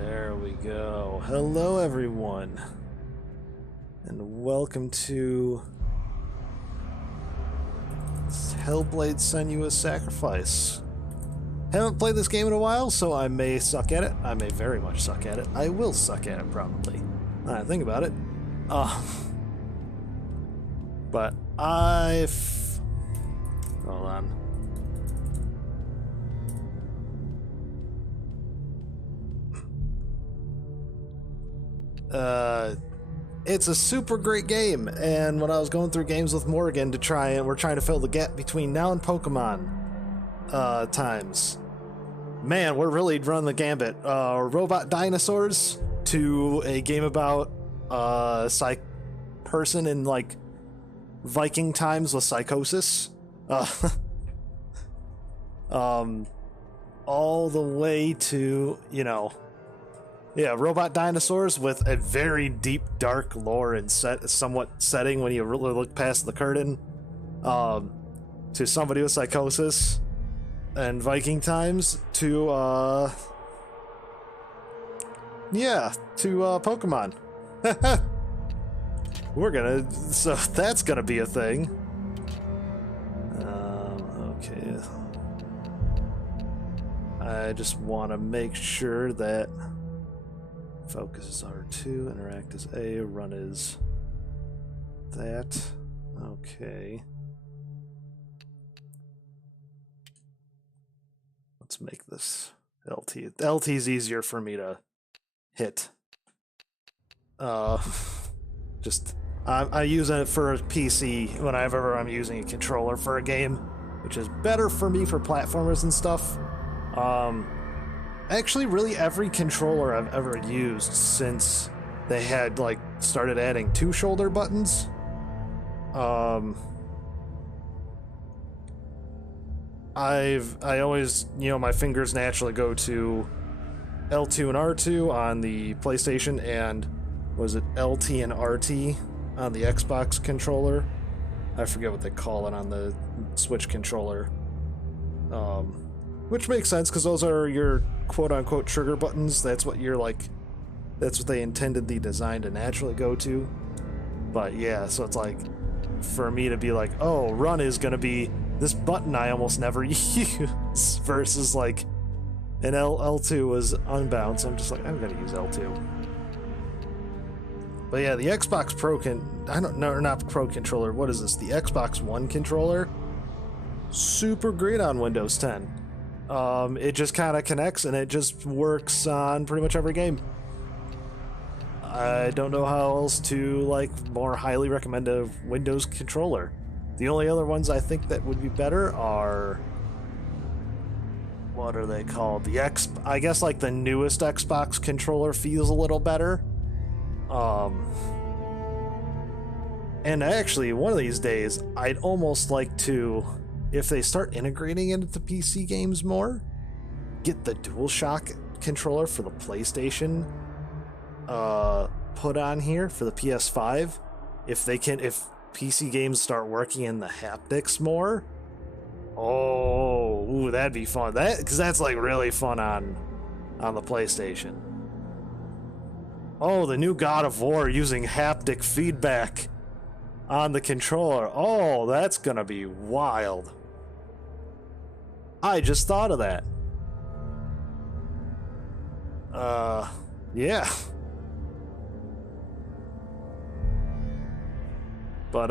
There we go. Hello, everyone, and welcome to Hellblade Senua Sacrifice. Haven't played this game in a while, so I may suck at it. I may very much suck at it. I will suck at it, probably. I think about it. But hold on. It's a super great game, and when I was going through games with Morgan we're trying to fill the gap between now and Pokemon times. Man, we're really running the gambit. Robot dinosaurs to a game about person in like Viking times with psychosis. All the way to, yeah, robot dinosaurs with a very deep, dark lore and somewhat setting when you really look past the curtain. To somebody with psychosis and Viking times to Pokemon. So that's gonna be a thing. Okay. I just want to make sure that focus is R2, interact is A, run is that. Okay. Let's make this LT. LT is easier for me to hit. I use it for a PC whenever I'm using a controller for a game, which is better for me for platformers and stuff. Actually, really every controller I've ever used since they had started adding 2 shoulder buttons. I always, my fingers naturally go to L2 and R2 on the PlayStation, and was it LT and RT on the Xbox controller? I forget what they call it on the Switch controller. Which makes sense, because those are your quote-unquote trigger buttons. That's what that's what they intended the design to naturally go to. But yeah, so it's for me to be oh, run is gonna be this button I almost never use, versus an L2 was unbound, so I'm just I'm gonna use L2. But yeah, the Xbox Pro not Pro controller, what is this? The Xbox One controller? Super great on Windows 10. It just kind of connects, and it just works on pretty much every game. I don't know how else to more highly recommend a Windows controller. The only other ones I think that would be better are, what are they called? I guess the newest Xbox controller feels a little better. And actually, one of these days, I'd almost like to, if they start integrating it into PC games more, get the DualShock controller for the PlayStation put on here for the PS5. If PC games start working in the haptics more, ooh, that'd be fun. Because that's really fun on the PlayStation. Oh, the new God of War using haptic feedback on the controller. Oh, that's gonna be wild. I just thought of that. Yeah. But,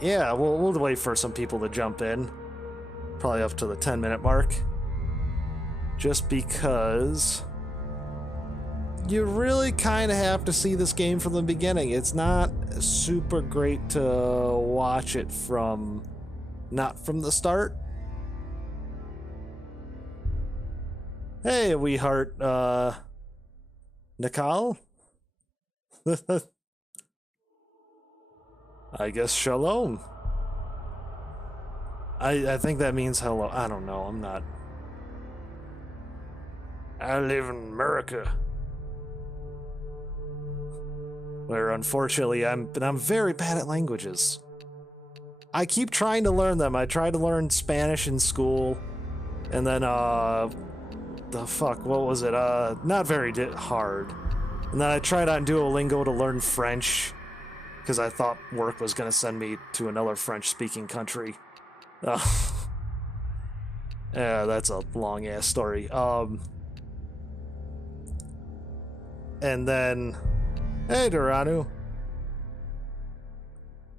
yeah, we'll wait for some people to jump in. Probably up to the 10-minute mark. Just because you really kind of have to see this game from the beginning. It's not super great to watch it not from the start. Hey, we heart, Nikal? I guess shalom. I think that means hello. I don't know, I'm not. I live in America, where unfortunately I'm very bad at languages. I keep trying to learn them. I tried to learn Spanish in school, and then the fuck, what was it? Not very hard. And then I tried on Duolingo to learn French, because I thought work was going to send me to another French-speaking country. Yeah, that's a long-ass story. And then... Hey, Duranu.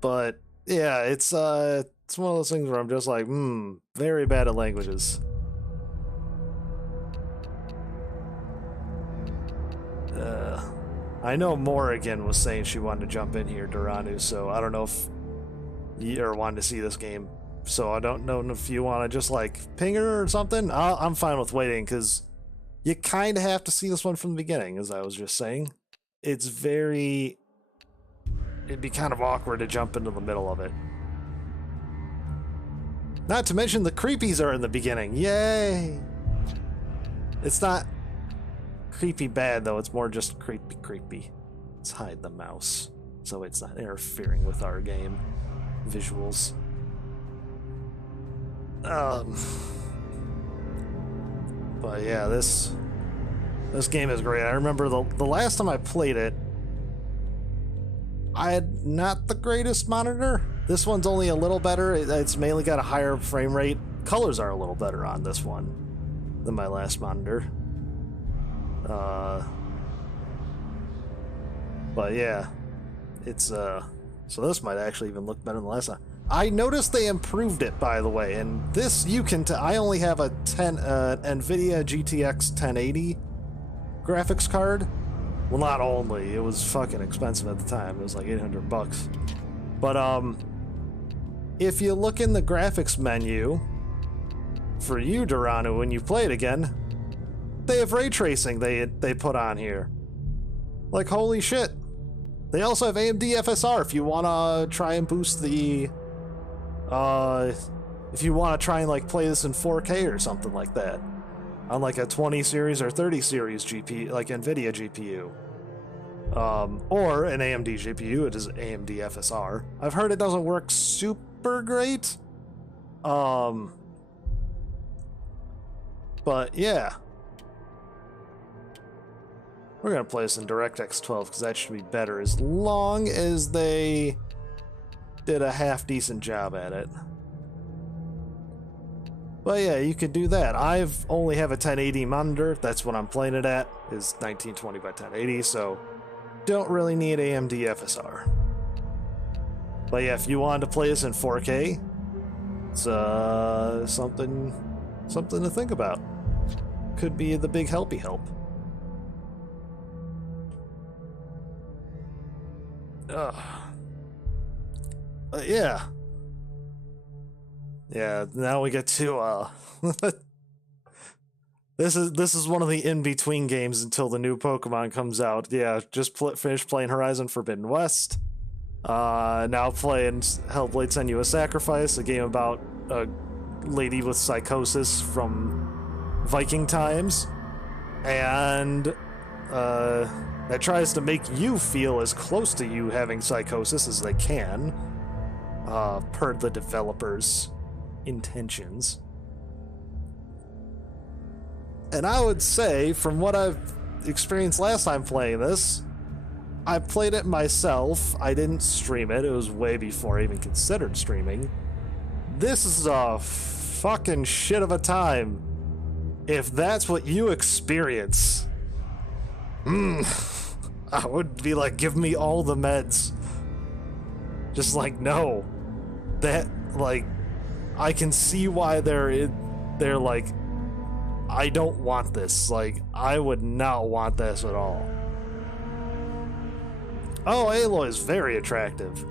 But, yeah, it's one of those things where I'm just like, very bad at languages. I know Morrigan was saying she wanted to jump in here, Duranu, so I don't know if you wanted to see this game. So I don't know if you want to just, like, ping her or something. I'm fine with waiting, because you kind of have to see this one from the beginning, as I was just saying. It's very... It'd be kind of awkward to jump into the middle of it. Not to mention the creepies are in the beginning. Yay! It's not creepy bad, though. It's more just creepy. Let's hide the mouse, so it's not interfering with our game visuals. But yeah, this game is great. I remember the last time I played it, I had not the greatest monitor. This one's only a little better. It's mainly got a higher frame rate. Colors are a little better on this one than my last monitor. But yeah, it's so this might actually even look better than the last time. I noticed they improved it, by the way, and this you can I only have a NVIDIA GTX 1080 graphics card. Well, not only, it was fucking expensive at the time. It was like $800. But if you look in the graphics menu for you, Duranu, when you play it again, they have ray tracing they put on here. Like, holy shit. They also have AMD FSR if you want to try and boost the... if you want to try and, like, play this in 4K or something like that. On, like, a 20 series or 30 series GPU, like NVIDIA GPU. Or an AMD GPU, it is AMD FSR. I've heard it doesn't work super great. But, yeah. We're gonna play this in DirectX 12 because that should be better, as long as they did a half-decent job at it. But yeah, you could do that. I've only have a 1080 monitor. That's what I'm playing it at, is 1920 by 1080, so don't really need AMD FSR. But yeah, if you wanted to play this in 4K, it's something to think about. Could be the big helpy help. Yeah. Yeah, now we get to this is one of the in-between games until the new Pokemon comes out. Yeah, just finished playing Horizon Forbidden West. Now playing Hellblade Senua Sacrifice, a game about a lady with psychosis from Viking times. And that tries to make you feel as close to you having psychosis as they can, per the developers' intentions. And I would say, from what I've experienced last time playing this, I played it myself. I didn't stream it. It was way before I even considered streaming. This is a fucking shit of a time. If that's what you experience, I would be like, give me all the meds. Just like, no. That, like, I can see why they're like, I don't want this. Like, I would not want this at all. Oh, Aloy is very attractive.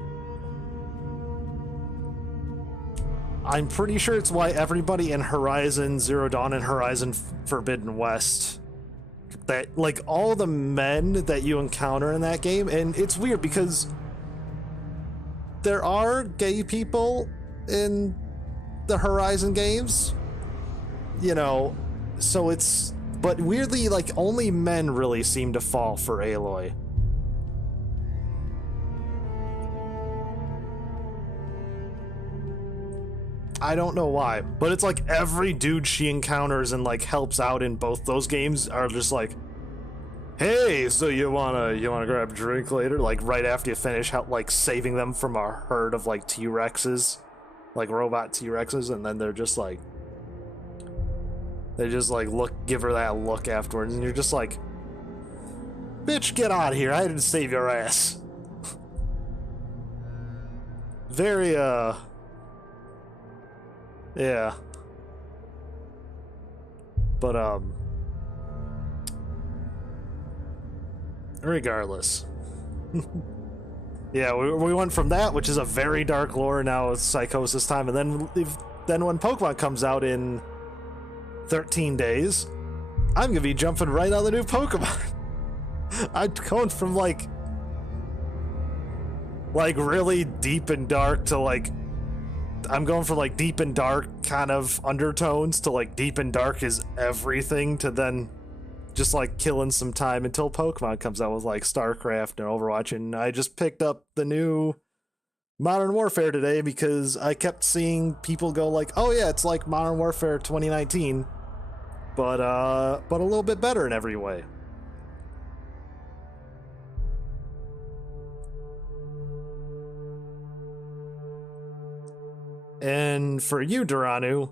I'm pretty sure it's why everybody in Horizon Zero Dawn and Horizon Forbidden West, that, like, all the men that you encounter in that game, and it's weird because there are gay people in the Horizon games, you know, so it's, but weirdly, like, only men really seem to fall for Aloy. I don't know why, but it's like every dude she encounters and like helps out in both those games are just like, hey, so you wanna grab a drink later? Like right after you finish, like saving them from a herd of like T-Rexes, like robot T-Rexes, and then they're just like, they just like give her that look afterwards, and you're just like, bitch, get out of here! I didn't save your ass. Very yeah, but regardless. Yeah, we went from that, which is a very dark lore, now with Psychosis time, and then when Pokemon comes out in 13 days, I'm gonna be jumping right on the new Pokemon. I'm going from like really deep and dark to like, I'm going from like deep and dark kind of undertones to like deep and dark is everything, to then just like killing some time until Pokemon comes out with like StarCraft and Overwatch. And I just picked up the new Modern Warfare today because I kept seeing people go like, oh yeah, it's like Modern Warfare 2019, but a little bit better in every way. And for you, Duranu,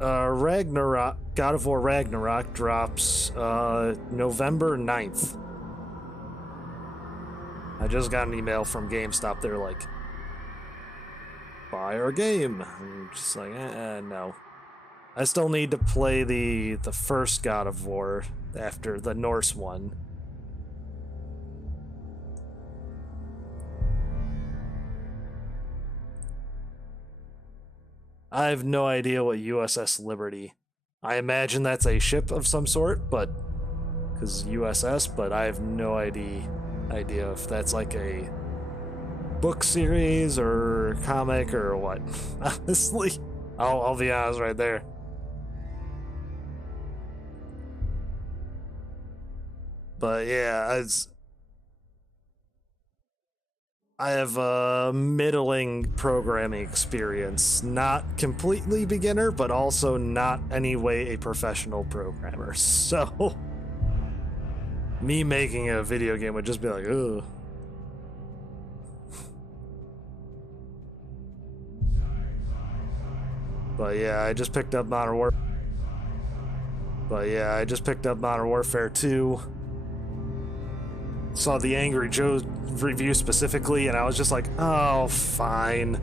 Ragnarok, God of War Ragnarok drops November 9th. I just got an email from GameStop. They're like, buy our game. I'm just like, no. I still need to play the first God of War after the Norse one. I have no idea what USS Liberty. I imagine that's a ship of some sort, but because USS, but I have no idea if that's like a book series or comic or what. Honestly, I'll be honest right there. But yeah, I have a middling programming experience. Not completely beginner, but also not any way a professional programmer. So, me making a video game would just be like, ugh. But yeah, I just picked up Modern Warfare 2. Saw the Angry Joe review specifically, and I was just like, oh, fine.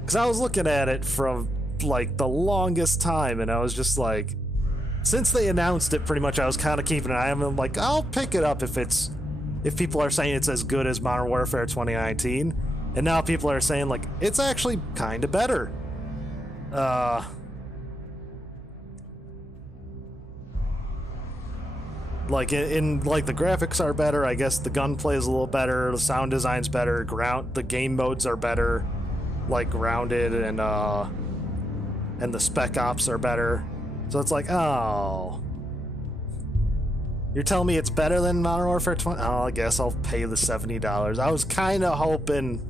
Because I was looking at it from, like, the longest time, and I was just like, since they announced it, pretty much I was kind of keeping an eye on it. I'm like, I'll pick it up if people are saying it's as good as Modern Warfare 2019. And now people are saying, like, it's actually kind of better. Like in like the graphics are better, I guess the gunplay is a little better, the sound design's better, the game modes are better, like grounded, and the spec ops are better. So it's like, oh, you're telling me it's better than Modern Warfare 20? Oh, I guess I'll pay the $70. I was kind of hoping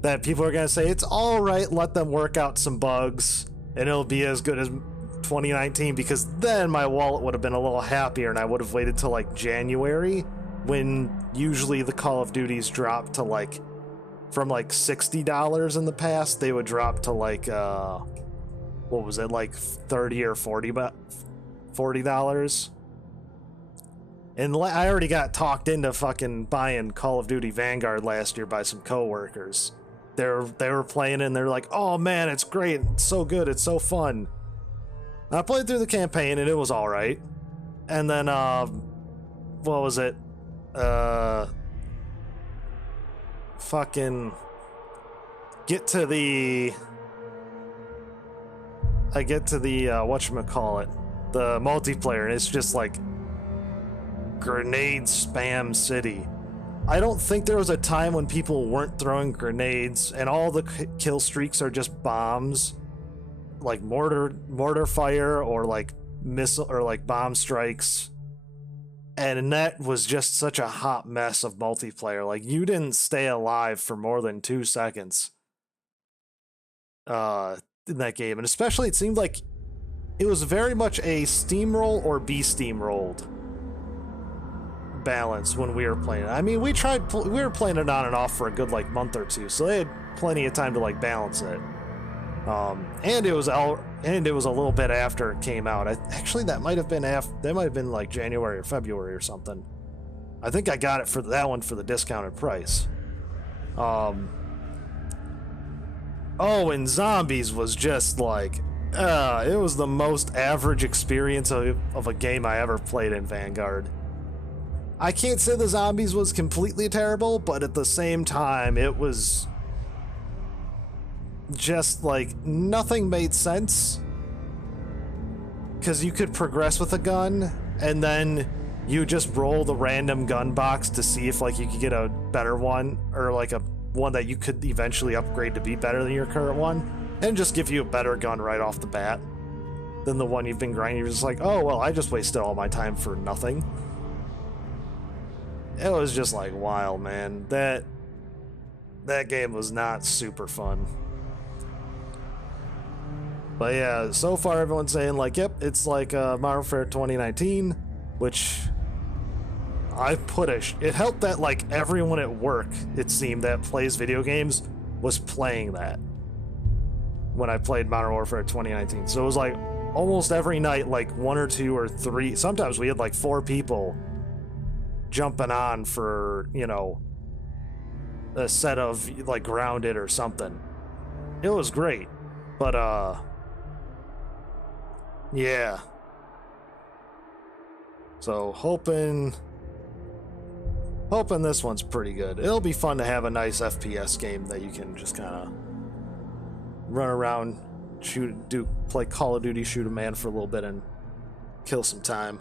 that people are gonna say it's all right, let them work out some bugs, and it'll be as good as 2019, because then my wallet would have been a little happier and I would have waited till like January, when usually the Call of Duties drop to like, from like $60 in the past, they would drop to like what was it, like 30 or 40 $40. And I already got talked into fucking buying Call of Duty Vanguard last year by some coworkers. They were playing it and they're like, oh man, it's great, it's so good, it's so fun. I played through the campaign and it was alright. And then, what was it? Fucking get to the whatchamacallit, the multiplayer, and it's just like grenade spam city. I don't think there was a time when people weren't throwing grenades, and all the kill streaks are just bombs, like mortar fire or like missile or like bomb strikes. And that was just such a hot mess of multiplayer. Like, you didn't stay alive for more than 2 seconds. in that game, and especially it seemed like it was very much a steamroll or be steamrolled balance when we were playing. I mean, we were playing it on and off for a good like month or two, so they had plenty of time to like balance it. And it was a little bit after it came out. Actually, that might have been like January or February or something. I think I got it for that one for the discounted price. Oh, and Zombies was just like, it was the most average experience of a game I ever played in Vanguard. I can't say the Zombies was completely terrible, but at the same time, it was just like nothing made sense. Because you could progress with a gun, and then you just roll the random gun box to see if like you could get a better one, or like a one that you could eventually upgrade to be better than your current one, and just give you a better gun right off the bat than the one you've been grinding. You're just like, oh well, I just wasted all my time for nothing. It was just like wild, man. That game was not super fun. But yeah, so far everyone's saying like, yep, it's like Modern Warfare 2019, which it helped that like everyone at work, it seemed, that plays video games was playing that when I played Modern Warfare 2019. So it was like almost every night, like 1 or 2 or 3, sometimes we had like 4 people jumping on for, you know, a set of like Grounded or something. It was great. But yeah. So hoping this one's pretty good. It'll be fun to have a nice FPS game that you can just kind of run around, play Call of Duty, shoot a man for a little bit, and kill some time.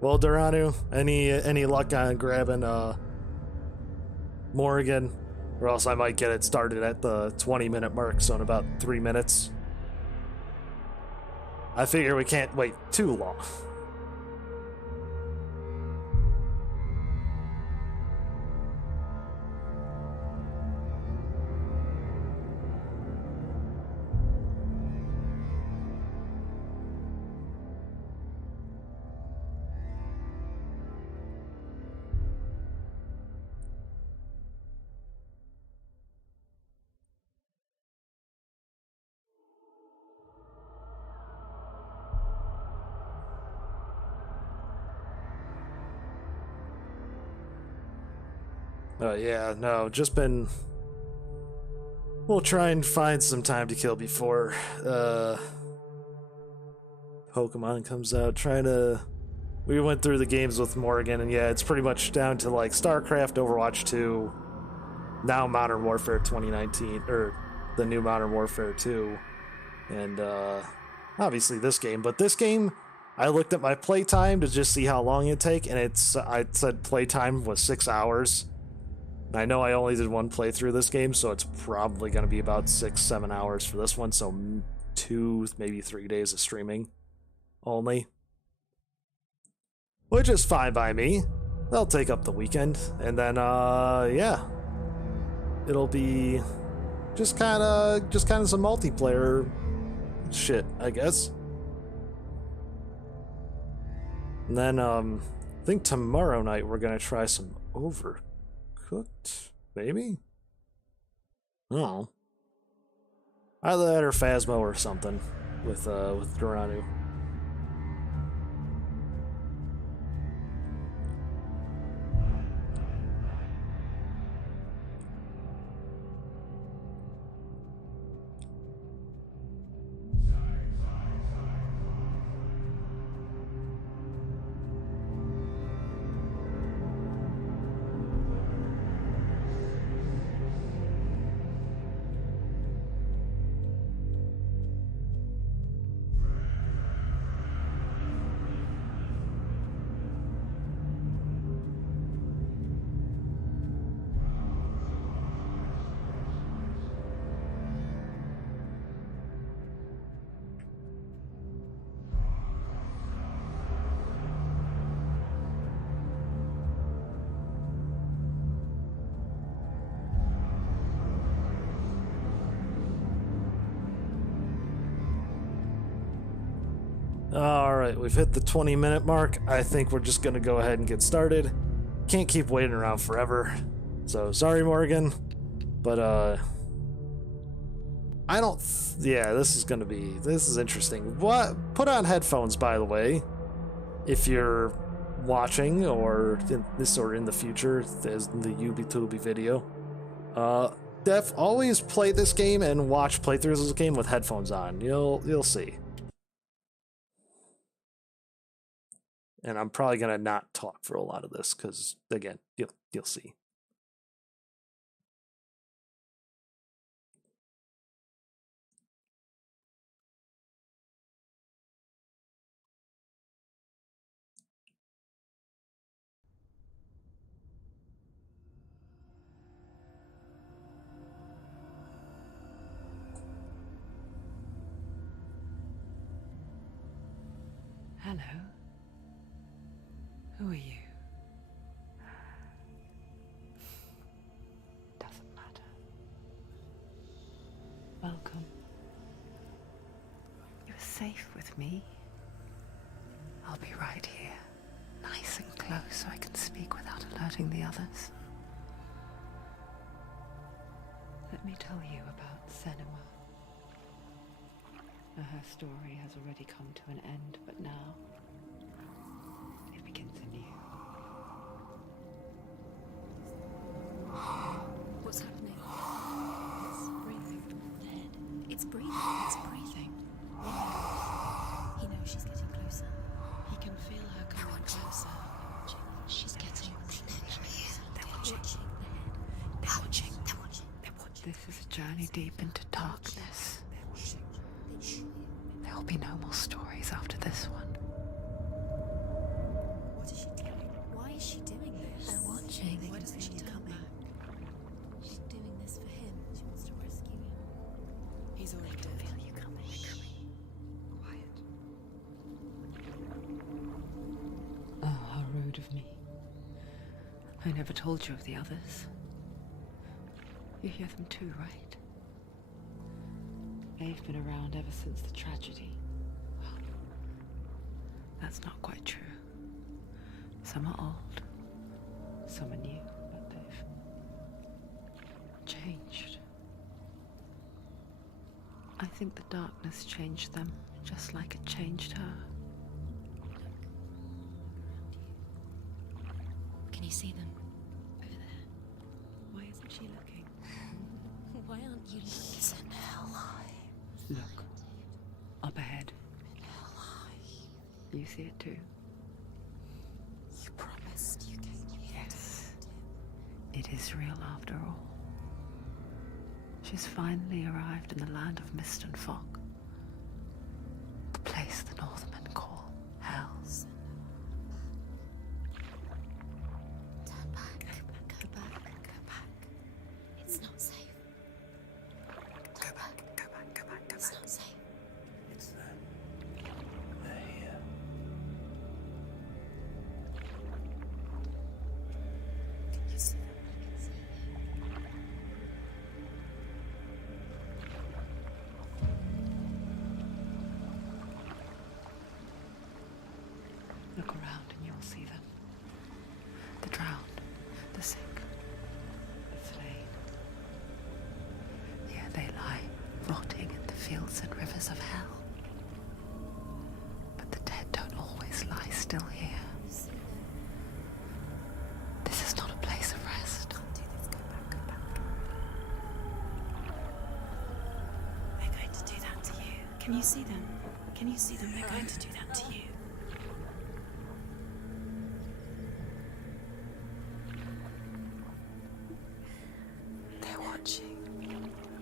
Well, Duranu, any luck on grabbing Morrigan? Or else I might get it started at the 20-minute mark, so in about 3 minutes. I figure we can't wait too long. Yeah, no, just been... We'll try and find some time to kill before Pokemon comes out. We went through the games with Morgan, and yeah, it's pretty much down to like StarCraft, Overwatch 2, now Modern Warfare 2019, or the new Modern Warfare 2, and obviously this game. But this game, I looked at my playtime to just see how long it'd take, and I said playtime was 6 hours. I know I only did one playthrough this game, so it's probably going to be about 6-7 hours for this one, so 2, maybe 3 days of streaming only. Which is fine by me. They'll take up the weekend, and then, yeah. It'll be just kind of some multiplayer shit, I guess. And then, I think tomorrow night we're going to try some Overcooked, maybe? Oh. Either that or Phasmo or something with Duranu. Alright, we've hit the 20-minute mark. I think we're just gonna go ahead and get started. Can't keep waiting around forever. So, sorry, Morgan. But, I don't... yeah, this is interesting. What? Put on headphones, by the way. If you're watching, or in the future, as in the YouTube video. Always play this game and watch playthroughs of this game with headphones on. You'll see. And I'm probably gonna not talk for a lot of this because, again, you'll see. Hello. Who are you? Doesn't matter. Welcome. You're safe with me. I'll be right here, nice and close so I can speak without alerting the others. Let me tell you about Senua. Her story has already come to an end, but now it begins anew. What's happening? It's breathing. The head. It's breathing. It's breathing. Why? He knows she's getting closer. He can feel her coming closer. She's getting closer. They're watching. They're watching. They're watching. They're watching. This is a journey deep into darkness. There'll be no more stories after this one. What is she doing? Why is she doing this? They're watching. Why doesn't she turn back? She's doing this for him. She wants to rescue him. He's already dead. I feel you coming. Quiet. Oh, how rude of me. I never told you of the others. You hear them too, right? They've been around ever since the tragedy. Well, that's not quite true. Some are old, some are new, but they've changed. I think the darkness changed them, just like it changed her. Can you see them? Over there. Why isn't she looking? Why aren't you looking? It's in hell high. Look, up ahead. You see it too? You promised you gave me. Yes. It is real after all. She's finally arrived in the land of mist and fog. The place the Northmen call Hell. Turn back. Go back. Go back. It's not safe. Go back. Go back. Go back. Go back. It's not safe. It's them. They're here. Can you see them? I can see them. Look around and you'll see them. The drowned, the sick, the slain. Here they lie, rotting in the fields and rivers of hell. But the dead don't always lie still here. This is not a place of rest. Can't do this. Go back. Go back. They're going to do that to you. Can you see them? Can you see them? They're going to do that to you. They're watching.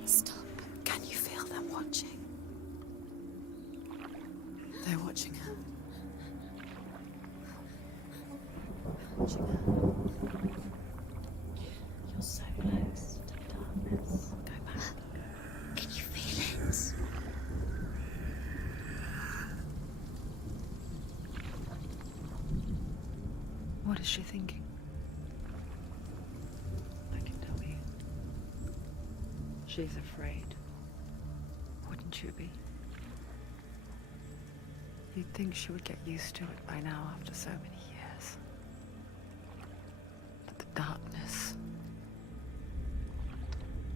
Stop. Can you feel them watching? They're watching her. Watching her. You're so close to the darkness. Go back. Can you feel it? What is she thinking? I can tell you. She's afraid. Wouldn't you be? You'd think she would get used to it by now after so many years. But the darkness,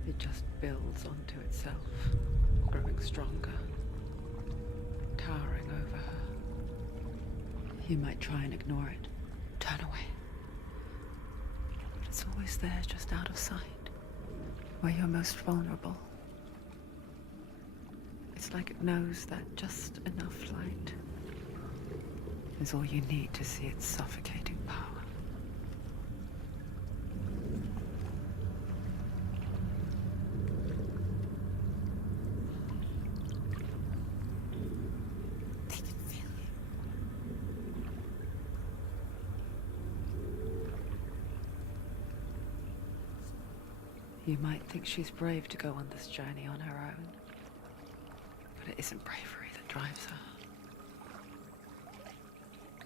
it just builds onto itself, growing stronger, towering over her. You might try and ignore it, turn away. But it's always there, just out of sight, where you're most vulnerable. It's like it knows that just enough light is all you need to see its suffocating power. They can feel you. You might think she's brave to go on this journey on her own, but it isn't bravery that drives her.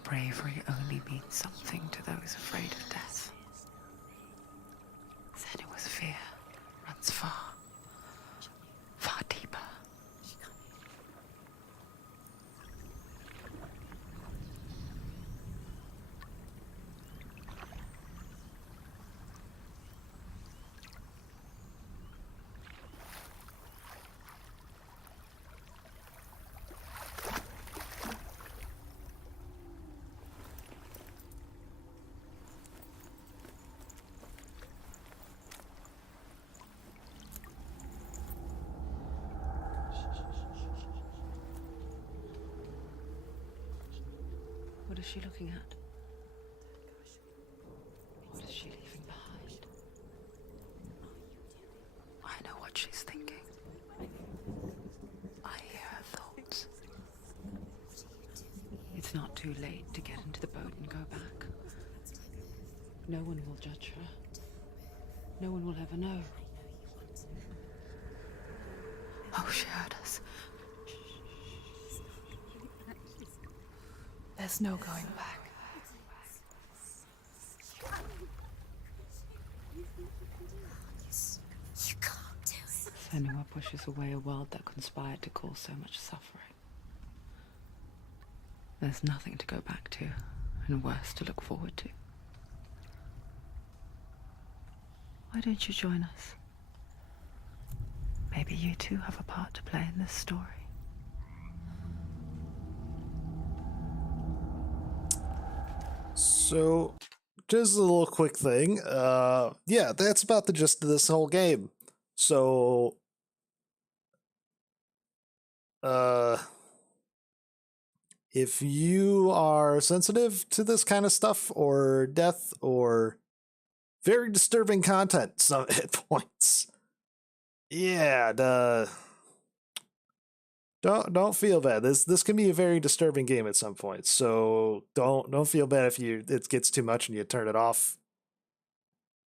Bravery only means something to those afraid of death. Senua's fear runs far, far deeper. What is she looking at? What is she leaving behind? I know what she's thinking. I hear her thoughts. It's not too late to get into the boat and go back. No one will judge her. No one will ever know. Oh, she heard us. There's no going back. You can't do it. Senua pushes away a world that conspired to cause so much suffering. There's nothing to go back to, and worse to look forward to. Why don't you join us? Maybe you too have a part to play in this story. So, just a little quick thing. Yeah, that's about the gist of this whole game. So, if you are sensitive to this kind of stuff, or death, or very disturbing content, some at points, yeah, don't feel bad. This can be a very disturbing game at some point. So don't feel bad if it gets too much and you turn it off.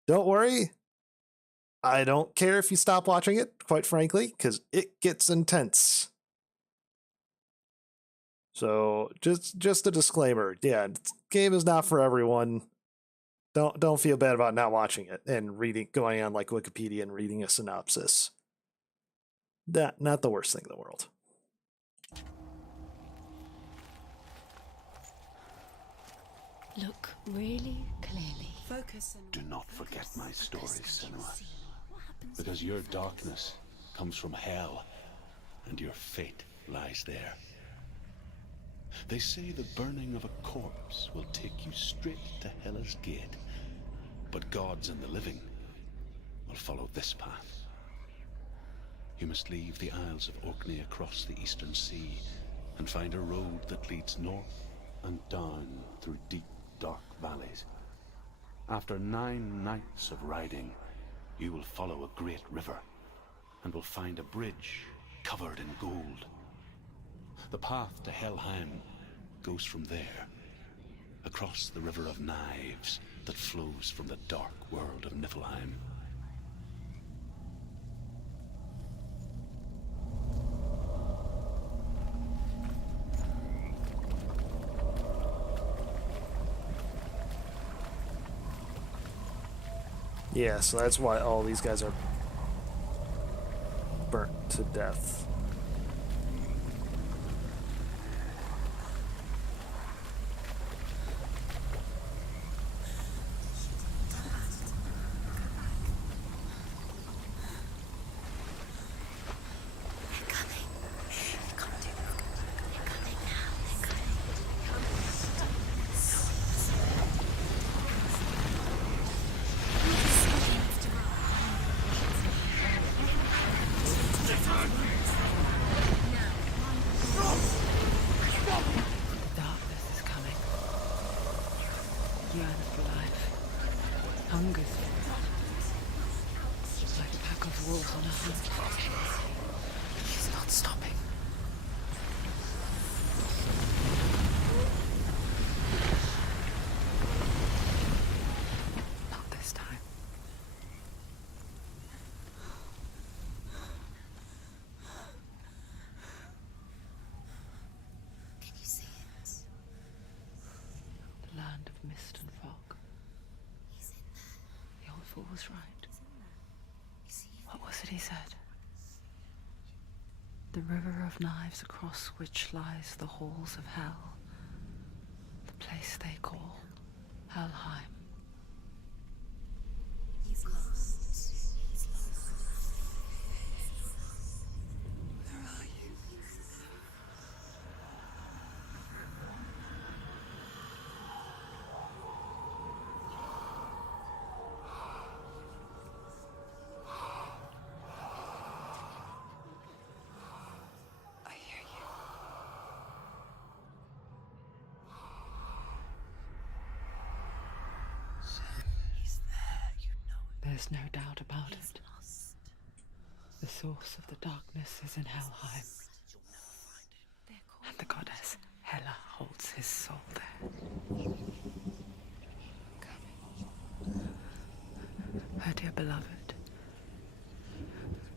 Don't worry. I don't care if you stop watching it, quite frankly, because it gets intense. So just a disclaimer. Yeah, game is not for everyone. Don't feel bad about not watching it and going on like Wikipedia and reading a synopsis. Not the worst thing in the world. Look really clearly. Focus and Do not forget my stories, Senua, because your darkness comes from hell, and your fate lies there. They say the burning of a corpse will take you straight to Hela's gate, but gods and the living will follow this path. You must leave the Isles of Orkney across the eastern sea and find a road that leads north and down through deep, dark valleys. After 9 nights of riding, you will follow a great river and will find a bridge covered in gold. The path to Helheim goes from there, across the River of Knives that flows from the dark world of Niflheim. Yeah, so that's why all these guys are burnt to death. was right. What was it he said? The river of knives across which lies the halls of hell. The place they call Helheim. He's lost. He's lost. Where are you? I hear you. He's there, you know it. There's no doubt about He's it. lost. The source of the darkness is in Helheim, They're called and the goddess Hela holds his soul there. Her dear beloved,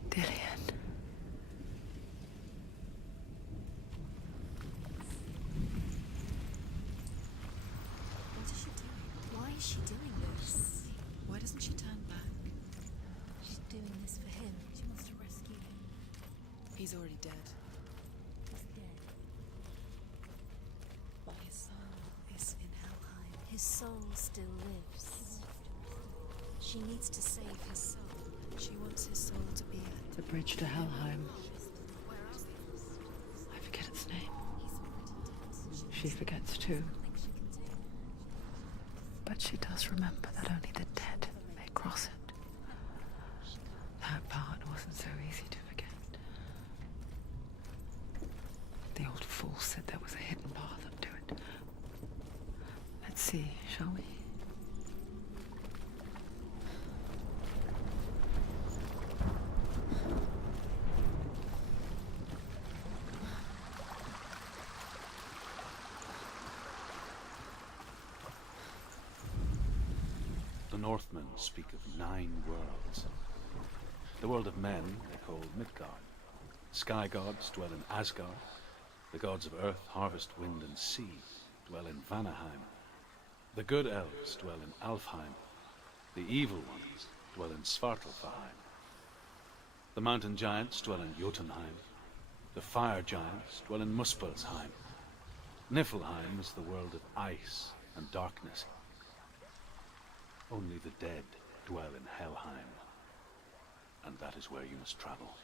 Dillian. What is she doing? Why is she doing this? Why doesn't she turn back? She's doing this for him. She wants to rescue him. He's already dead. He's dead. But his soul is in Helheim. His soul still lives. She needs to save his soul. She wants his soul to be at. The bridge to Helheim. Where are they? I forget its name. He's already dead. She forgets too. Nothing she can do. But she does remember that only the dead may cross it. That part wasn't so easy to forget. The old fool said there was a hidden path up to it. Let's see, shall we? The Northmen speak of 9 worlds. The world of men they call Midgard. Sky gods dwell in Asgard. The gods of earth, harvest, wind, and sea dwell in Vanaheim. The good elves dwell in Alfheim. The evil ones dwell in Svartalfheim. The mountain giants dwell in Jotunheim. The fire giants dwell in Muspelheim. Niflheim is the world of ice and darkness. Only the dead dwell in Helheim, and that is where you must travel.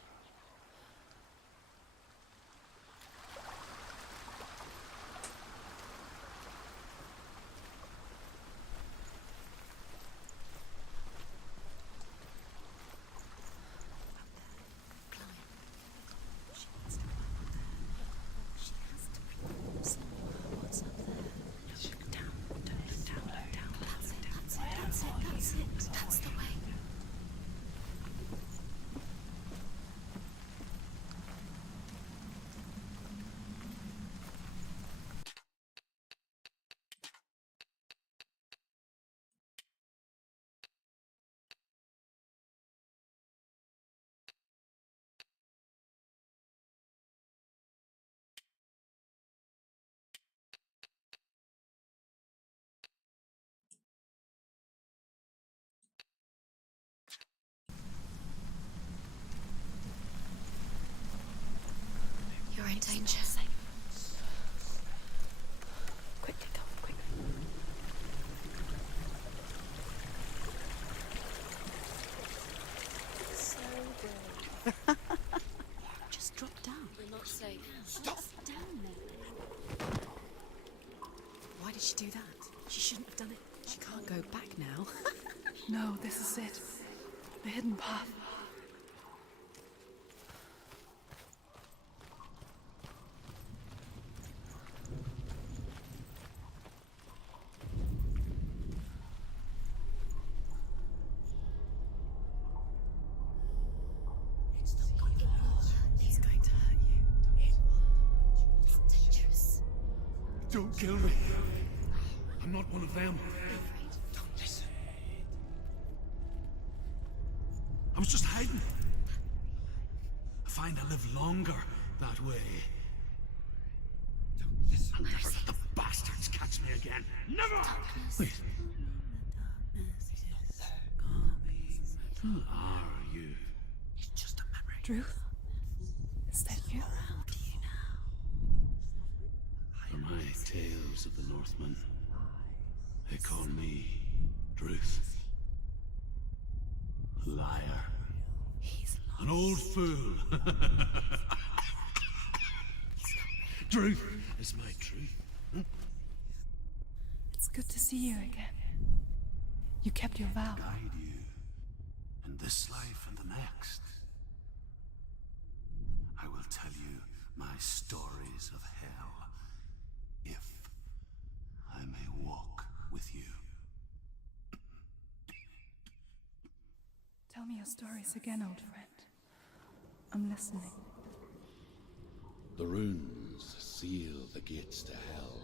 She needs to go up there. She has to prove somewhere what's up there. Look down, look down, look down. That's it, that's it, that's it, that's it. That's the way. You're in danger. Quickly, come, quick. So good. Just drop down. We're not safe. Stop down there. Why did she do that? She shouldn't have done it. She can't go back now. No, this is it. The hidden path. He's going to hurt you. It's dangerous. Don't kill me. I'm not one of them. Don't listen. I was just hiding. I find I live longer that way. Don't listen. I'll never let the bastards catch me again. Never! Wait. Who are you? It's just a memory. Drew? Is that you? Around you now. For my tales of the Northmen, they call me Druth. Liar. He's lost. An old fool. Druth is my truth. It's good to see you again. You kept your vow. Guide you in this life and the next. I will tell you my stories of hell, if I may walk with you. Tell me your stories again, old friend. I'm listening. The runes seal the gates to hell.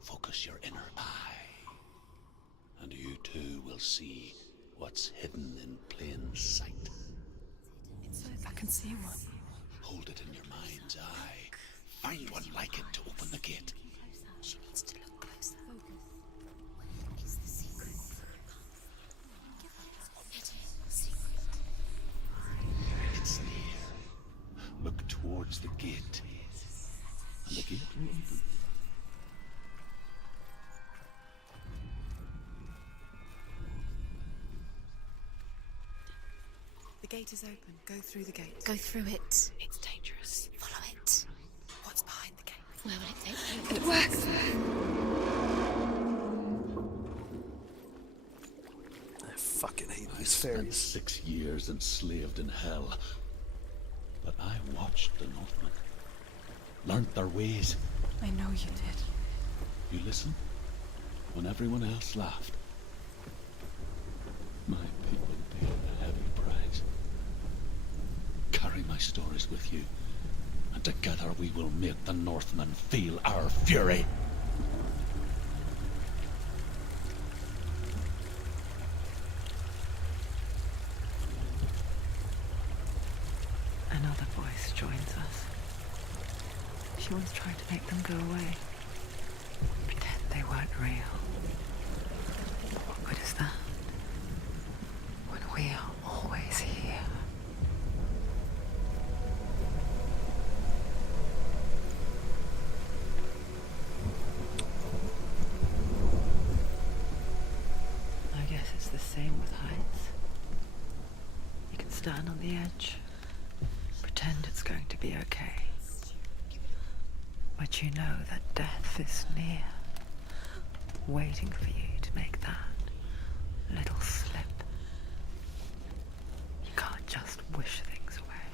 Focus your inner eye, and you too will see what's hidden in plain sight. I can see one. Hold it in your mind's eye. Find one like it to open the gate. She needs to look closer. Where is the secret? Give her it is secret. It's near. Look towards the gate, and the gate will open. The gate is open. Go through the gate. Go through it. It's dangerous. Follow it. What's behind the gate? Where will it take you? It works. I fucking hate these Spent fairies. 6 years enslaved in hell. But I watched the Northmen. Learnt their ways. I know you did. You listen when everyone else laughed. My people paid a heavy price. Carry my stories with you, and together we will make the Northmen feel our fury. Another voice joins us. She once tried to make them go away. Pretend they weren't real. What good is that? When we are always here. I guess it's the same with heights. You can stand on the edge. Pretend it's going to be okay. But you know that death is near, waiting for you to make that little slip. You can't just wish things away.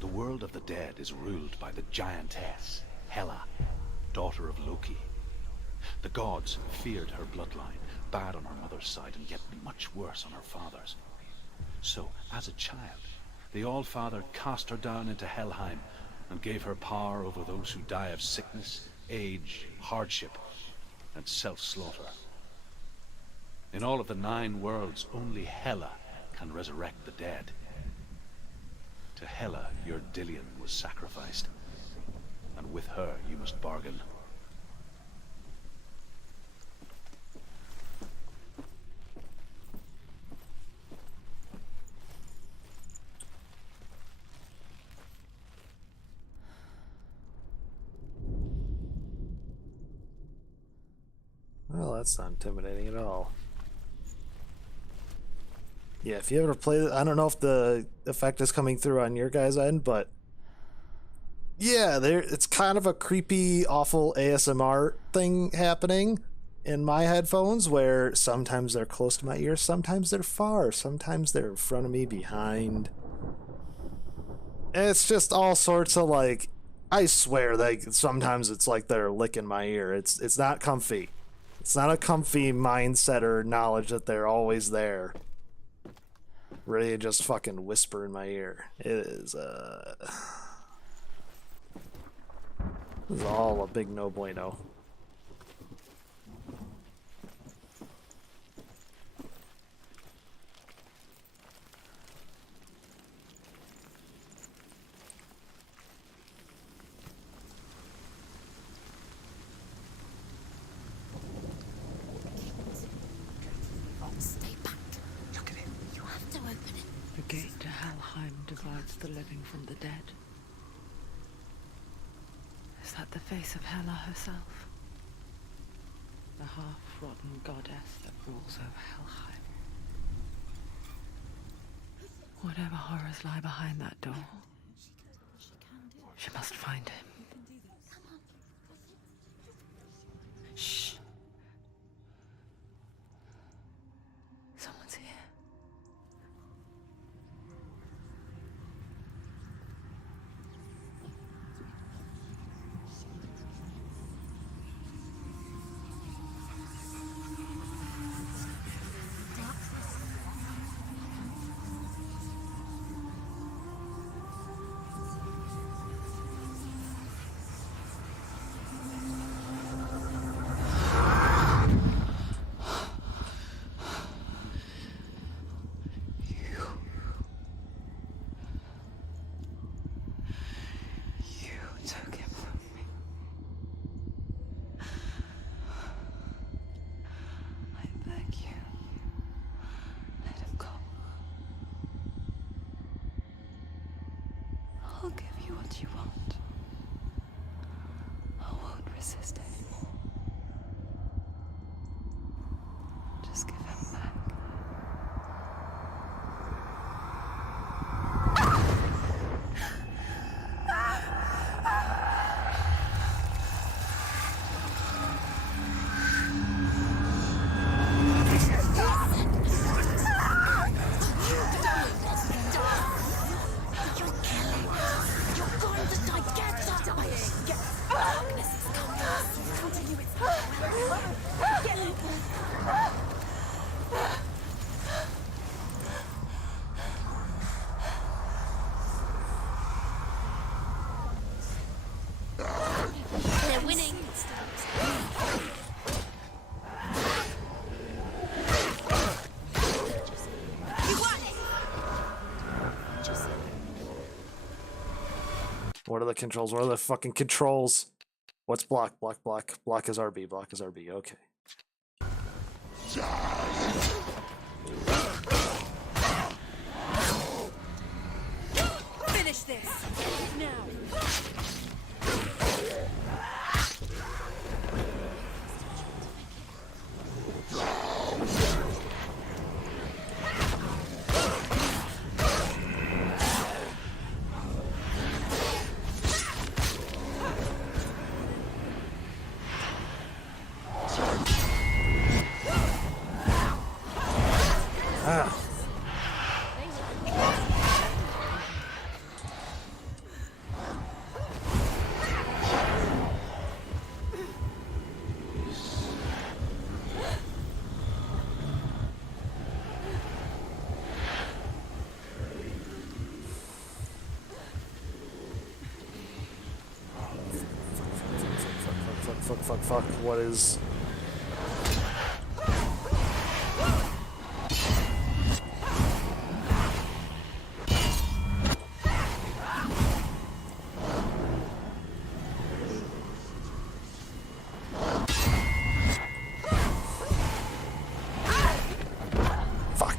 The world of the dead is ruled by the giantess, Hela, daughter of Loki. The gods feared her bloodline, bad on her mother's side and yet much worse on her father's. So, as a child, the All-Father cast her down into Helheim and gave her power over those who die of sickness, age, hardship, and self-slaughter. In all of the 9 worlds, only Hela can resurrect the dead. To Hela, your Dillion was sacrificed, and with her you must bargain. Well, that's not intimidating at all. Yeah, if you ever play it, I don't know if the effect is coming through on your guys' end, but yeah, it's kind of a creepy, awful ASMR thing happening in my headphones where sometimes they're close to my ear, sometimes they're far, sometimes they're in front of me, behind. And it's just all sorts of like, I swear, sometimes it's like they're licking my ear. It's not comfy. It's not a comfy mindset or knowledge that they're always there, ready to just fucking whisper in my ear. It is, this is all a big no bueno. gate to Helheim divides the living from the dead. Is that the face of Hela herself? The half-rotten goddess that rules over Helheim. Whatever horrors lie behind that door, she must find him. Shh. Someone's here. Took him from me. I beg you, let him go. I'll give you what you want. I won't resist anymore. Just give him back. They're winning. What are the controls? What are the fucking controls? What's block? Block, block. Block is RB. Block is RB. Okay. Finish this! Now! Ah. Fuck. What is... Fuck.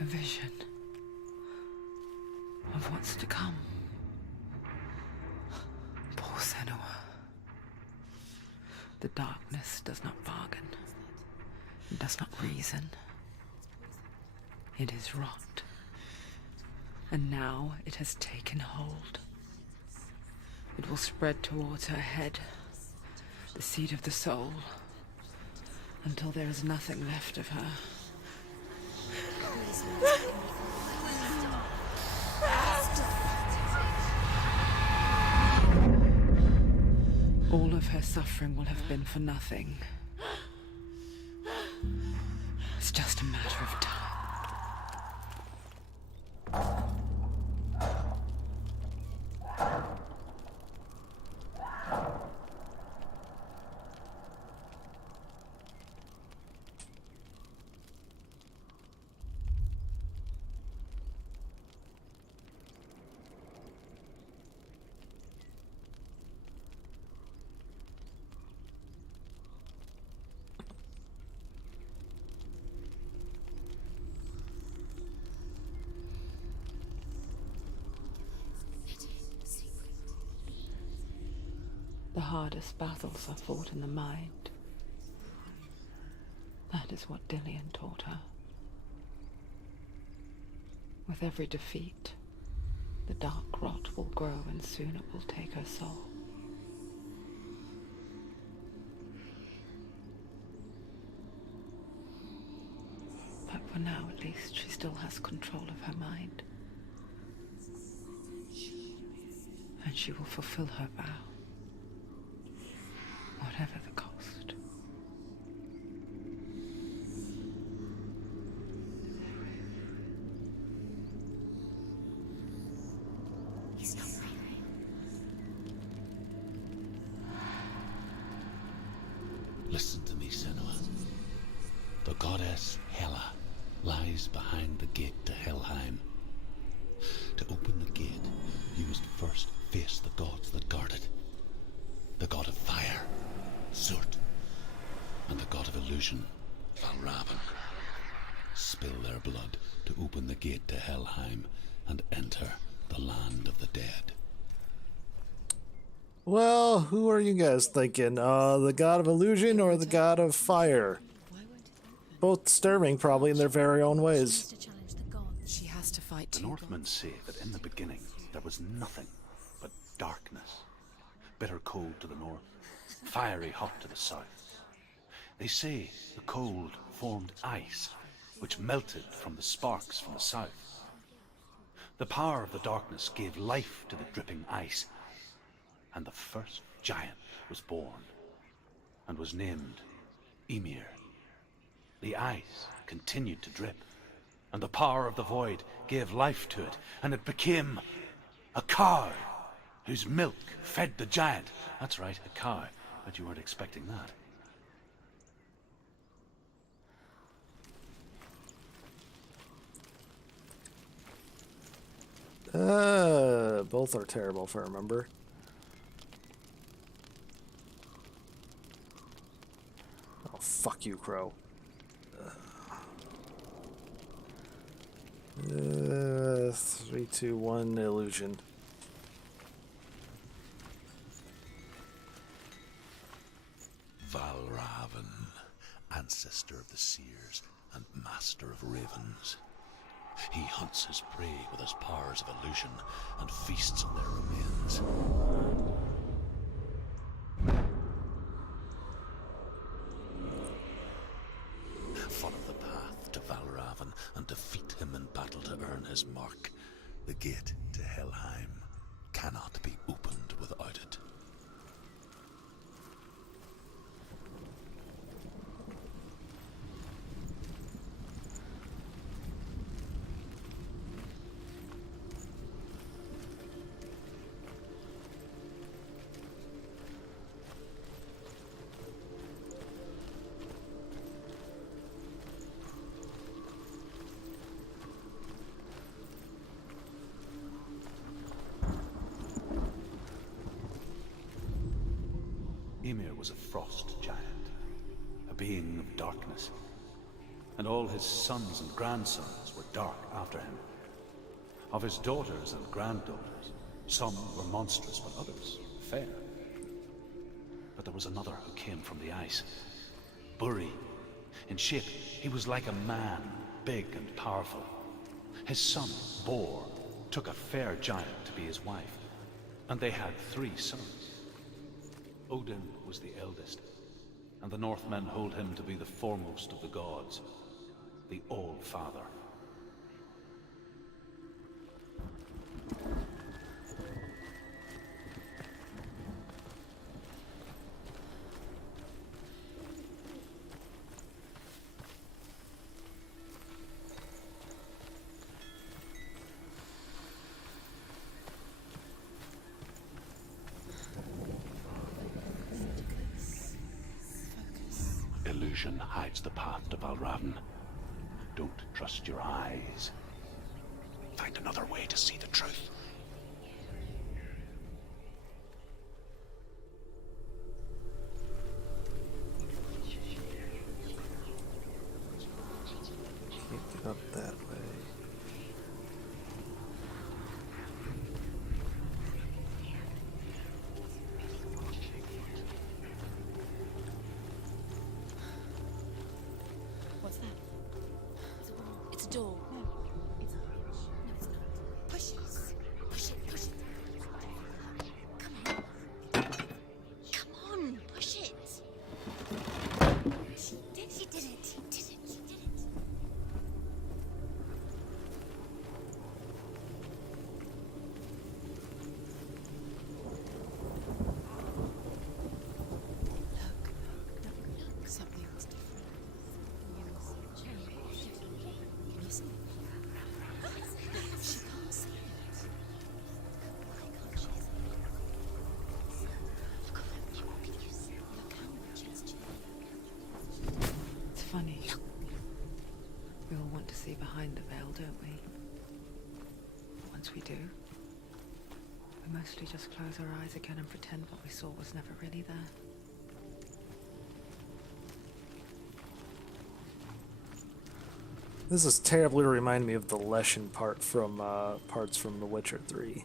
A vision of what's to come. Poor Senua. The darkness does not bargain. It does not reason. It is rot. And now it has taken hold. It will spread towards her head, the seat of the soul, until there is nothing left of her. All of her suffering will have been for nothing. It's just a matter of time. The hardest battles are fought in the mind. That is what Dillian taught her. With every defeat, the dark rot will grow and soon it will take her soul. But for now, at least, she still has control of her mind. And she will fulfill her vow. Whatever the cost. He's not breathing. Listen to me, Senua. The goddess Hela lies behind the gate to Helheim. To open the gate, you must first face the gods that guard it. The god of fire, Zurt, and the god of illusion, Valravan. Spill their blood to open the gate to Helheim and enter the land of the dead. Well, who are you guys thinking? The god of illusion or the god of fire? Why won't it open? Both disturbing, probably in their very own She ways. has to challenge the gods. She has to fight The two Northmen gods. say that in the beginning there was nothing but darkness. Bitter cold to the north, fiery hot to the south. They say the cold formed ice, which melted from the sparks from the south. The power of the darkness gave life to the dripping ice, and the first giant was born, and was named Ymir. The ice continued to drip, and the power of the void gave life to it, and it became a cow, whose milk fed the giant. That's right, a cow. Bet you weren't expecting that. Both are terrible if I remember. Oh, fuck you, Crow. 3, 2, 1, illusion. Valravan, ancestor of the seers and master of ravens. He hunts his prey with his powers of illusion and feasts on their remains. Follow the path to Valravan and defeat him in battle to earn his mark. The gate to Helheim cannot be opened without it. Ymir was a frost giant, a being of darkness, and all his sons and grandsons were dark after him. Of his daughters and granddaughters, some were monstrous, but others fair. But there was another who came from the ice, Buri. In shape, he was like a man, big and powerful. His son, Bor, took a fair giant to be his wife, and they had 3 sons. Odin was the eldest, and the Northmen hold him to be the foremost of the gods, the All-Father. illusion hides the path to Valravn. Don't trust your eyes. Find another way to see the truth. Can't get up that way. What's that? It's a door. No, it's not. Push it. Push it. Push it. Come on. Come on, push it. She did it. She did it. Look, something's different. Can you see it? She can't see it. Why can't she see it? Look how much it's changed. It's funny. We all want to see behind the veil, don't we? Once we do, we mostly just close our eyes again and pretend what we saw was never really there. This is terribly reminding me of the Leshen parts from The Witcher 3.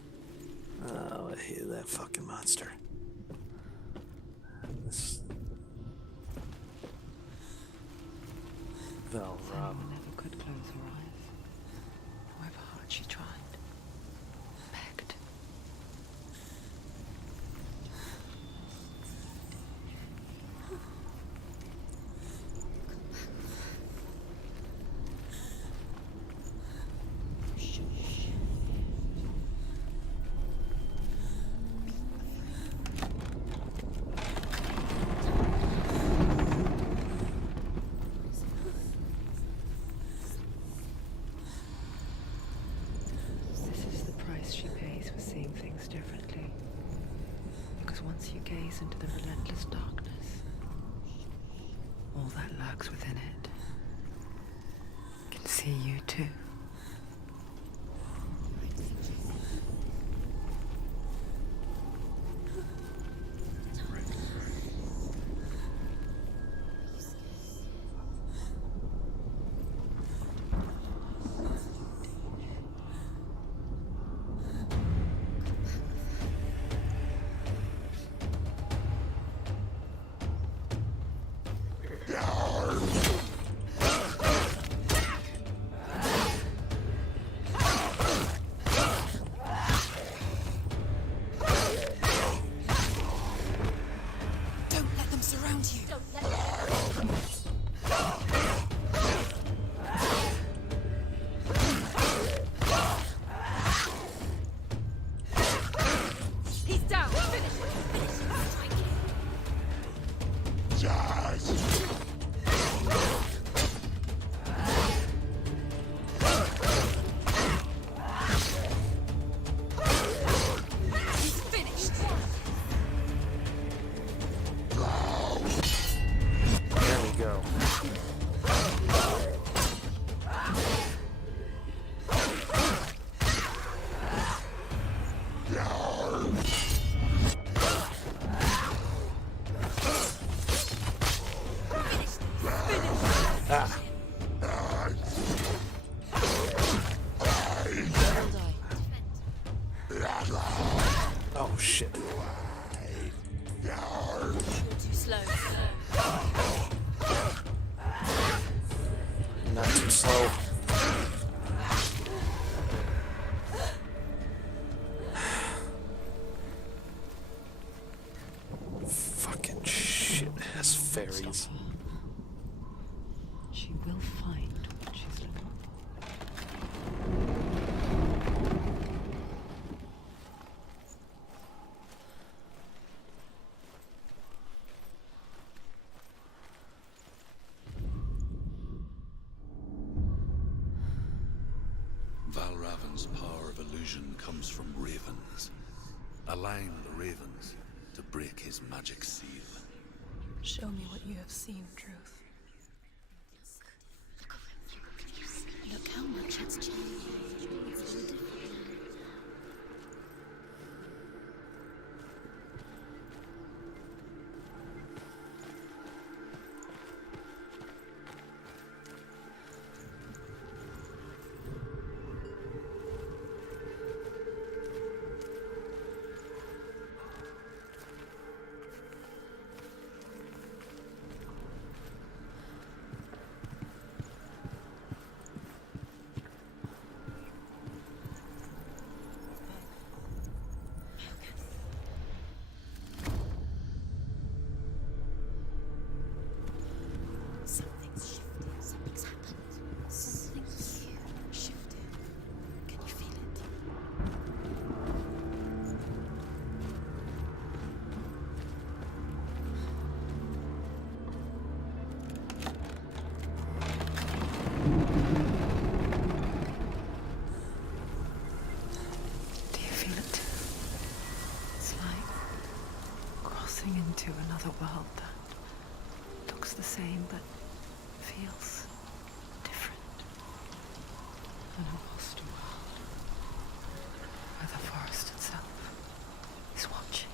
Oh, I hate that fucking monster. This Senua Valravn. never could close her eyes. However hard she tried. Begged. This is the price she pays for seeing things differently. Because once you gaze into the relentless darkness, all that lurks within it can see you too. Don't let them surround you. He's down. Finish He's finished. There we go. Ah, oh shit. You're too slow. Not too slow. Fucking shit ass fairies. She will find what she's looking for. Valravn's power of illusion comes from ravens. Align the ravens to break his magic seal. Show me what you have seen, Truth. how much it's changed. It's so different now. Something's shifted. Something's happened. Something huge shifted. Can you feel it? Do you feel it? It's like crossing into another world that looks the same but feels different. An lost world where the forest itself is watching.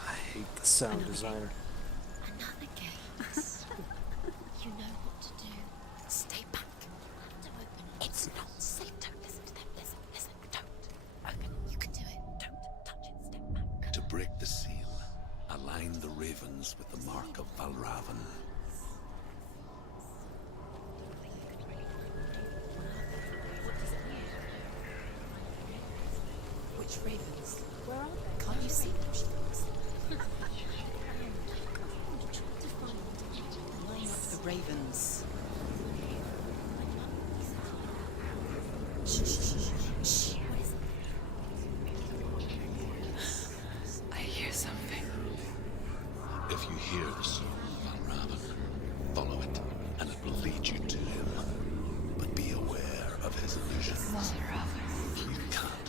I hate the sound designer. Another gate. You know what to do. Stay back. Have to open it. It's not safe. Don't listen to them. Listen. Don't. Open it. You can do it. Don't touch it. Step back. To break the seal, align the ravens with the mark of Valravan. Which ravens? Where are they? Can't you see them? Line up the ravens. Shh. I hear something. If you hear the soul of Valravan, follow it, and it will lead you to him. But be aware of his illusion. You can't.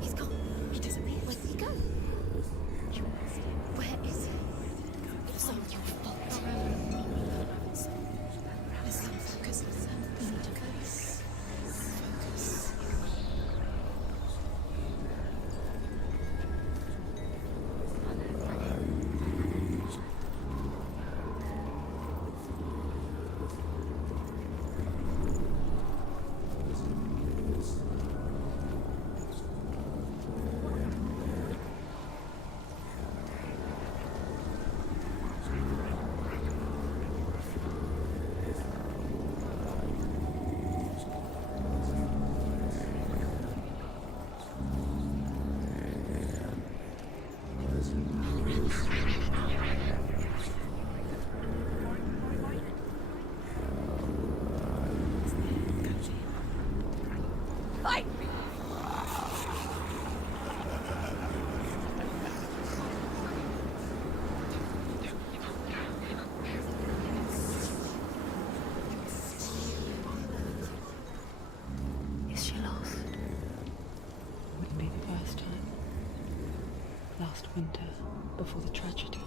He's gone. He disappeared. Where did he go? Where is he? It's all your fault. Listen, focus. You need to focus. Focus. Is she lost? Wouldn't be the first time. Last winter, before the tragedy,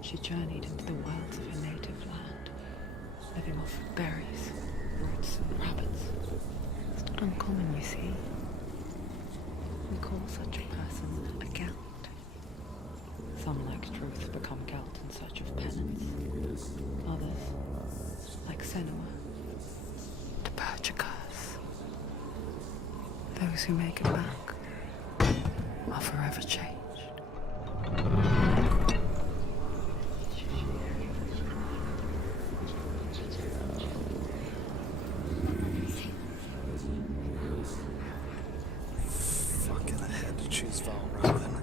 she journeyed into the wilds of her native land, living off berries, roots, and rabbits. It's not uncommon, you see. We call such a person a Gelt. Some, like Truth, become Gelt in search of penance. Others, like Senua, to purge a curse. those who make it back are forever changed. Fucking, I had to choose Valravn.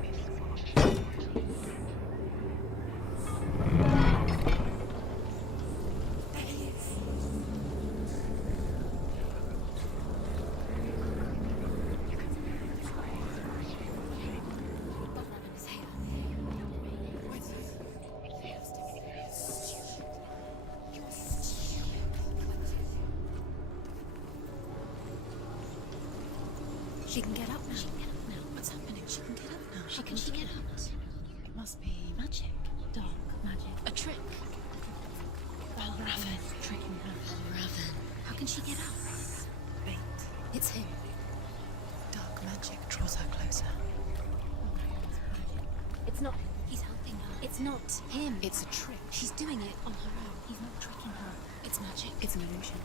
She can get up now. She can get up now. What's happening? She can get up now. How can she get up? It must be magic. Dark magic. A trick. Valravn tricking her. Valravn. How can she get up? Bait. It's him. Dark magic draws her closer. It's not. He's helping her. It's not him. It's a trick. She's doing it on her own. He's not tricking her. It's magic. It's an illusion.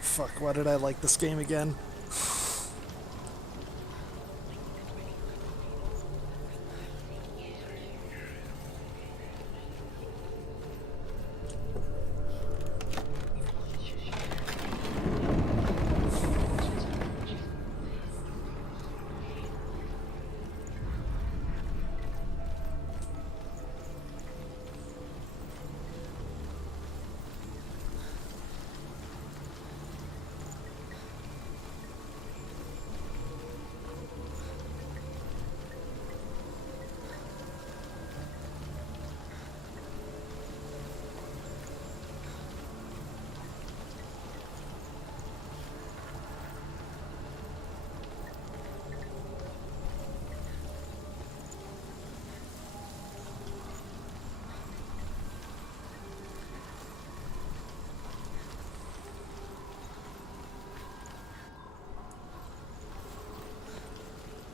Fuck, why did I like this game again?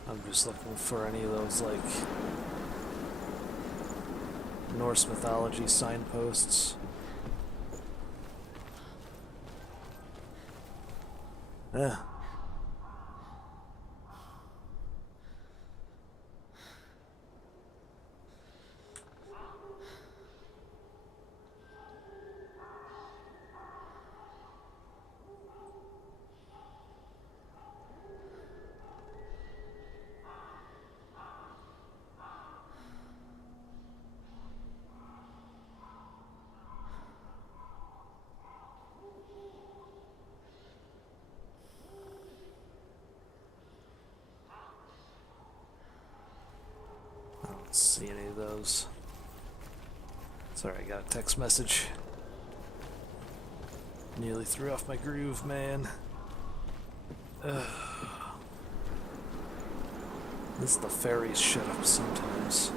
I'm just looking for any of those, like, Norse mythology signposts. Yeah. I don't see any of those. Sorry, I got a text message. Nearly threw off my groove, man. Ugh. This the fairies shut up sometimes.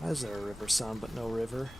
Why is there a river sound but no river?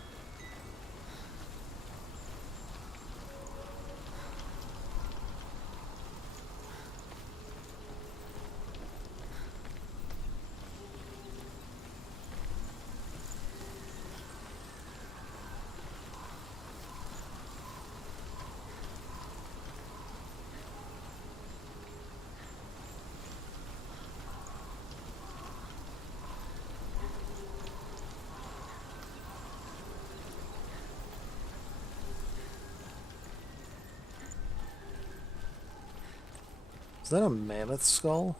Is that a mammoth skull?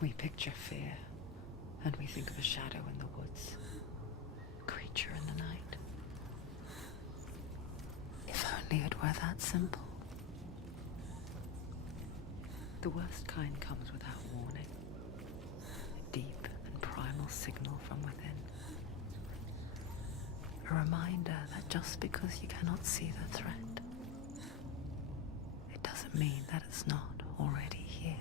We picture fear, and we think of a shadow in the woods, a creature in the night. If only it were that simple. The worst kind comes without warning. A deep and primal signal from within. A reminder that just because you cannot see the threat, it doesn't mean that it's not already here.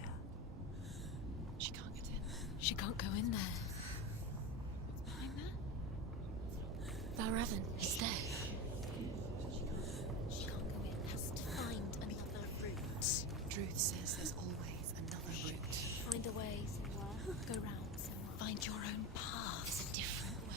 She can't get in. She can't go in there. What's behind there? Valravan is there. She can't go in. Has to find another route. Truth says there's always another route. Find a way, Senua. Go round, Senua. Find your own path. There's a different way.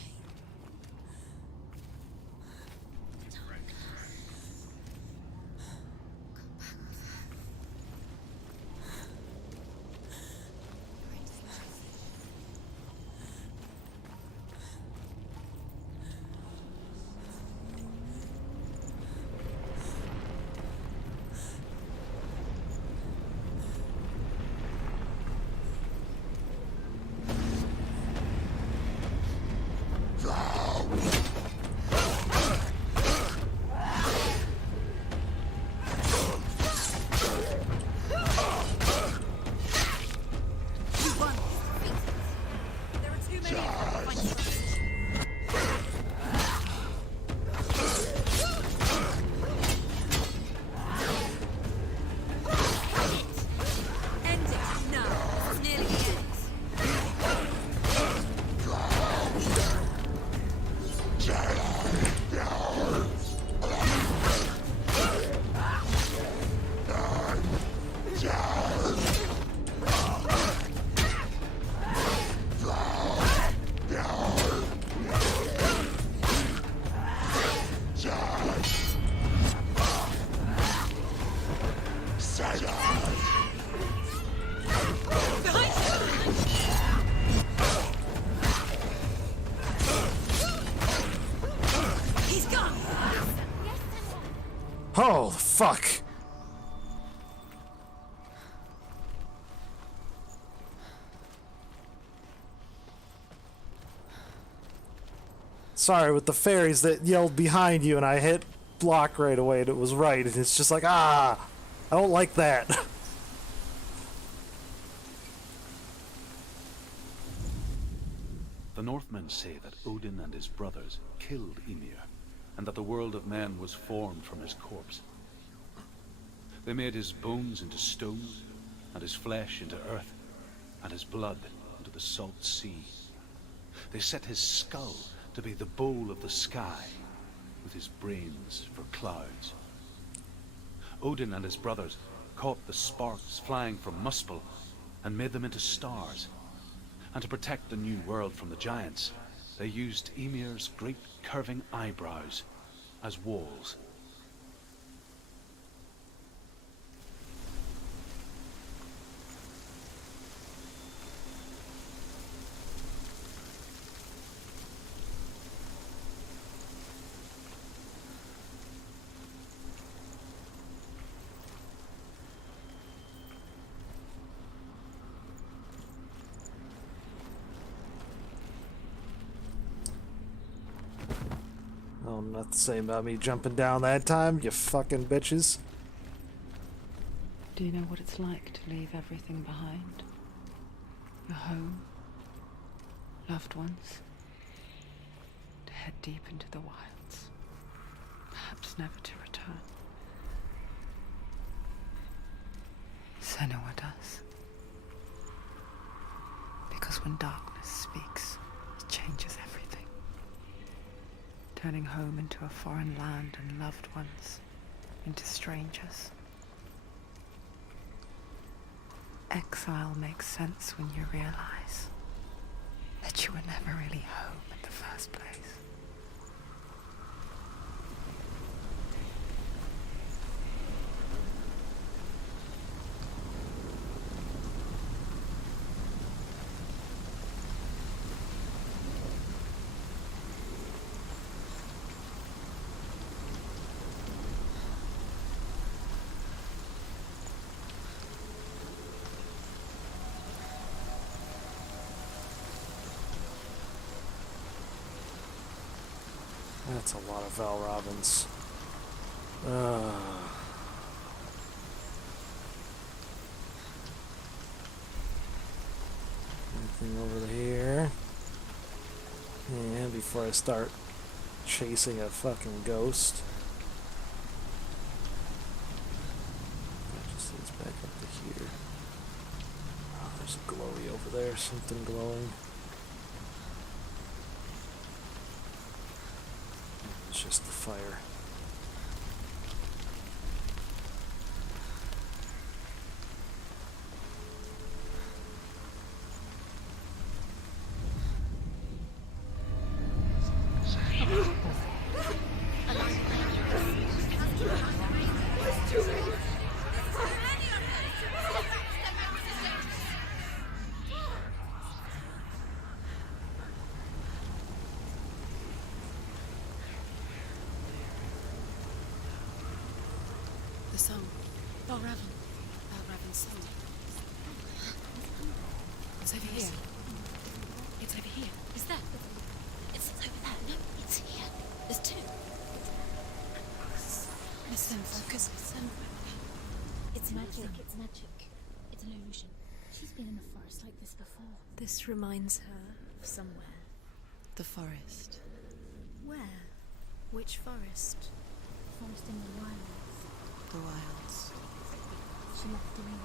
Oh, fuck. Sorry, with the fairies that yelled behind you and I hit block right away and it was right, and it's just like, ah, I don't like that. The Northmen say that Odin and his brothers killed Ymir, and that the world of men was formed from his corpse. They made his bones into stone, and his flesh into earth, and his blood into the salt sea. They set his skull to be the bowl of the sky, with his brains for clouds. Odin and his brothers caught the sparks flying from Muspel and made them into stars. And to protect the new world from the giants, they used Ymir's great curving eyebrows as walls. Oh, not the same about me jumping down that time, you fucking bitches. Do you know what it's like to leave everything behind? Your home, loved ones, to head deep into the wilds, perhaps never to return. Senua does. Because when darkness speaks, it changes everything. Turning home into a foreign land and loved ones into strangers. Exile makes sense when you realize that you were never really home in the first place. That's a lot of Val Robins. Anything over here? Yeah, before I start chasing a fucking ghost. That just leads back up to here. Oh, there's a glowy over there, something glowing. It's just the fire. The song. Balravan. Balravan's song. It's over here. It's over here. Is that? It's over there. No, it's here. There's two. Listen, focus. Listen. It's magic. It's magic. It's an illusion. She's been in the forest like this before. This reminds her Of somewhere. the forest. Where? Which forest? Forest in the wilds. The wilds. She left the ring.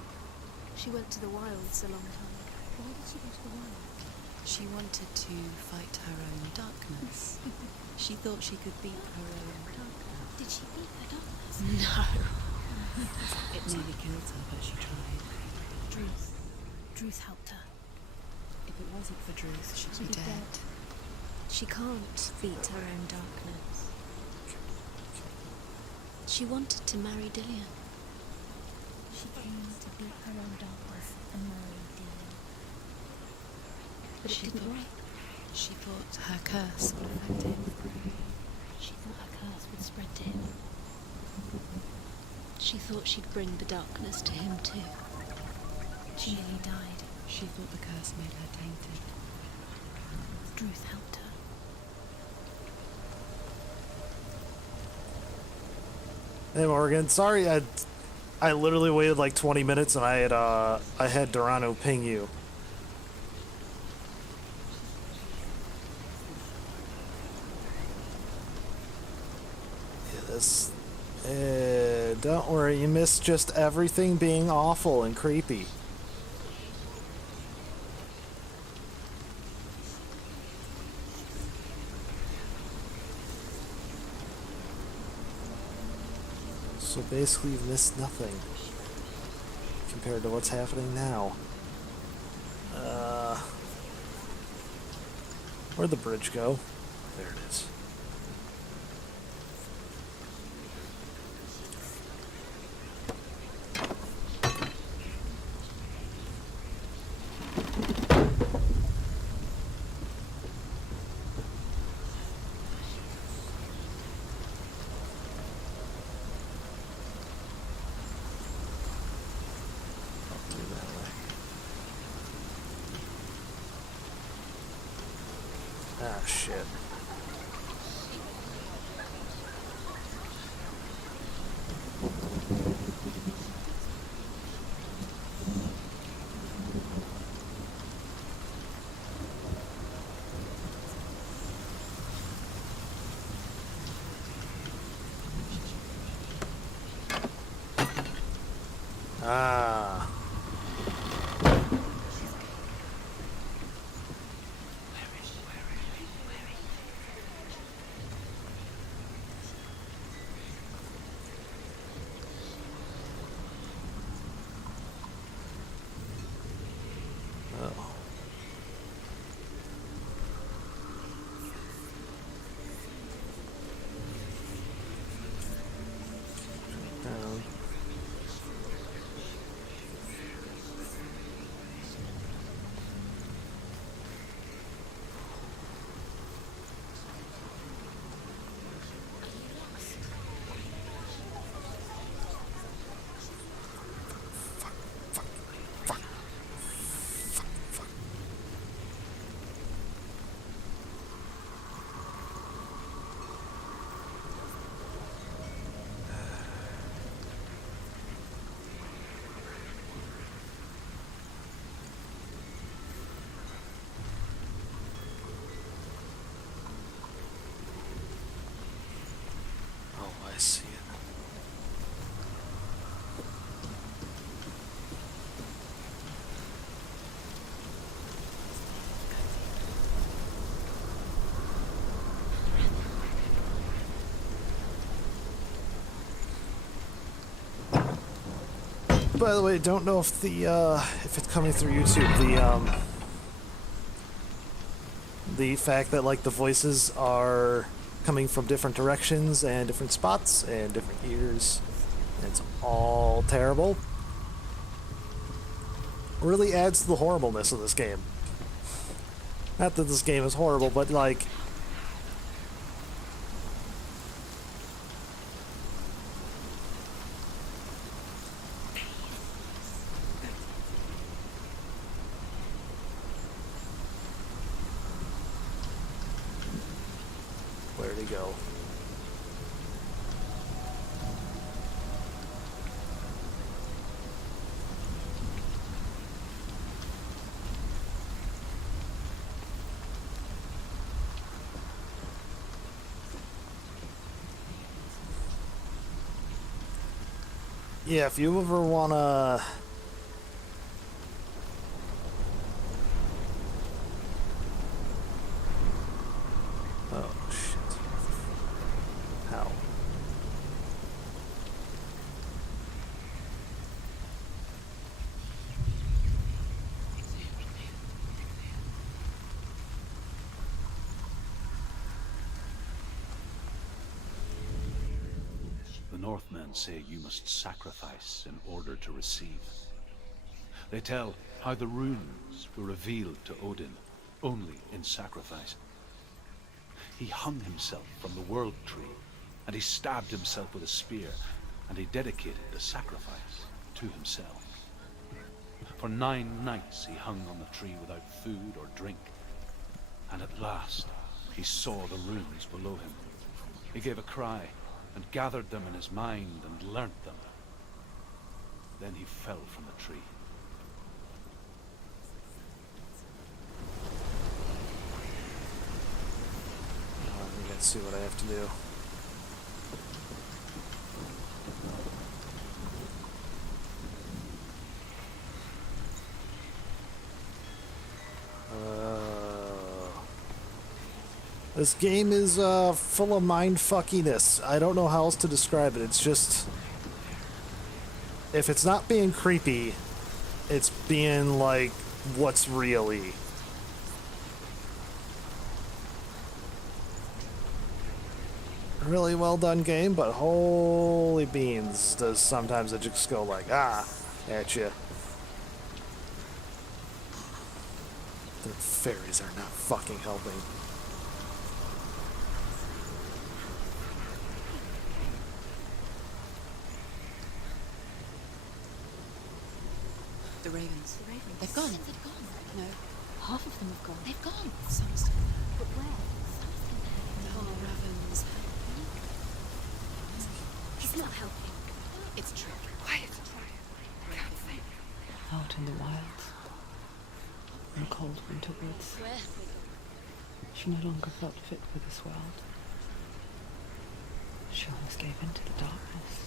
She went to the wilds a long time ago. Why did she go to the wild? She wanted to fight her own darkness. She thought she could beat her own darkness. Did she beat her darkness? No. It nearly killed her, but she tried. Druth helped her. If it wasn't for Druth, she'd She'd be be dead. She can't beat her own darkness. She wanted to marry Dillian. She came to beat her own darkness and marry Dillian. But it didn't work. She thought her curse would affect him. She thought her curse would spread to him. She thought she'd bring the darkness to him too. She nearly died. She thought the curse made her tainted. Druth helped her. Hey Morgan, sorry I literally waited like 20 minutes and I had Dorano ping you. Yeah, this don't worry, you missed just everything being awful and creepy. So basically you've missed nothing compared to what's happening now. Where'd the bridge go? There it is. Ah, shit. Ah. By the way, don't know if the if it's coming through YouTube. The fact that like the voices are coming from different directions and different spots and different ears, and it's all terrible, really adds to the horribleness of this game. Not that this game is horrible, but like, where'd he go? Yeah, if you ever wanna... Oh, shit. How? The Northmen say you must sacrifice in order to receive. They tell how the runes were revealed to Odin only in sacrifice. He hung himself from the world tree, and he stabbed himself with a spear, and he dedicated the sacrifice to himself. For 9 nights he hung on the tree without food or drink, and at last he saw the runes below him. He gave a cry, and gathered them in his mind and learnt them. Then he fell from the tree. Let's see what I have to do. This game is full of mind fuckiness. I don't know how else to describe it. It's just, if it's not being creepy, it's being like, what's really? Really well done game, but holy beans, does sometimes it just go like, ah, at you. The fairies are not fucking helping. The ravens. The ravens. They've gone. They've gone. No, half of them have gone. They've gone. Some are still there. But where? Some of them. Oh, ravens. He's not helping. It's true. Quiet. Can't think. Out in the wilds, in the cold winter woods, Where? she no longer felt fit for this world. She almost gave in to the darkness.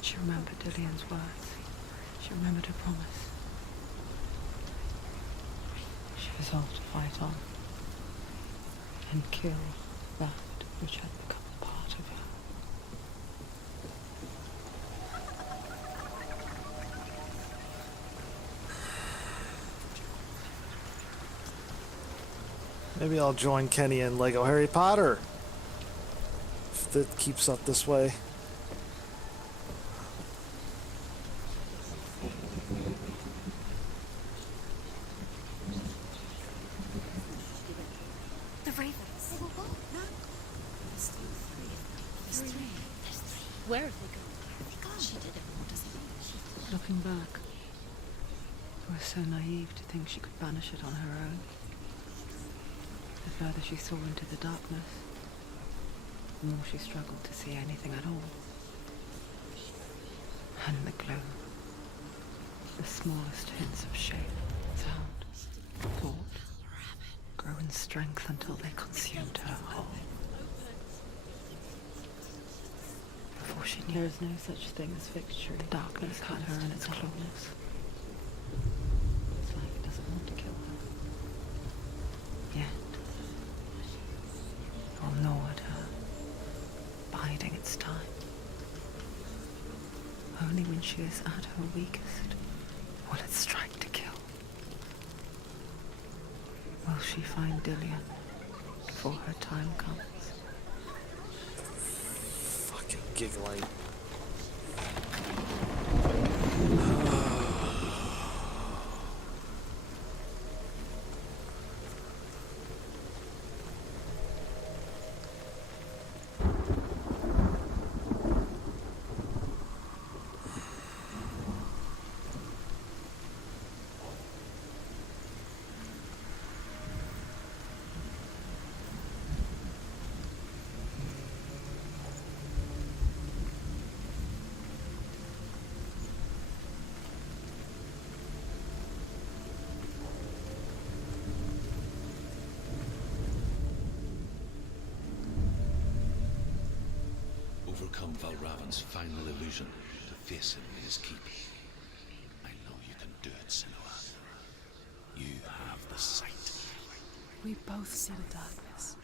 She remembered Dillian's words. She remembered her promise. She resolved to fight on and kill that which had become a part of her. Maybe I'll join Kenny in Lego Harry Potter, if that keeps up this way. The ravens. They were gone. No. There's still 3 of them. There's 3. There's 3. Where have they gone? They're gone. She did it. What does it mean? She did it. Looking back, I was so naive to think she could banish it on her own. The further she saw into the darkness, the more she struggled to see anything at all. And the gloom, the smallest hints of shape, sound, thought, grow in strength until they consumed her whole. Before she knew, there is no such thing as victory. The darkness had her in its claws. It's like it doesn't want to kill her. Yet, it will gnaw at her, she is at her weakest, will it strike to kill? Will she find Dillian before her time comes? Fucking giggling. Overcome Valravan's final illusion to face him in his keep. I know you can do it, Senua. You have the sight. We both see the darkness.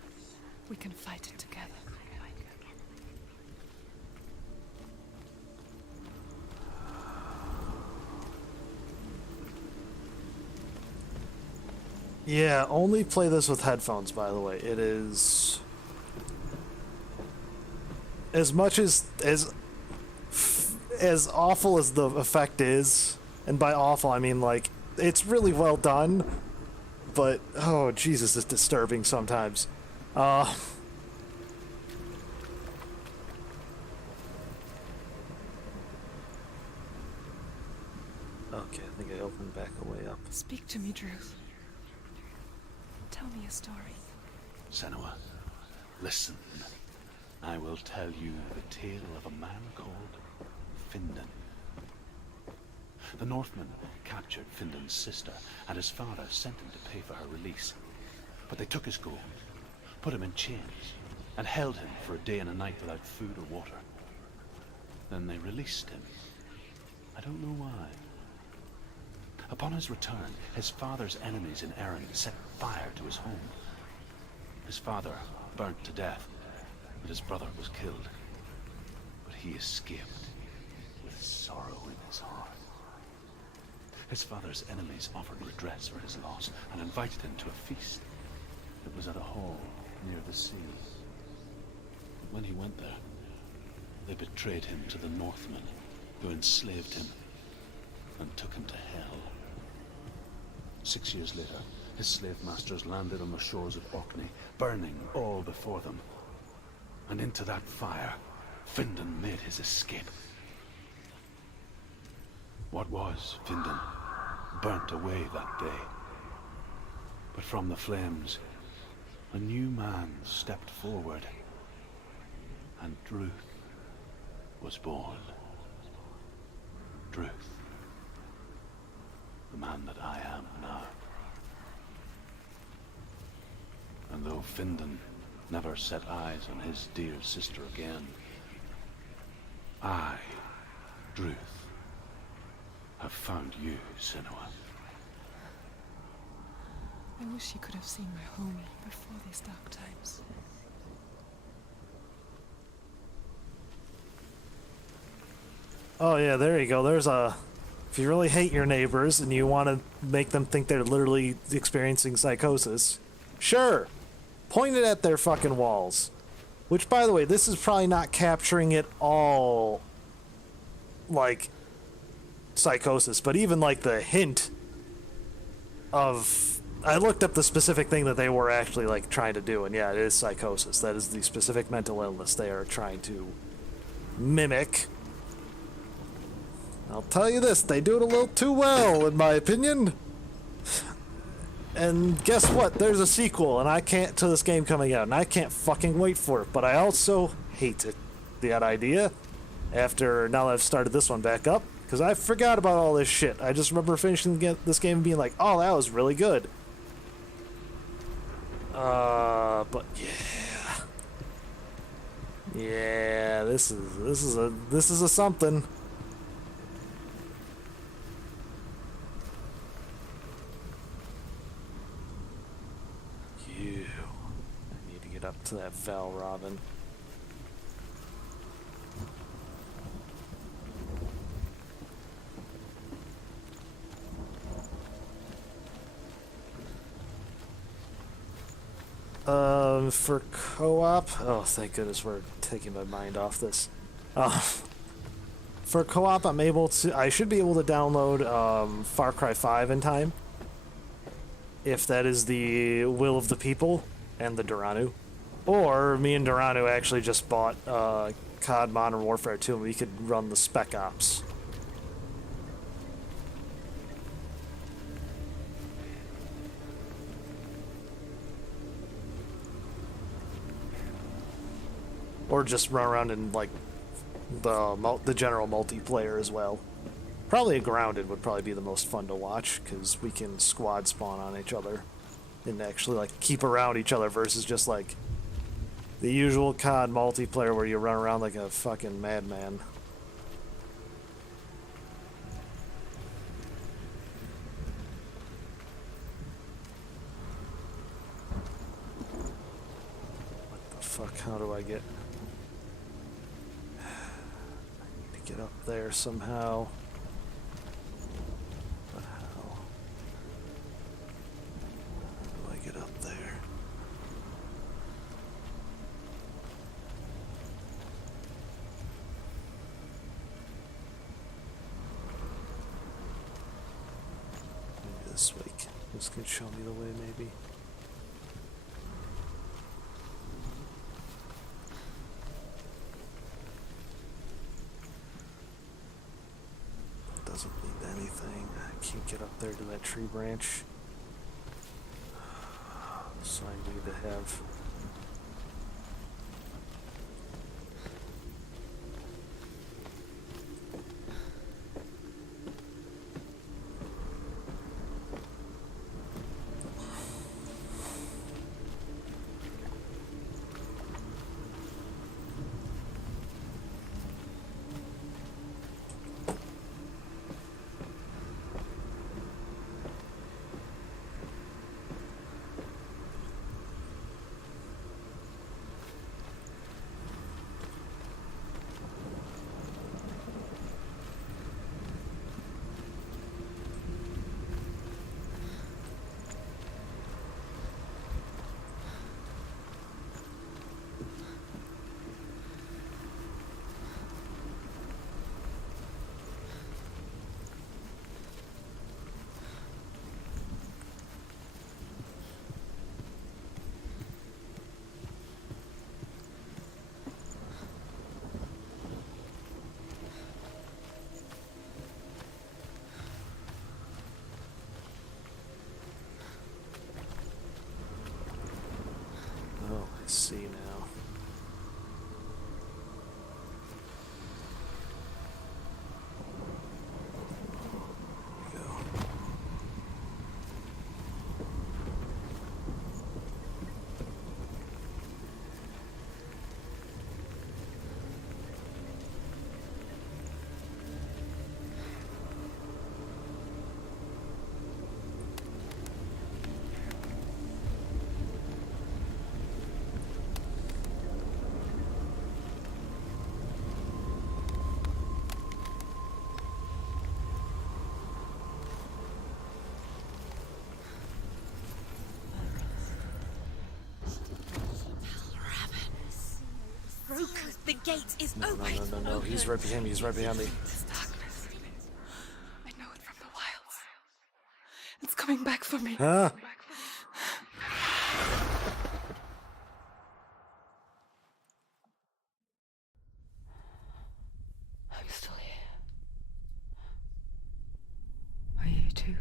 We can fight it together. Yeah, only play this with headphones, by the way. It is... as much as awful as the effect is, and by awful I mean like it's really well done, but oh Jesus, it's disturbing sometimes. Okay, I think I opened back a way up. Speak to me, Druth. Tell me a story. Senua, listen. I will tell you the tale of a man called Findan. The Northmen captured Findan's sister, and his father sent him to pay for her release. But they took his gold, put him in chains, and held him for a day and a night without food or water. Then they released him. I don't know why. Upon his return, his father's enemies in Erin set fire to his home. His father burnt to death, but his brother was killed. But he escaped with sorrow in his heart. His father's enemies offered redress for his loss and invited him to a feast. It was at a hall near the sea. But when he went there, they betrayed him to the Northmen, who enslaved him and took him to hell. 6 years later, his slave masters landed on the shores of Orkney, burning all before them. And into that fire, Findan made his escape. What was Findan burnt away that day. But from the flames, a new man stepped forward, and Druth was born. Druth, the man that I am now. And though Findan never set eyes on his dear sister again, I, Druth, have found you, Senua. I wish you could have seen my home before these dark times. Oh yeah, there you go. There's a... if you really hate your neighbors and you want to make them think they're literally experiencing psychosis, sure, point it at their fucking walls. Which, by the way, this is probably not capturing it all like psychosis, but even like the hint of... I looked up the specific thing that they were actually like trying to do, and yeah, it is psychosis. That is the specific mental illness they are trying to mimic. I'll tell you this, they do it a little too well, in my opinion. And guess what? There's a sequel, and I can't to this game coming out, and I can't fucking wait for it. But I also hate it, that idea. After now that I've started this one back up, because I forgot about all this shit. I just remember finishing this game and being like, "Oh, that was really good." But yeah, this is a something. I need to get up to that Val Robin. For co-op, oh thank goodness we're taking my mind off this. For co-op, I should be able to download Far Cry 5 in time, if that is the will of the people and the Duranu. Or me and Duranu actually just bought COD Modern Warfare 2 and we could run the Spec Ops. Or just run around in like the general multiplayer as well. Probably a Grounded would probably be the most fun to watch because we can squad spawn on each other and actually like keep around each other versus just like the usual COD multiplayer where you run around like a fucking madman. What the fuck? How do I get... get up there somehow. But how? How do I get up there? Maybe this way. This could show me the way, maybe. Doesn't need anything. I can't get up there to that tree branch. So I need to have... Oh, I see now. There we go. The gate is No, open. no. He's right behind me. He's right behind me. This darkness. I know it from the wilds. It's coming back for me. Ah! I'm still here. Are you too?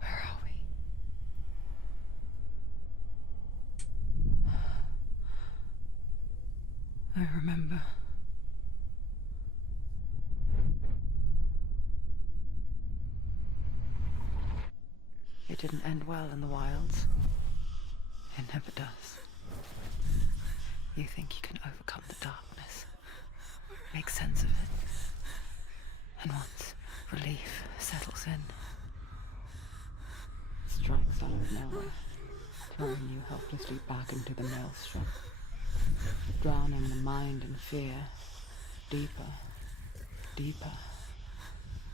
Where are we? I remember. It didn't end well in the wilds. It never does. You think you can overcome the darkness, make sense of it, and once relief settles in, strikes out of nowhere, throwing you helplessly back into the maelstrom, drowning the mind in fear, deeper, deeper,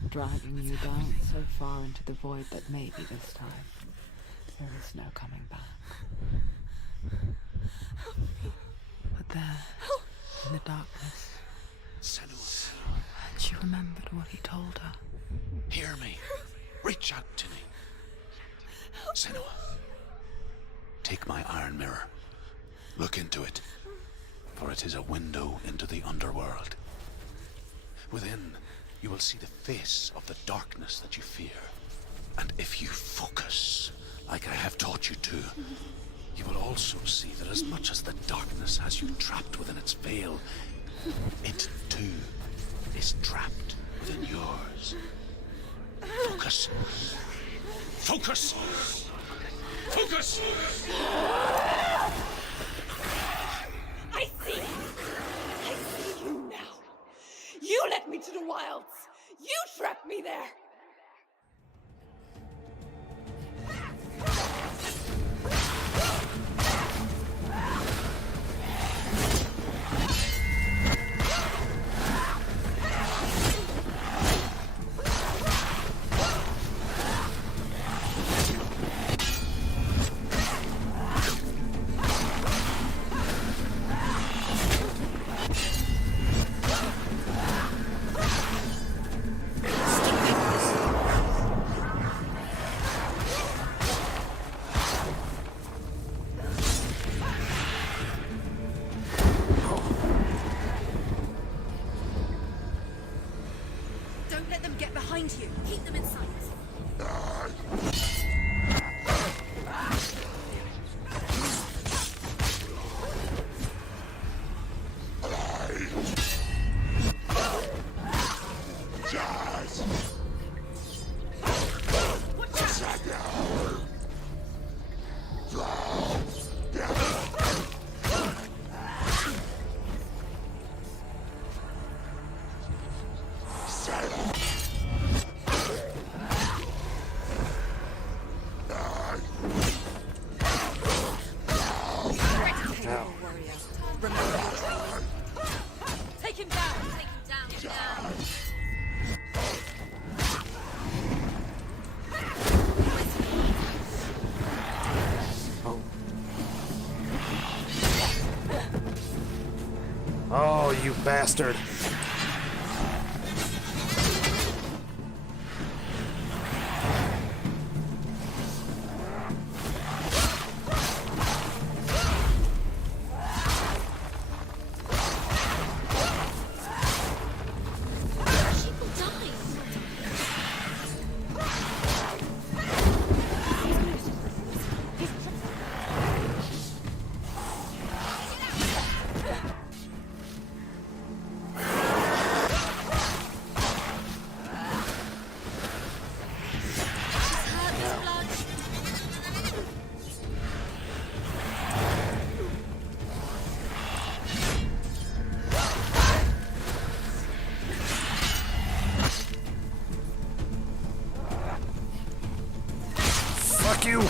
dragging you down so far into the void that maybe this time there is no coming back. there in the darkness. Senua, And she remembered what he told her. hear me. Reach out to me. Senua, take my iron mirror. Look into it, for it is a window into the underworld. Within, you will see the face of the darkness that you fear. And if you focus, like I have taught you to, you will also see that as much as the darkness has you trapped within its veil, it too is trapped within yours. Focus. Focus! Focus! I see you! I see you now! You led me to the wilds! You trapped me there! Don't let them get behind you. Keep them in sight. Take him down! Take him down! Oh, you bastard. Fuck you!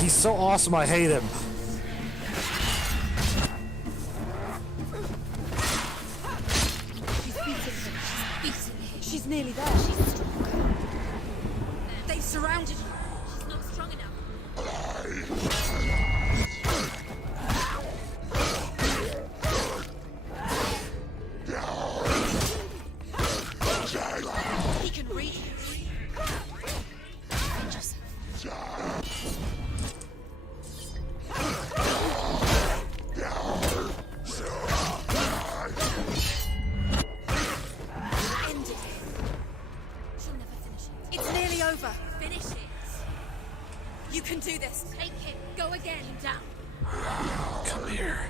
He's so awesome, I hate him. She's nearly there. She's strong. They surrounded her. She's not strong enough. He can read you. End it. She'll never finish it. It's nearly over. Finish it. You can do this. Take him. Go again. Down. Come here.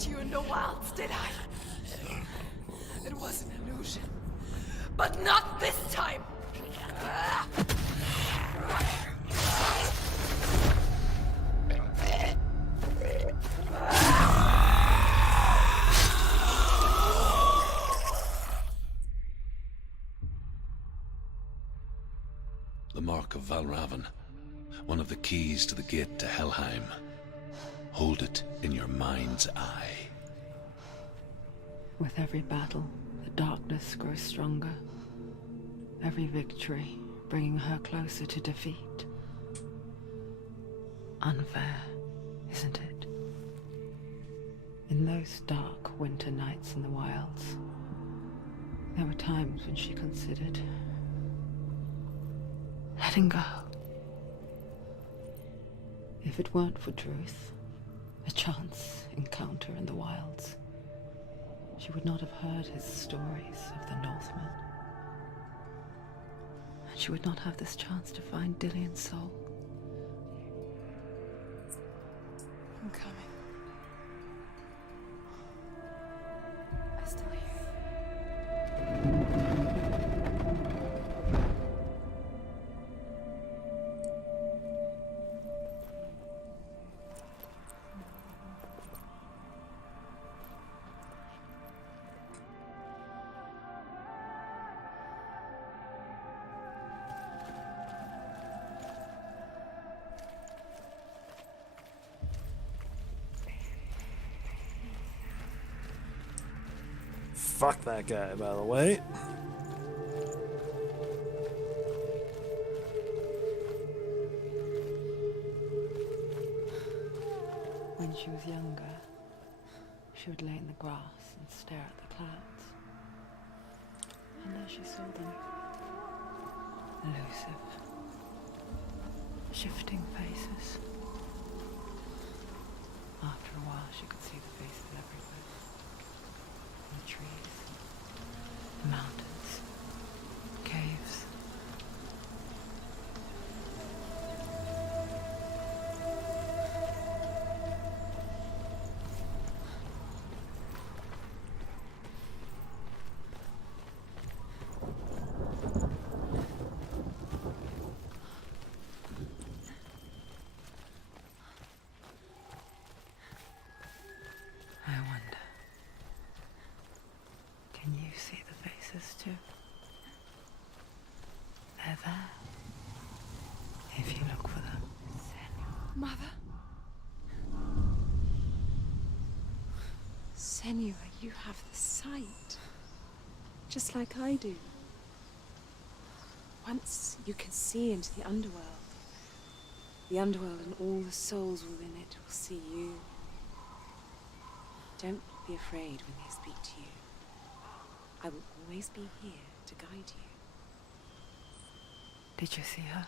tricked you into wilds, did I? It was an illusion. But not this time! The mark of Valravan, one of the keys to the gate to Helheim. Hold it in your mind's eye. With every battle, the darkness grows stronger. Every victory bringing her closer to defeat. Unfair, isn't it? In those dark winter nights in the wilds, there were times when she considered letting go. If it weren't for Druth, a chance encounter in the wilds, she would not have heard his stories of the Northmen. And she would not have this chance to find Dillion's soul. I'm coming. I still hear you. Fuck that guy, by the way. When she was younger, she would lay in the grass and stare at the clouds. And there she saw them. Elusive. Shifting faces. After a while, she could see the faces everywhere. In the trees, the mountains, caves. I wonder, can you see the faces too? They're there, if you look for them. Mother? Senua, you have the sight. Just like I do. Once you can see into the underworld and all the souls within it will see you. Don't be afraid when they speak to you. I will always be here to guide you. Did you see her?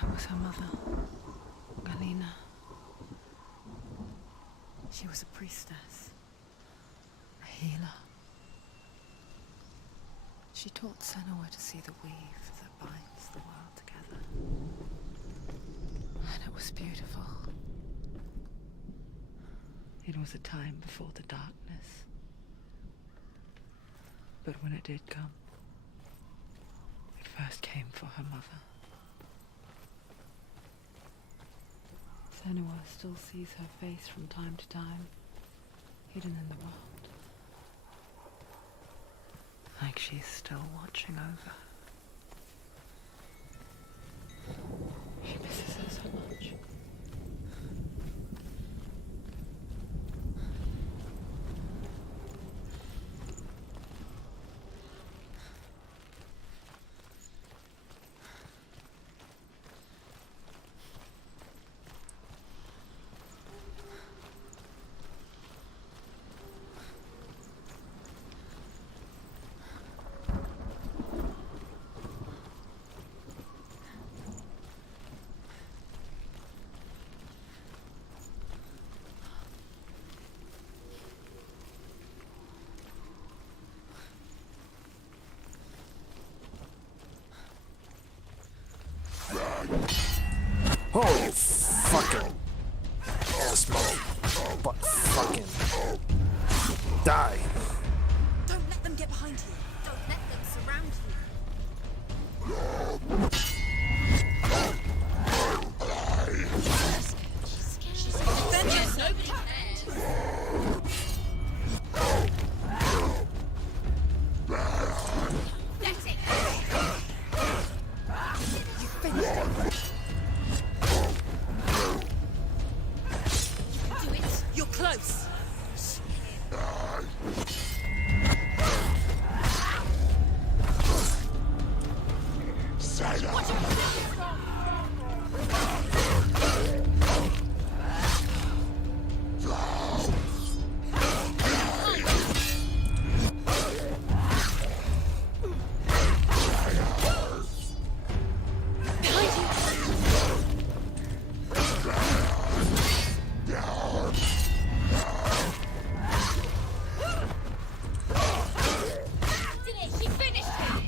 That was her mother, Galina. She was a priestess, a healer. She taught Senua to see the weave that binds the world together. And it was beautiful. It was a time before the darkness. But when it did come, it first came for her mother. Senua still sees her face from time to time, hidden in the world. Like she's still watching over her. She misses her so much. Holy fucking ass but fucking die. Don't let them get behind you. Don't let them surround you. Vengeance, nobody cares. That's it. You finished it. You can do it. You're close. She finished him.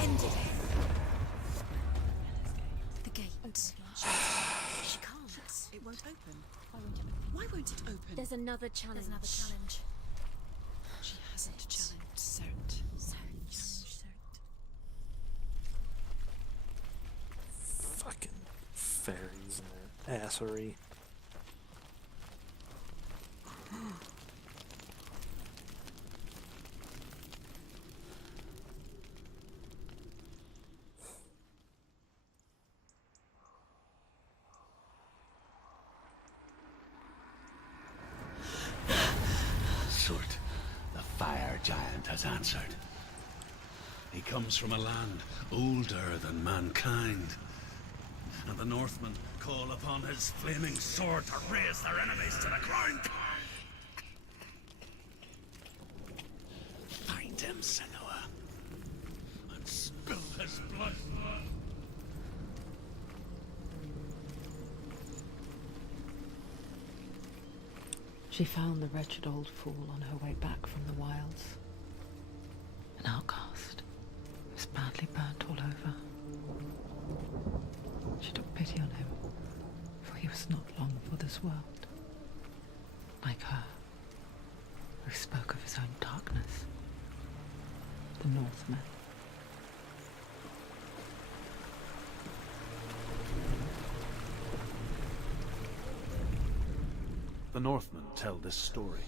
Ended it. The gate. She can't. It won't open. Why won't it open? There's another challenge. She hasn't challenged Cert. Fucking fairies and their assery. Surt, the fire giant has answered. He comes from a land older than mankind. And the Northmen call upon his flaming sword to raise their enemies to the ground. Find him, Senua, and spill his blood. She found the wretched old fool on her way back from the wilds. An outcast. He was badly burnt all over. She took pity on him, for he was not long for this world. Like her, who spoke of his own darkness. The Northmen. The Northmen tell this story.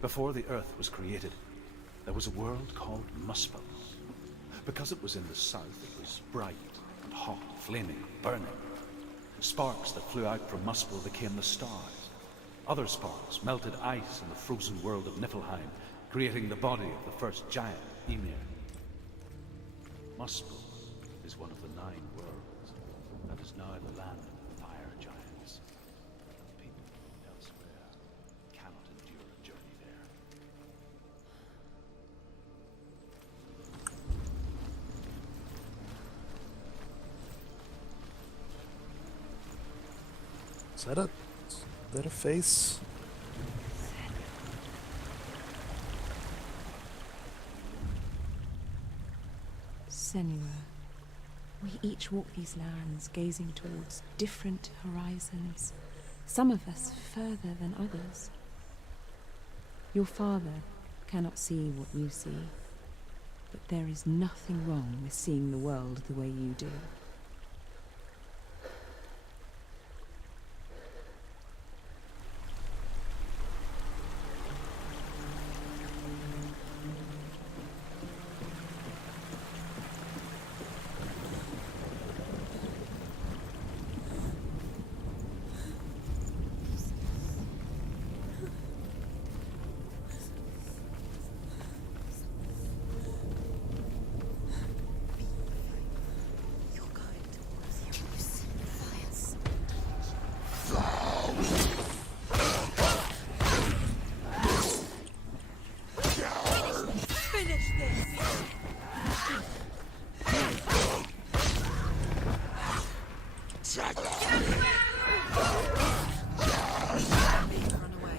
Before the Earth was created, there was a world called Muspel. Because it was in the south, it was bright and hot, flaming, burning. Sparks that flew out from Muspel became the stars. Other sparks melted ice in the frozen world of Niflheim, creating the body of the first giant, Ymir. Muspel is one of the 9 worlds, and is now the land of the fire giants. People elsewhere cannot endure a journey there. Is that a face? Senua, we each walk these lands gazing towards different horizons, some of us further than others. Your father cannot see what you see, but there is nothing wrong with seeing the world the way you do.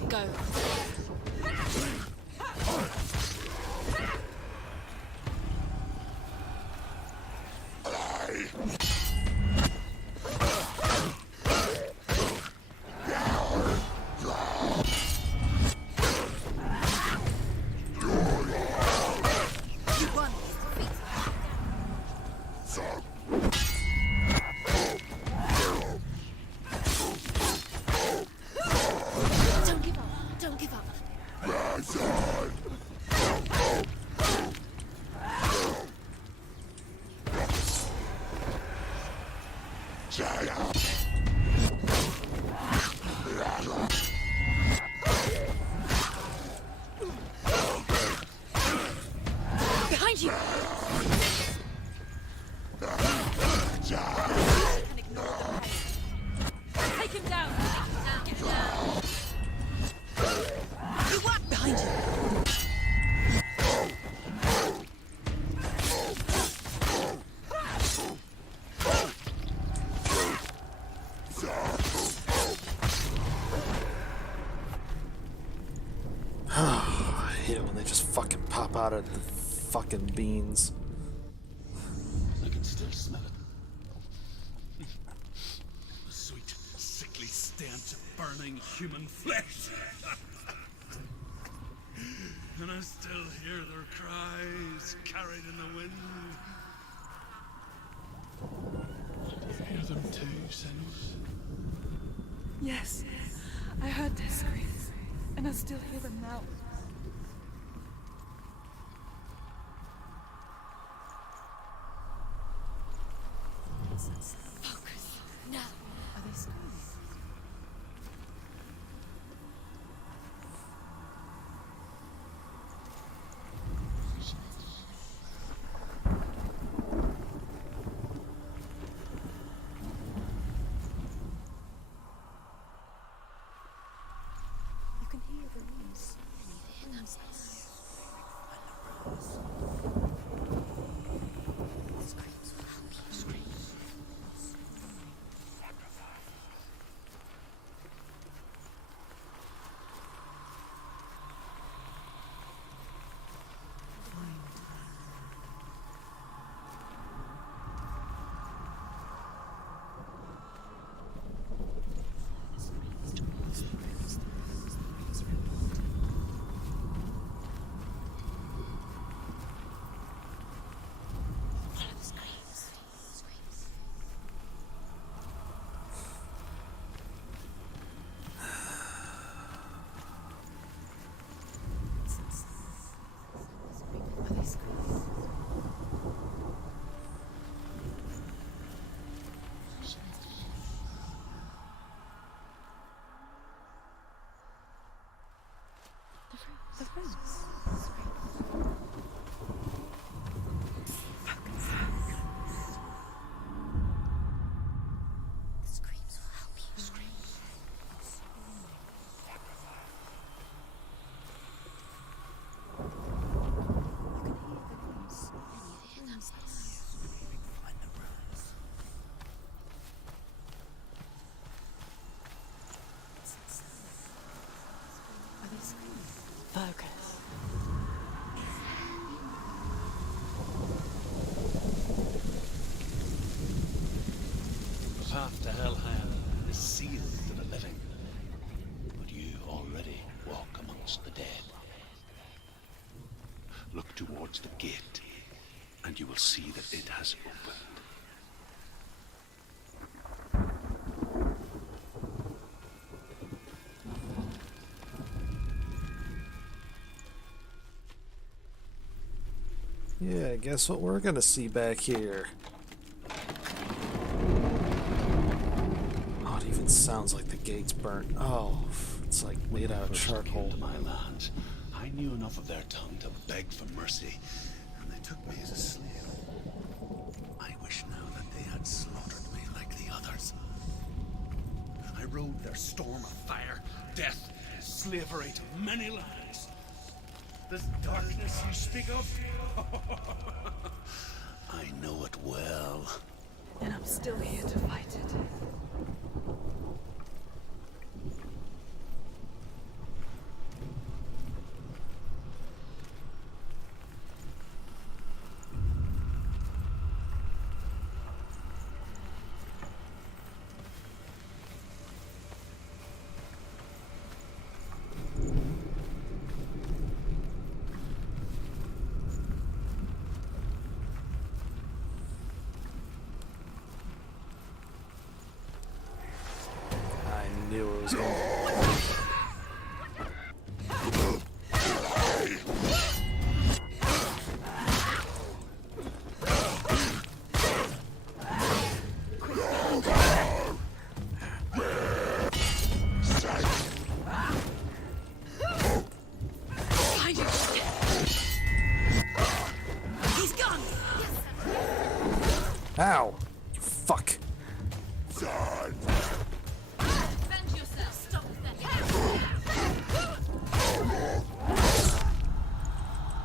Go. Don't give up. Don't give up. Behind you. And ignore the pain. Take him down. Get him down. Behind you. I hate it when they just fucking pop out of the fucking beans. I can still smell it. The sweet, sickly stench of burning human flesh. And I still hear their cries carried in the wind. Hear them too, Senua? Yes, I heard their screams, and I still hear them now. Focus. Now. Are they screaming? You can hear the rooms. Are they screaming? The rooms. The screams will help you. Are they screaming? Focus. The path to Hellhand is sealed to the living. But you already walk amongst the dead. Look towards the gate, and you will see that it has opened. Yeah, guess what we're gonna see back here? Oh, it even sounds like the gate's burnt. Oh, it's like made out of First I came charcoal. to my lands, I knew enough of their tongue to beg for mercy, and they took me as a slave. I wish now that they had slaughtered me like the others. I rode their storm of fire, death, and slavery to many lands. This darkness you speak of, I know it well. And I'm still here to fight it. always go. Ow! You fuck.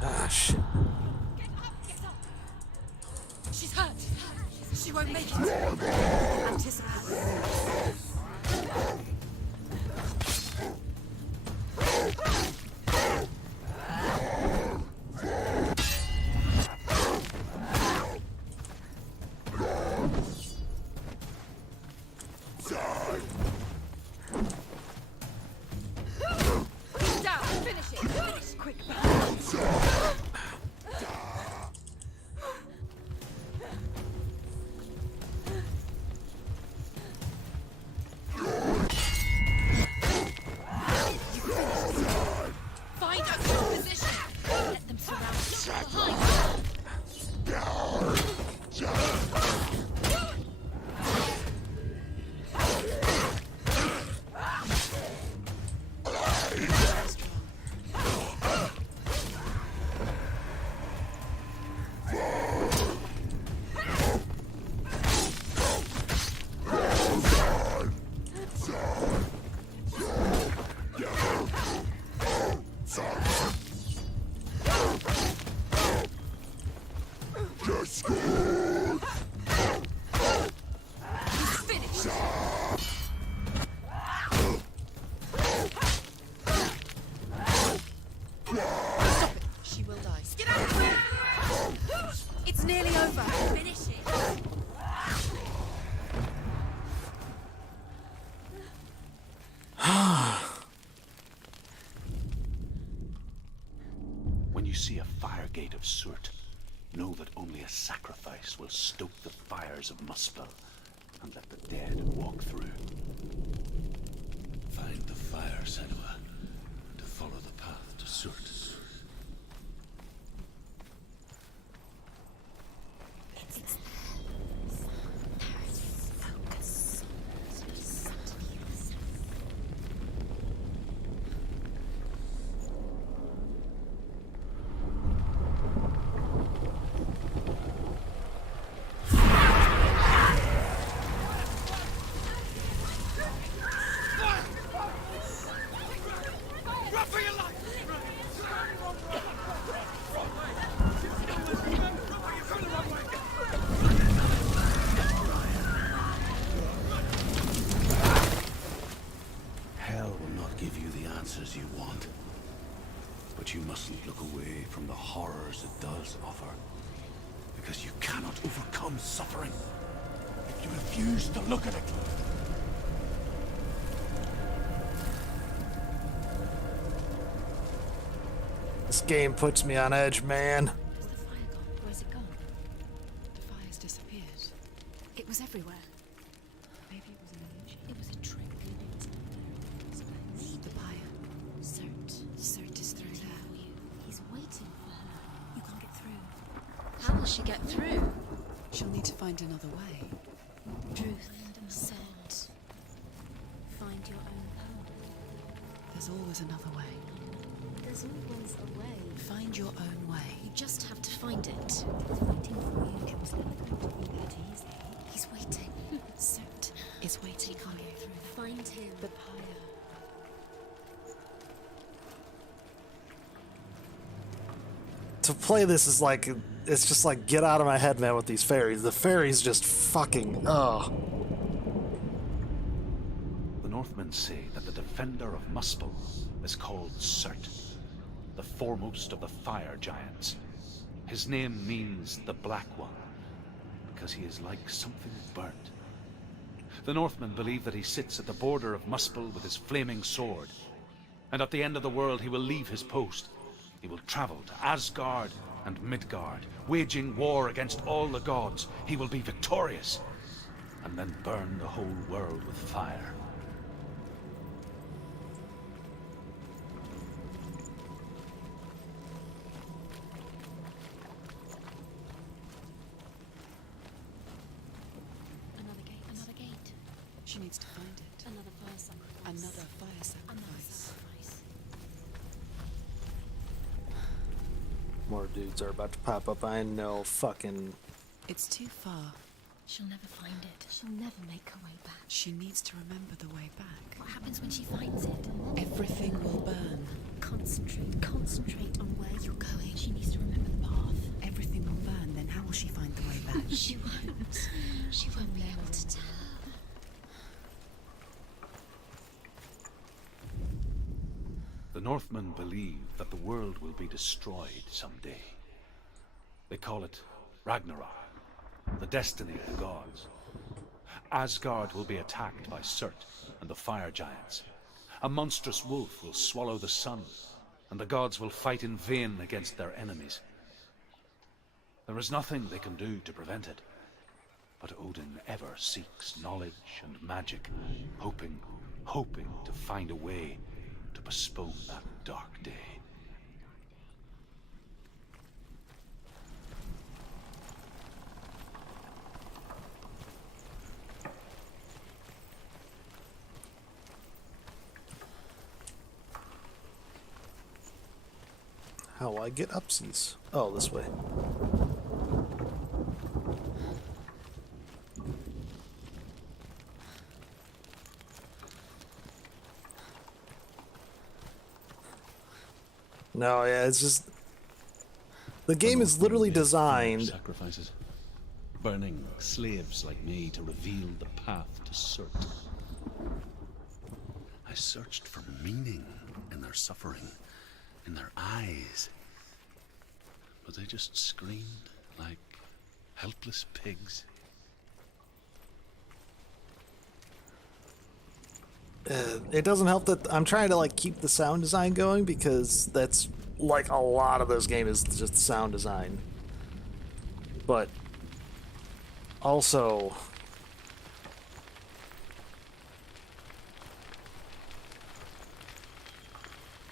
Ah, shit. She's hurt. She won't make it. Anticipate. He's down. Finish it. Finish quick. Find a good position. Let them surround you. Behind. Finish. Stop it. She will die. Get out of here. It's nearly over. Finish it. When you see a fire gate of Surt, know that only a sacrifice will stoke the fires of Muspel and let the dead walk through. Find the fire, Senua, to follow the path to Surt. Hell will not give you the answers you want. But you mustn't look away from the horrors it does offer. Because you cannot overcome suffering if you refuse to look at it. This game puts me on edge, man. Is the fire gone? Where's it gone? The fire's disappeared. It was everywhere. Maybe it was an illusion. It was a trick. The pyre. Cert is through there. He's waiting for her. You can't get through. How will she get through? She'll need to find another way. Truth. Cert. Find your own power. There's always another way. There's always a way. Find your own way. You just have to find it. He's waiting for you. It was never going to be that easy. He's waiting. Cert Is waiting He for can't you. get through. Find him. The pyre. To play this is like, it's just like, get out of my head, man, with these fairies. The fairies just fucking, oh. The Northmen say that the defender of Muspel is called Surt, the foremost of the fire giants. His name means the Black One, because he is like something burnt. The Northmen believe that he sits at the border of Muspel with his flaming sword, and at the end of the world he will leave his post. He will travel to Asgard and Midgard, waging war against all the gods. He will be victorious, and then burn the whole world with fire. She needs to find it. Another fire sacrifice. Another fire Another sacrifice. sacrifice. More dudes are about to pop up. I know fucking... It's too far. She'll never find it. She'll never make her way back. She needs to remember the way back. What happens when she finds it? Everything will burn. Concentrate on where you're going. She needs to remember the path. Everything will burn, then how will she find the way back? She won't. She won't be able to tell. The Northmen believe that the world will be destroyed someday. They call it Ragnarok, the destiny of the gods. Asgard will be attacked by Surt and the fire giants. A monstrous wolf will swallow the sun, and the gods will fight in vain against their enemies. There is nothing they can do to prevent it, but Odin ever seeks knowledge and magic, hoping to find a way to postpone that dark day. How I get upsies? Oh, this way. No, yeah, it's just... The game is literally designed... Sacrifices. Burning slaves like me to reveal the path to Surt. I searched for meaning in their suffering, in their eyes. But they just screamed like helpless pigs. It doesn't help that I'm trying to like keep the sound design going, because that's like a lot of this game is just sound design. But also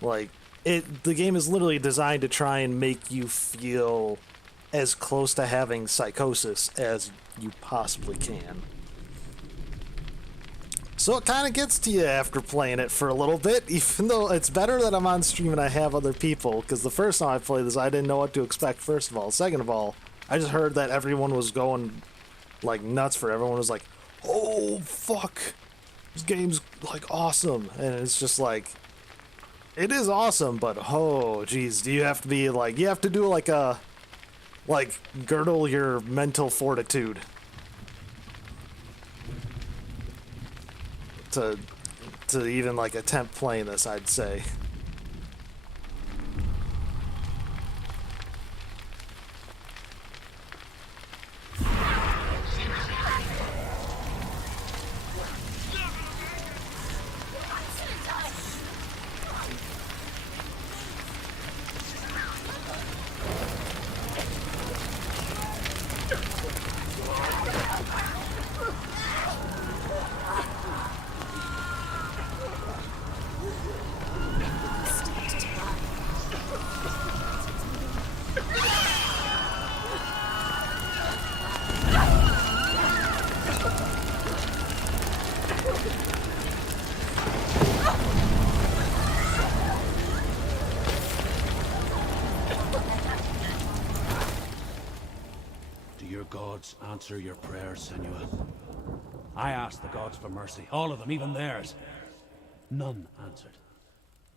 like the game is literally designed to try and make you feel as close to having psychosis as you possibly can. So it kind of gets to you after playing it for a little bit, even though it's better that I'm on stream and I have other people, because the first time I played this, I didn't know what to expect, first of all. Second of all, I just heard that everyone was going, like, nuts for it. Everyone was like, oh, fuck, this game's, like, awesome. And it's just like, it is awesome, but, oh, geez, do you have to be, like, you have to do, like, a, like, girdle your mental fortitude to even like attempt playing this, I'd say. Answer your prayers, Senua. I asked the gods for mercy, all of them, even theirs. None answered.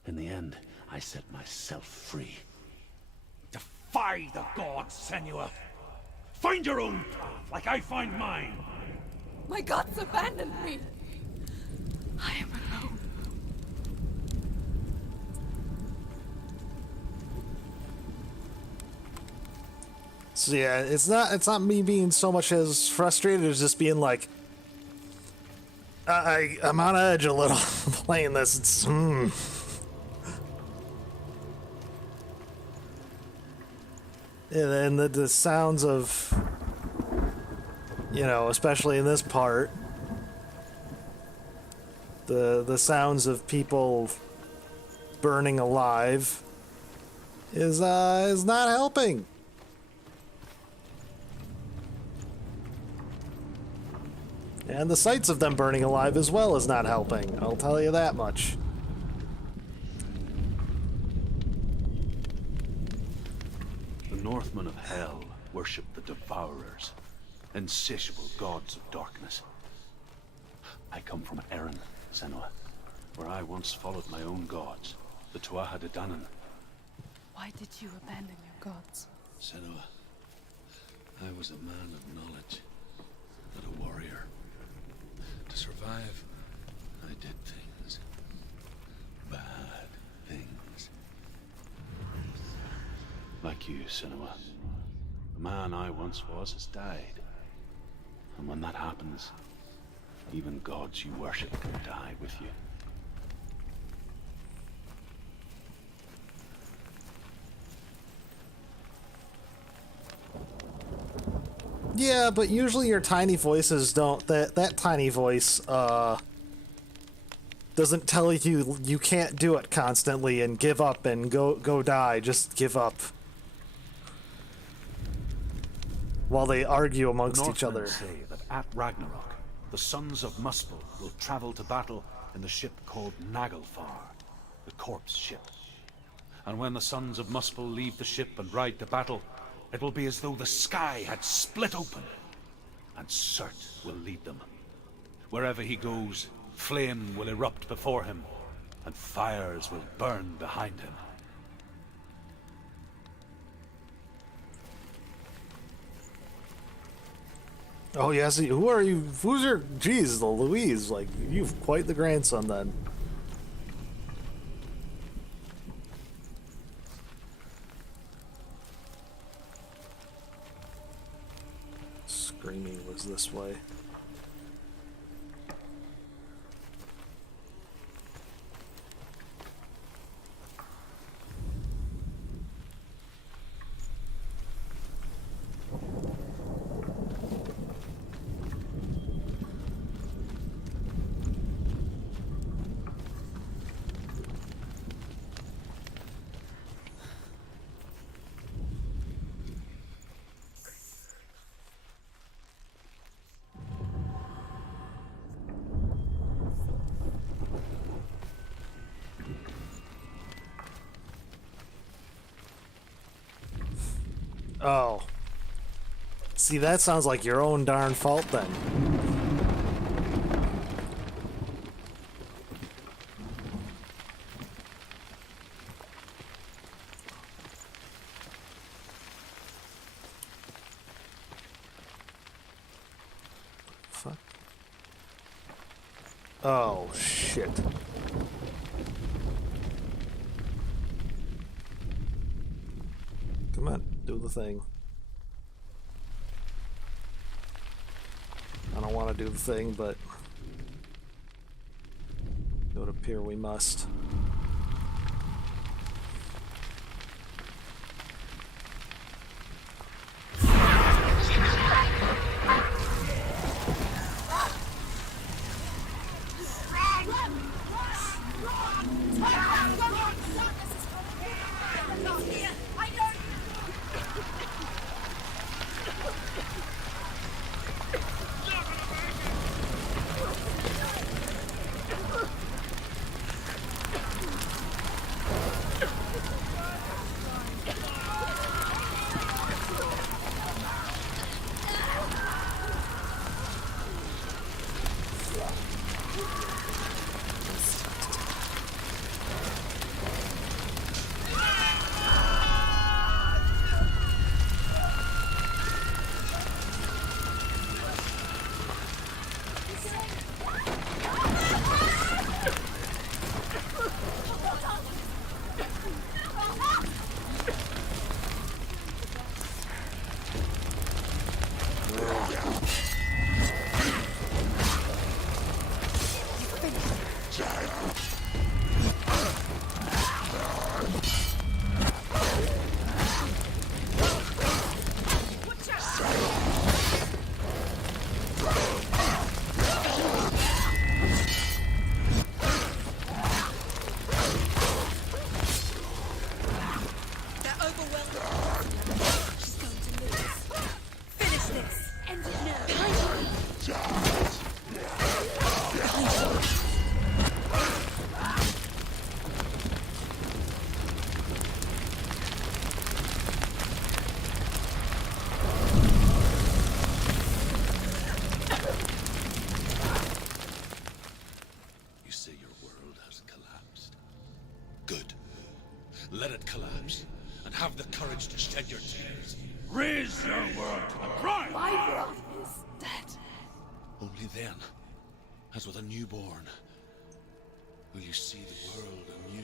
In the end, I set myself free. Defy the gods, Senua! Find your own path, like I find mine! My gods abandoned me! I am alone. So yeah, it's not me being so much as frustrated as just being like, I'm on edge a little playing this. It's and the sounds of, you know, especially in this part, the sounds of people burning alive is not helping. And the sights of them burning alive as well is not helping, I'll tell you that much. The Northmen of Hell worship the Devourers, insatiable gods of darkness. I come from Erin, Senua, where I once followed my own gods, the Tuatha De Danann. Why did you abandon your gods? Senua, I was a man of knowledge, not a warrior. To survive, I did things. Bad things. Like you, Senua. The man I once was has died. And when that happens, even gods you worship can die with you. Yeah, but usually your tiny voices don't. That tiny voice doesn't tell you you can't do it constantly and give up and go die. Just give up. While they argue amongst each other. The Northmen say that at Ragnarok, the sons of Muspel will travel to battle in the ship called Naglfar, the corpse ship. And when the sons of Muspel leave the ship and ride to battle, it will be as though the sky had split open, and Surt will lead them. Wherever he goes, flame will erupt before him, and fires will burn behind him. Oh yes, who are you? Who's your? Geez, Louise, like you've quite the grandson then. Screaming was this way. Oh. See, that sounds like your own darn fault then. Fuck. Oh, shit. Come on, do the thing. I don't want to do the thing, but it would appear we must. have the courage to shed your tears. Raise your world to the ground! My world is dead. Only then, as with a newborn, will you see the world anew.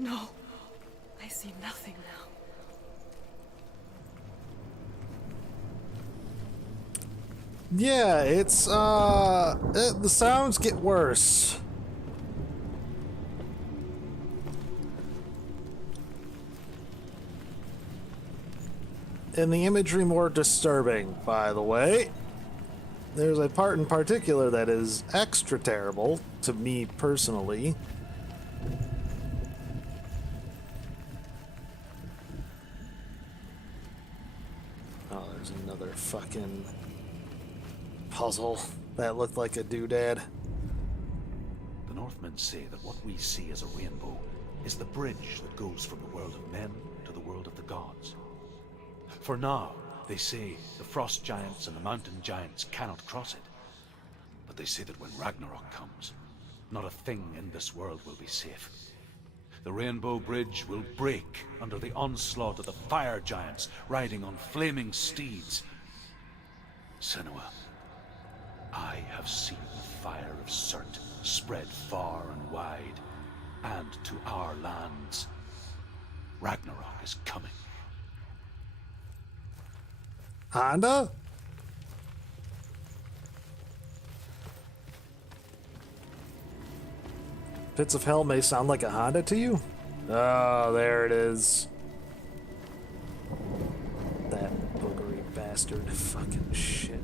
No, I see nothing now. Yeah, it's, the sounds get worse. And the imagery more disturbing, by the way. There's a part in particular that is extra terrible, to me personally. Oh, there's another fucking puzzle that looked like a doodad. The Northmen say that what we see as a rainbow is the bridge that goes from the world of men to the world of the gods. For now, they say the frost giants and the mountain giants cannot cross it. But they say that when Ragnarok comes, not a thing in this world will be safe. The rainbow bridge will break under the onslaught of the fire giants riding on flaming steeds. Senua, I have seen the fire of Surt spread far and wide, and to our lands. Ragnarok is coming. Honda? Pits of Hell may sound like a Honda to you? Oh, there it is. That boogery bastard. Fucking shit.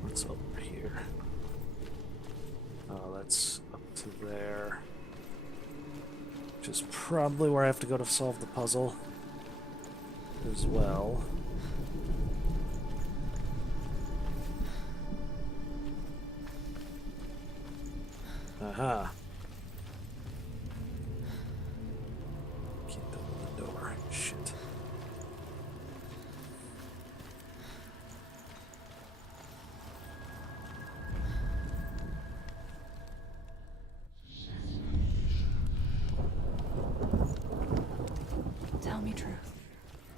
What's over here? Oh, that's up to there. Which is probably where I have to go to solve the puzzle as well. Aha. Can't open the door. Shit. Tell me truth.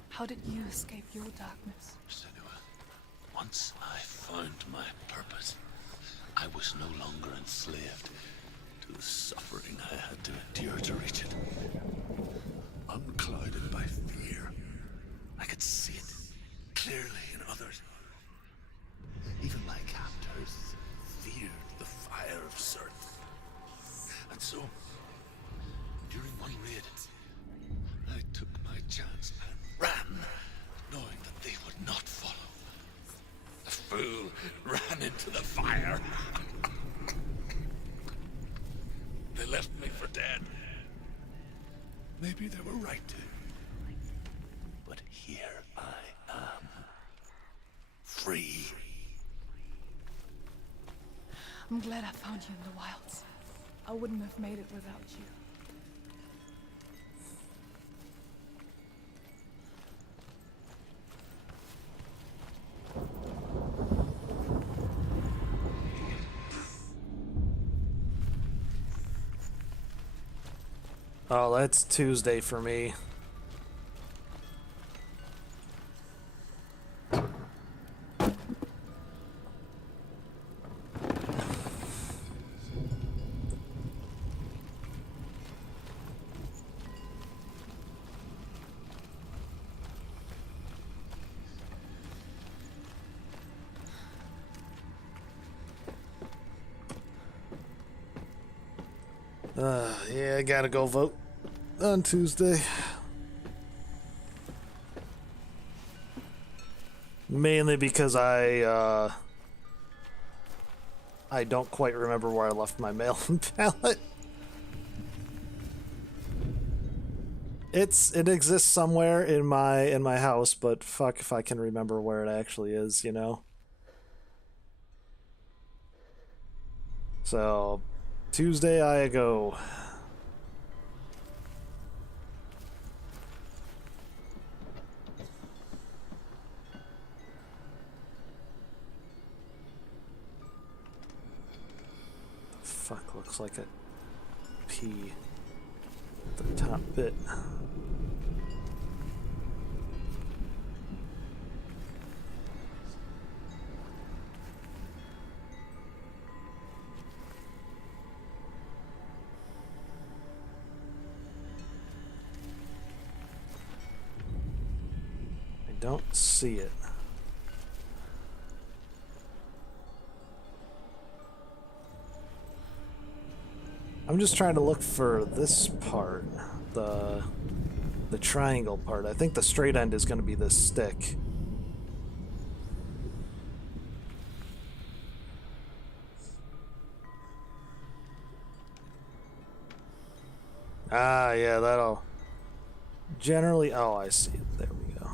How did you escape your darkness? Senua, once I found my purpose, I was no longer enslaved to the suffering I had to endure to reach it. Unclouded by fear, I could see it clearly in others. Even my captors feared the fire of Surt. And so, during one raid, I took my chance and ran, knowing that they would not follow. The fool ran into the fire. They left me for dead. Maybe they were right to. But here I am. Free. I'm glad I found you in the wilds. I wouldn't have made it without you. Oh, that's Tuesday for me. Yeah, I gotta go vote on Tuesday. Mainly because I don't quite remember where I left my mail-in ballot. It exists somewhere in my house, but fuck if I can remember where it actually is, you know? So, Tuesday I go. Fuck, looks like it. P. The top bit. I don't see it. I'm just trying to look for this part, the triangle part. I think the straight end is going to be this stick. Ah, yeah, that'll generally. Oh, I see it. There we go.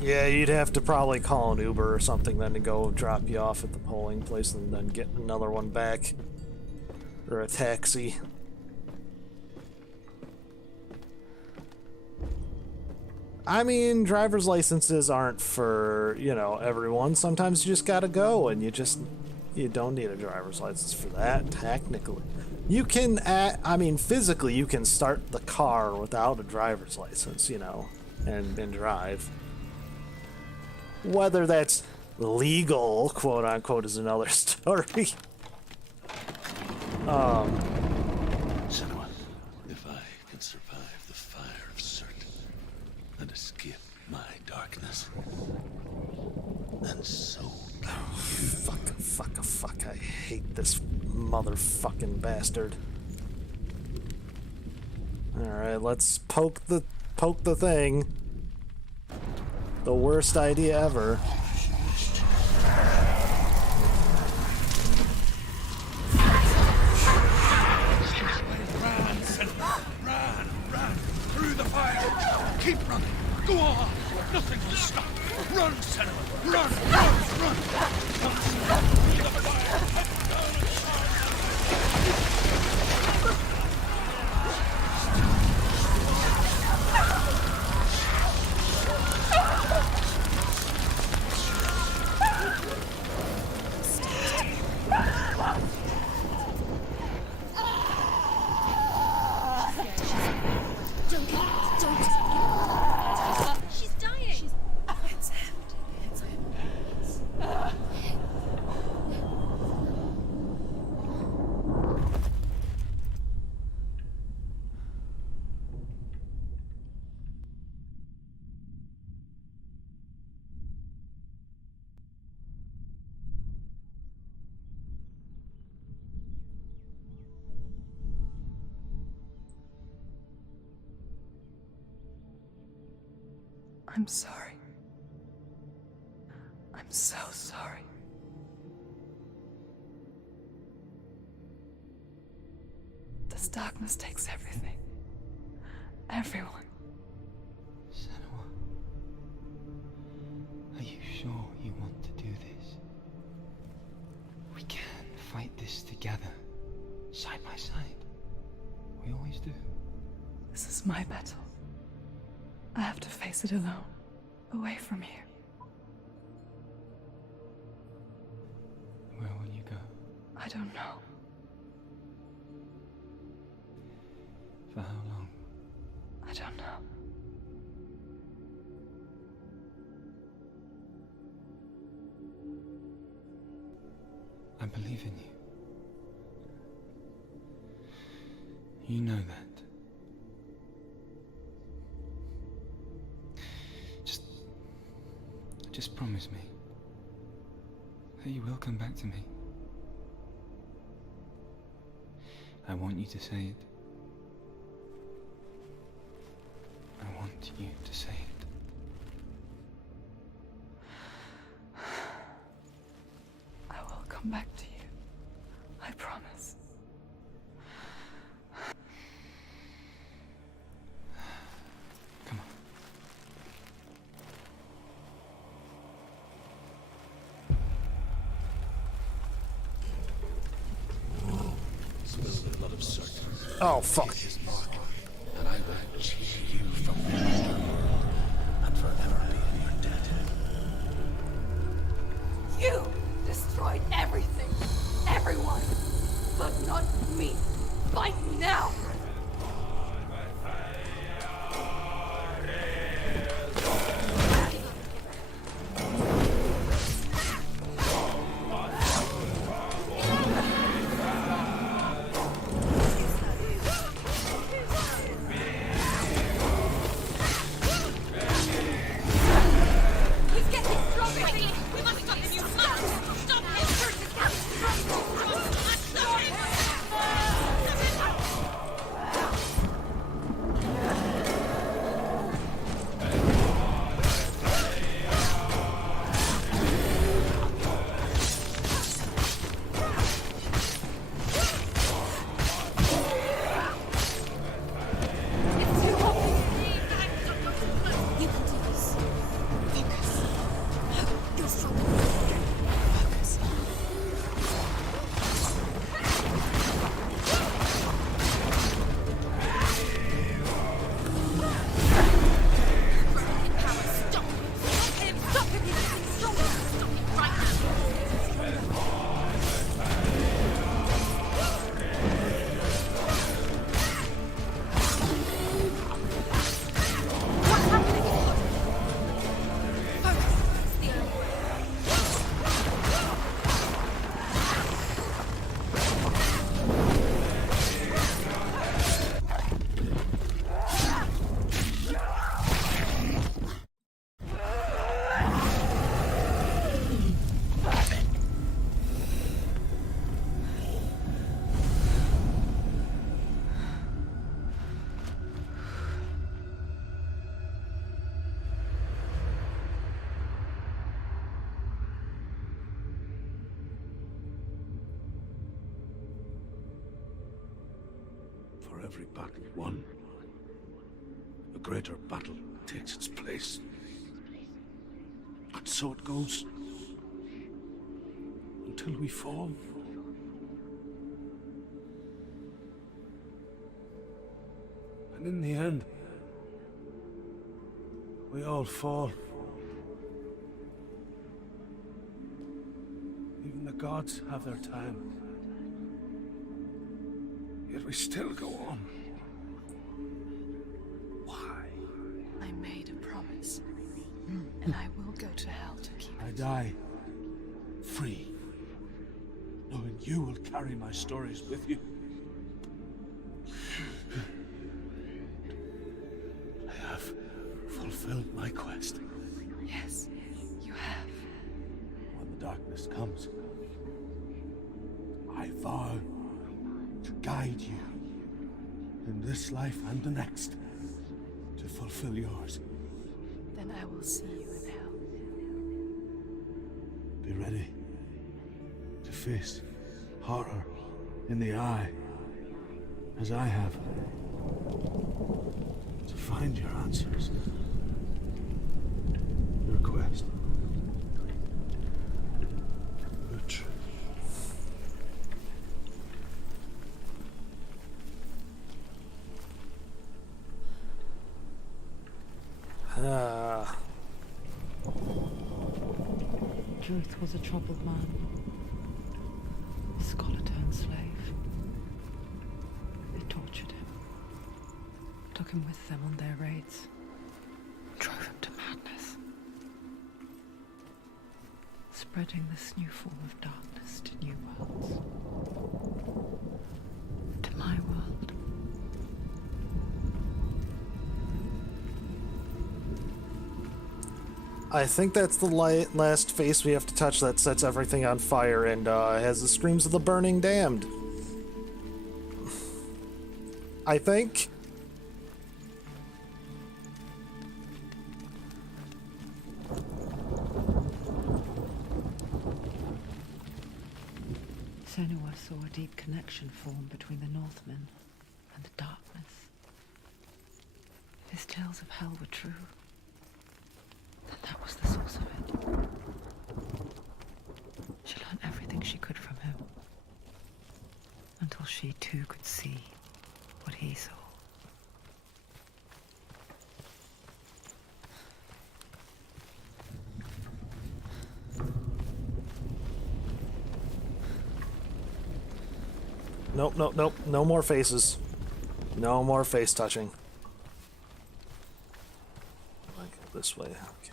Yeah, you'd have to probably call an Uber or something then to go drop you off at the polling place and then get another one back. Or a taxi. I mean, driver's licenses aren't for, you know, everyone. Sometimes you just gotta go and you don't need a driver's license for that, technically. You can, I mean, physically you can start the car without a driver's license, you know, and drive. Whether that's legal, quote unquote, is another story. Senua, if I can survive the fire of Surt and escape my darkness, then so can you. Fuck, I hate this motherfucking bastard. Alright, let's poke the thing. The worst idea ever. Run through the fire. Keep running. Go on. Nothing will stop. Run, Senua. Run. Through the fire. Head down and She's dying. It's him. I'm sorry. I'm so sorry. This darkness takes everything. Everyone. Senua, are you sure you want to do this? We can fight this together, side by side. We always do. This is my battle. I have to face it alone, away from here. Where will you go? I don't know. For how long? I don't know. I believe in you. You know that. Just promise me that you will come back to me. I want you to say it. I want you to say it. I will come back to you. I promise. Come on. Spill the blood of Surt. Oh, fuck. His mark, and I will change you from your and forever be in your debt. You destroyed everything. For every battle won, a greater battle takes its place. And so it goes. Until we fall. And in the end, we all fall. Even the gods have their time. Yet we still go on. Why? I made a promise, and I will go to hell to keep I it. die free, knowing you will carry my stories with you. I have fulfilled my quest. Yes, you have. When the darkness comes, I vow to guide you in this life and the next to fulfill yours. Then I will see you in hell. Be ready to face horror in the eye, as I have, to find your answers, your quest, your truth. Druth was a troubled man, a scholar-turned slave. They tortured him, took him with them on their raids, drove him to madness, spreading this new form of darkness to new worlds, to my world. I think that's the last face we have to touch that sets everything on fire and has the screams of the burning damned. I think. Senua saw a deep connection form between the Northmen and the darkness. If his tales of hell were true, then that was the source of it. She learned everything she could from him, until she too could see what he saw. Nope, nope, nope. No more faces. No more face touching. Like this way. Okay.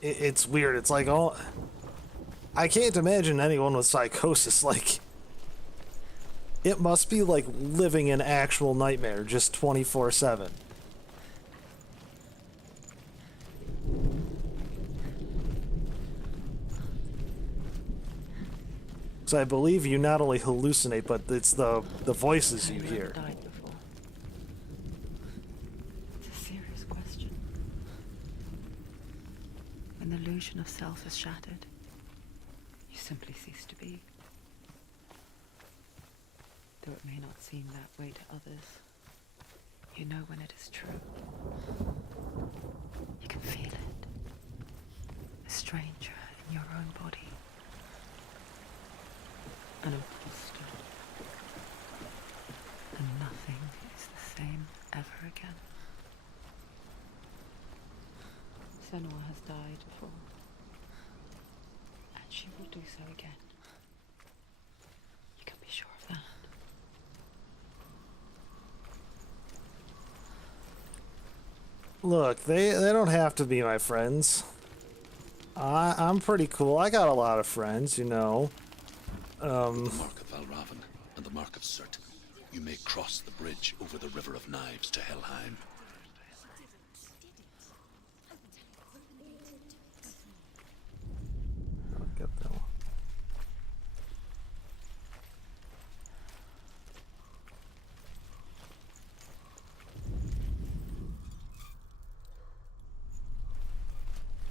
It's weird. It's like all. I can't imagine anyone with psychosis. Like, it must be like living an actual nightmare, just 24/7. So I believe you not only hallucinate, but it's the voices you hear. Died before. It's a serious question. When the illusion of self is shattered, you simply cease to be. Though it may not seem that way to others, you know when it is true. You can feel it. A stranger in your own body. An imposter. And nothing is the same ever again. Senua has died before. And she will do so again. You can be sure of that. Look, they don't have to be my friends. I'm pretty cool. I got a lot of friends, you know. The mark of Valravan and the mark of Surt. You may cross the bridge over the River of Knives to Helheim. I'll get that one.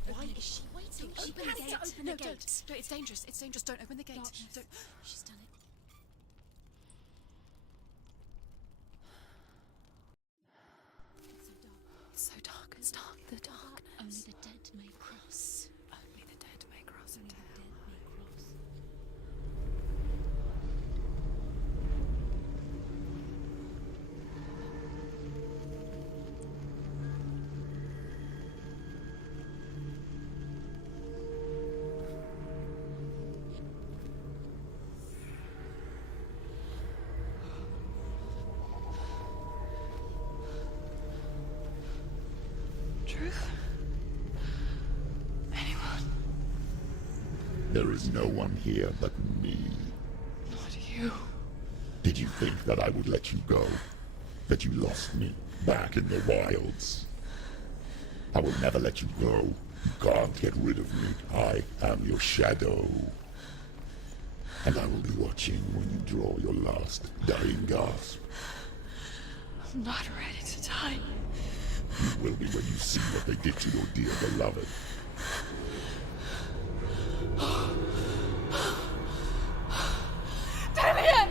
Why is she waiting? open the gate. Open the gate. No, it's dangerous. It's dangerous. Don't open the gate. Don't. She's done it. It's so dark. It's dark. The darkness. Only the dead may cross. Only the dead may cross Only into the hell. dead may cross. Truth? Anyone? There is no one here but me. Not you. Did you think that I would let you go? That you lost me back in the wilds? I will never let you go. You can't get rid of me. I am your shadow. And I will be watching when you draw your last dying gasp. I'm not ready to die. You will be when you see what they did to your dear beloved. Damien!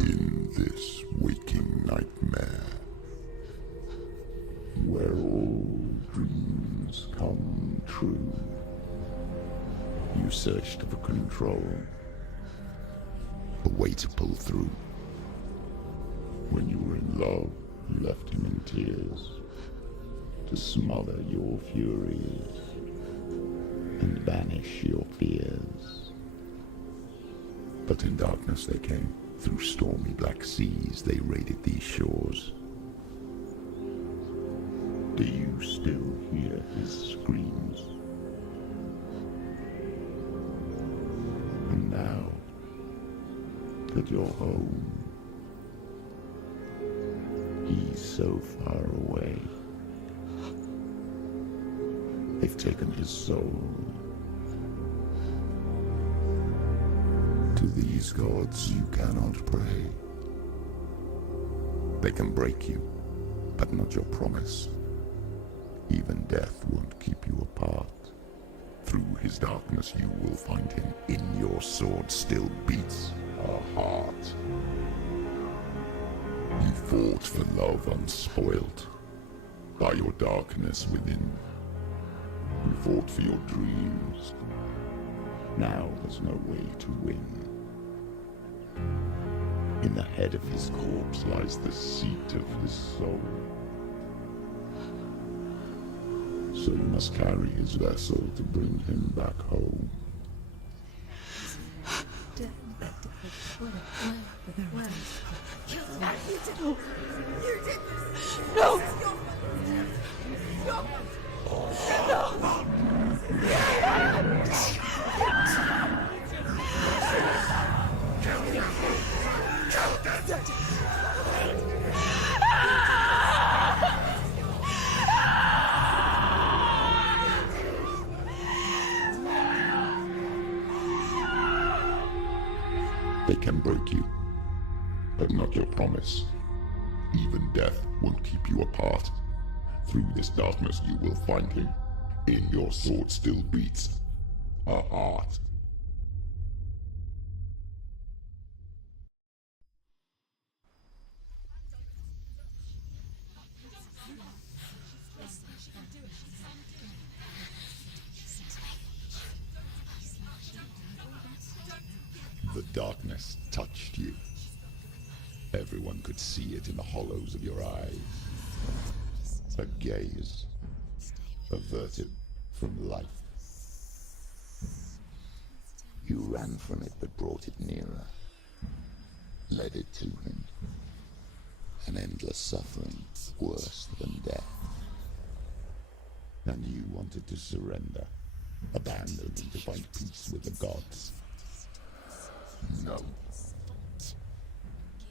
In this waking nightmare, where all dreams come true, you searched for control, a way to pull through. When you were in love, you left him in tears, to smother your furies and banish your fears. But in darkness they came, through stormy black seas they raided these shores. Do you still hear his screams? And now that you're home, he's so far away. They've taken his soul. To these gods you cannot pray. They can break you, but not your promise. Even death won't keep you apart. Through his darkness you will find him. In your sword still beats a heart. You fought for love unspoilt by your darkness within. You fought for your dreams. Now there's no way to win. In the head of his corpse lies the seat of his soul. So you must carry his vessel to bring him back home. They can break you, but not your promise. Even death won't keep you apart. Through this darkness you will find him. In your sword still beats a heart. The darkness touched you. Everyone could see it in the hollows of your eyes. A gaze averted from life. You ran from it but brought it nearer. Led it to him. An endless suffering, worse than death. And you wanted to surrender, abandon and to find peace with the gods. No.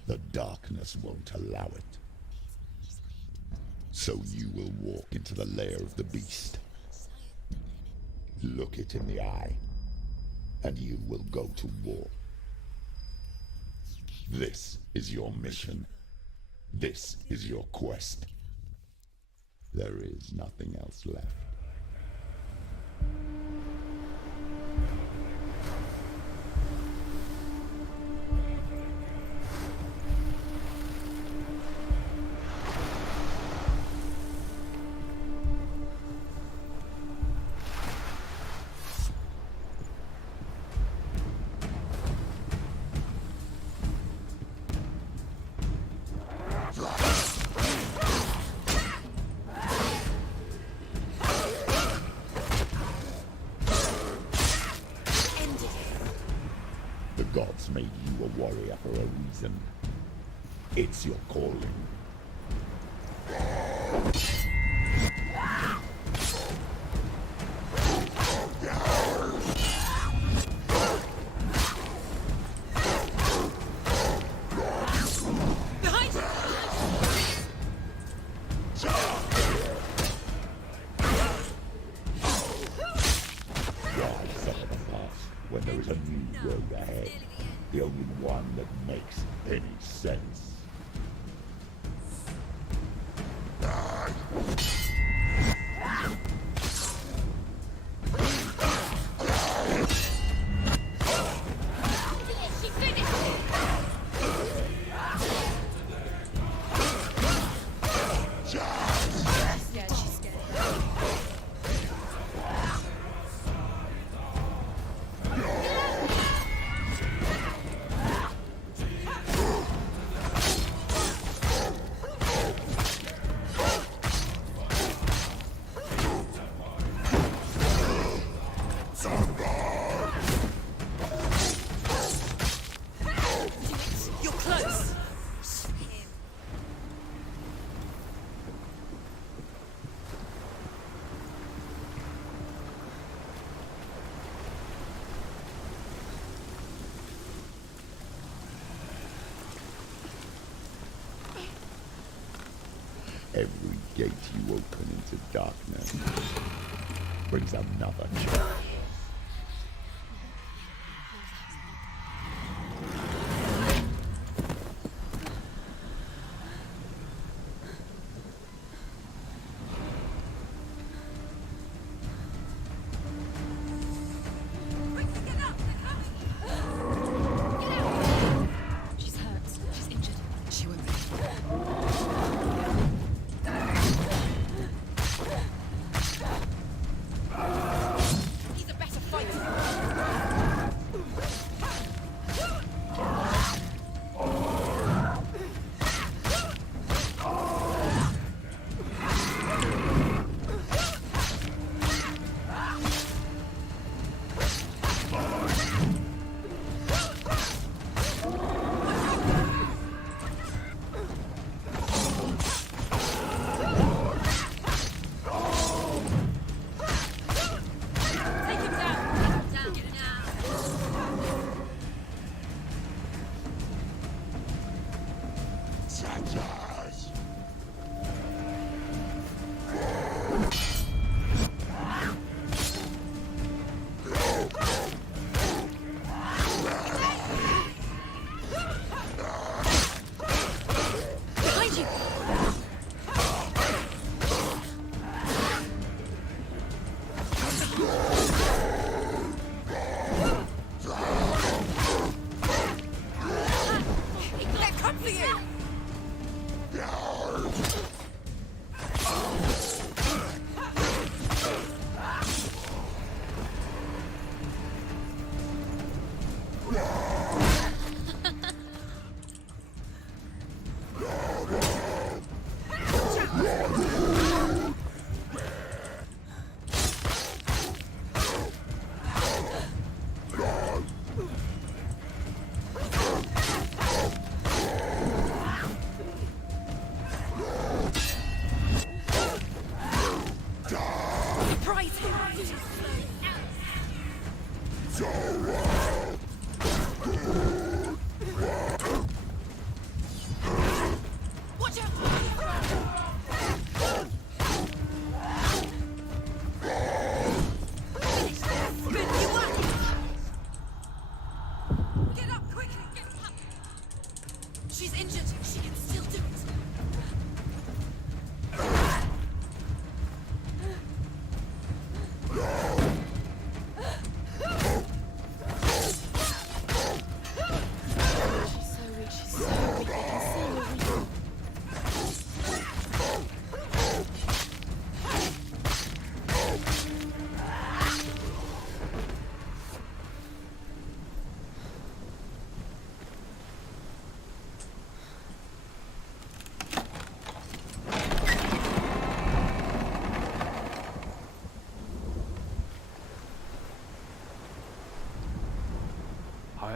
The darkness won't allow it. So you will walk into the lair of the beast. Look it in the eye, and you will go to war. This is your mission. This is your quest. There is nothing else left. The gods made you a warrior for a reason. It's your calling. Behind you! Why suffer the past when there is a new road ahead? The only one that makes any sense. She finished! She's scared. You're close! Every gate you open into darkness brings another change. She's hurt. She's injured. She won't be.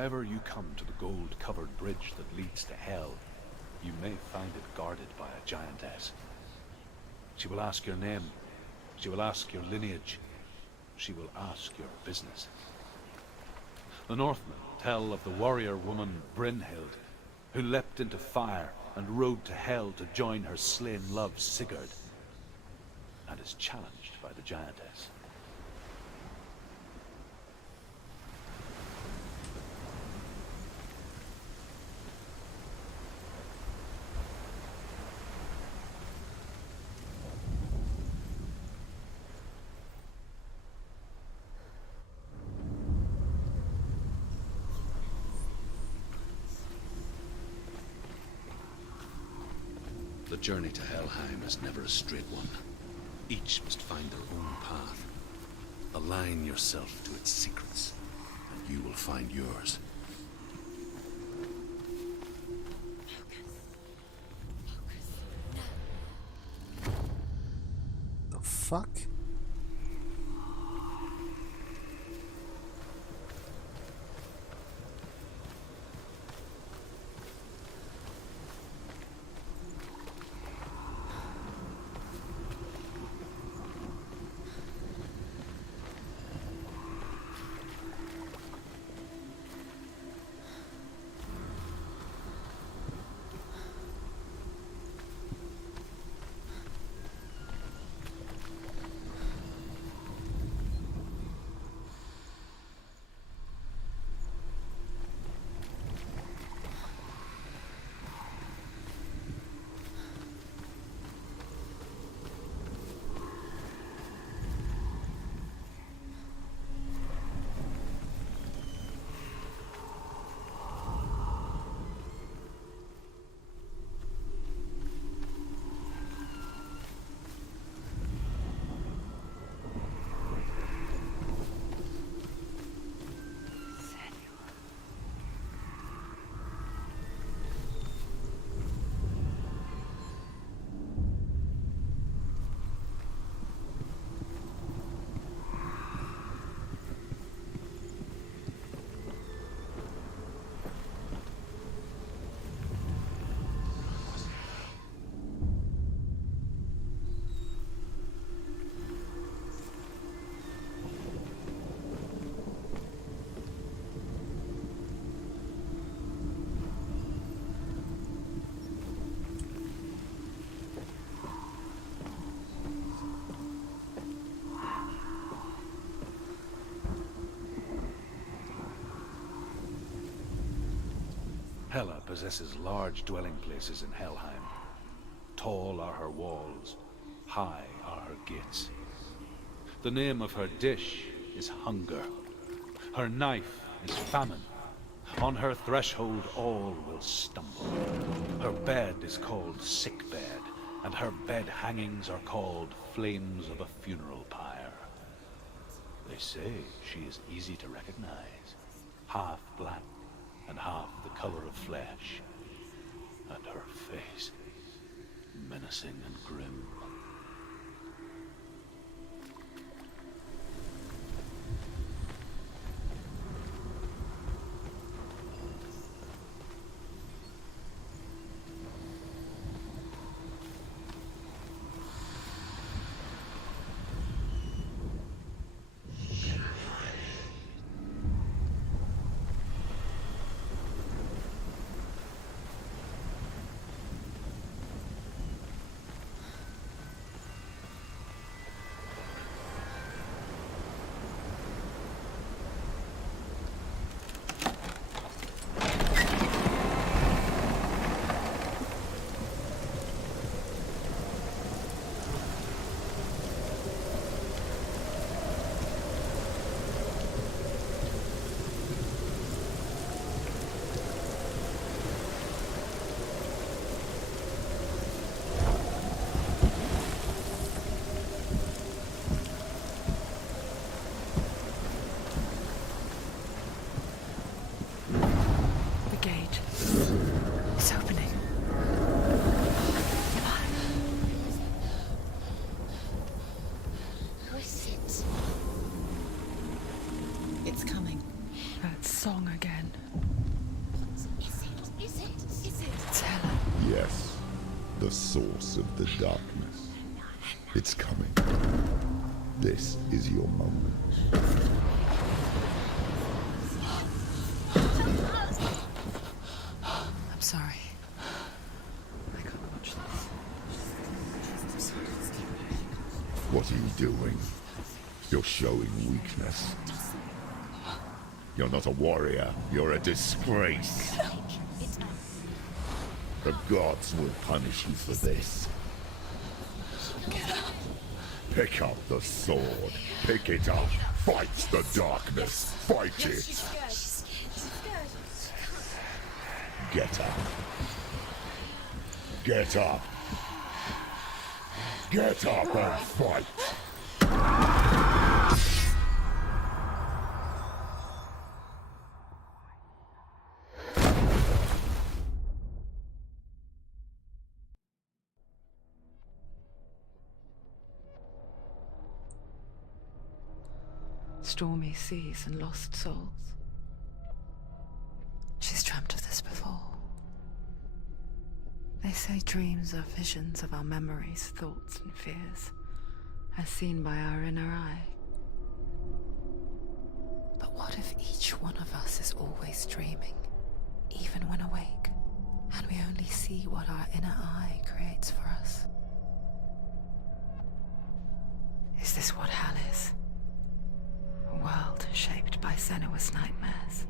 ever you come to the gold-covered bridge that leads to Hell, you may find it guarded by a giantess. She will ask your name. She will ask your lineage. She will ask your business. The Northmen tell of the warrior woman Brynhild, who leapt into fire and rode to Hell to join her slain love Sigurd, and is challenged by the giantess. The journey to Helheim is never a straight one. Each must find their own path. Align yourself to its secrets, and you will find yours. The fuck? Hela possesses large dwelling places in Helheim. Tall are her walls, high are her gates. The name of her dish is hunger. Her knife is famine. On her threshold all will stumble. Her bed is called sick bed, and her bed hangings are called flames of a funeral pyre. They say she is easy to recognize, half black and half the color of flesh, and her face menacing and grim. song again. Is it? It's Helen. Yes, the source of the darkness. It's coming. This is your moment. I'm sorry. I can't watch this. What are you doing? You're showing weakness. You're not a warrior. You're a disgrace. The gods will punish you for this. Pick up the sword. Pick it up. Fight the darkness. Fight it. Get up. Get up. Get up and fight. Stormy seas and lost souls. She's dreamt of this before. They say dreams are visions of our memories, thoughts, and fears, as seen by our inner eye. But what if each one of us is always dreaming, even when awake, and we only see what our inner eye creates for us? Is this what hell is? A world shaped by Senua's nightmares.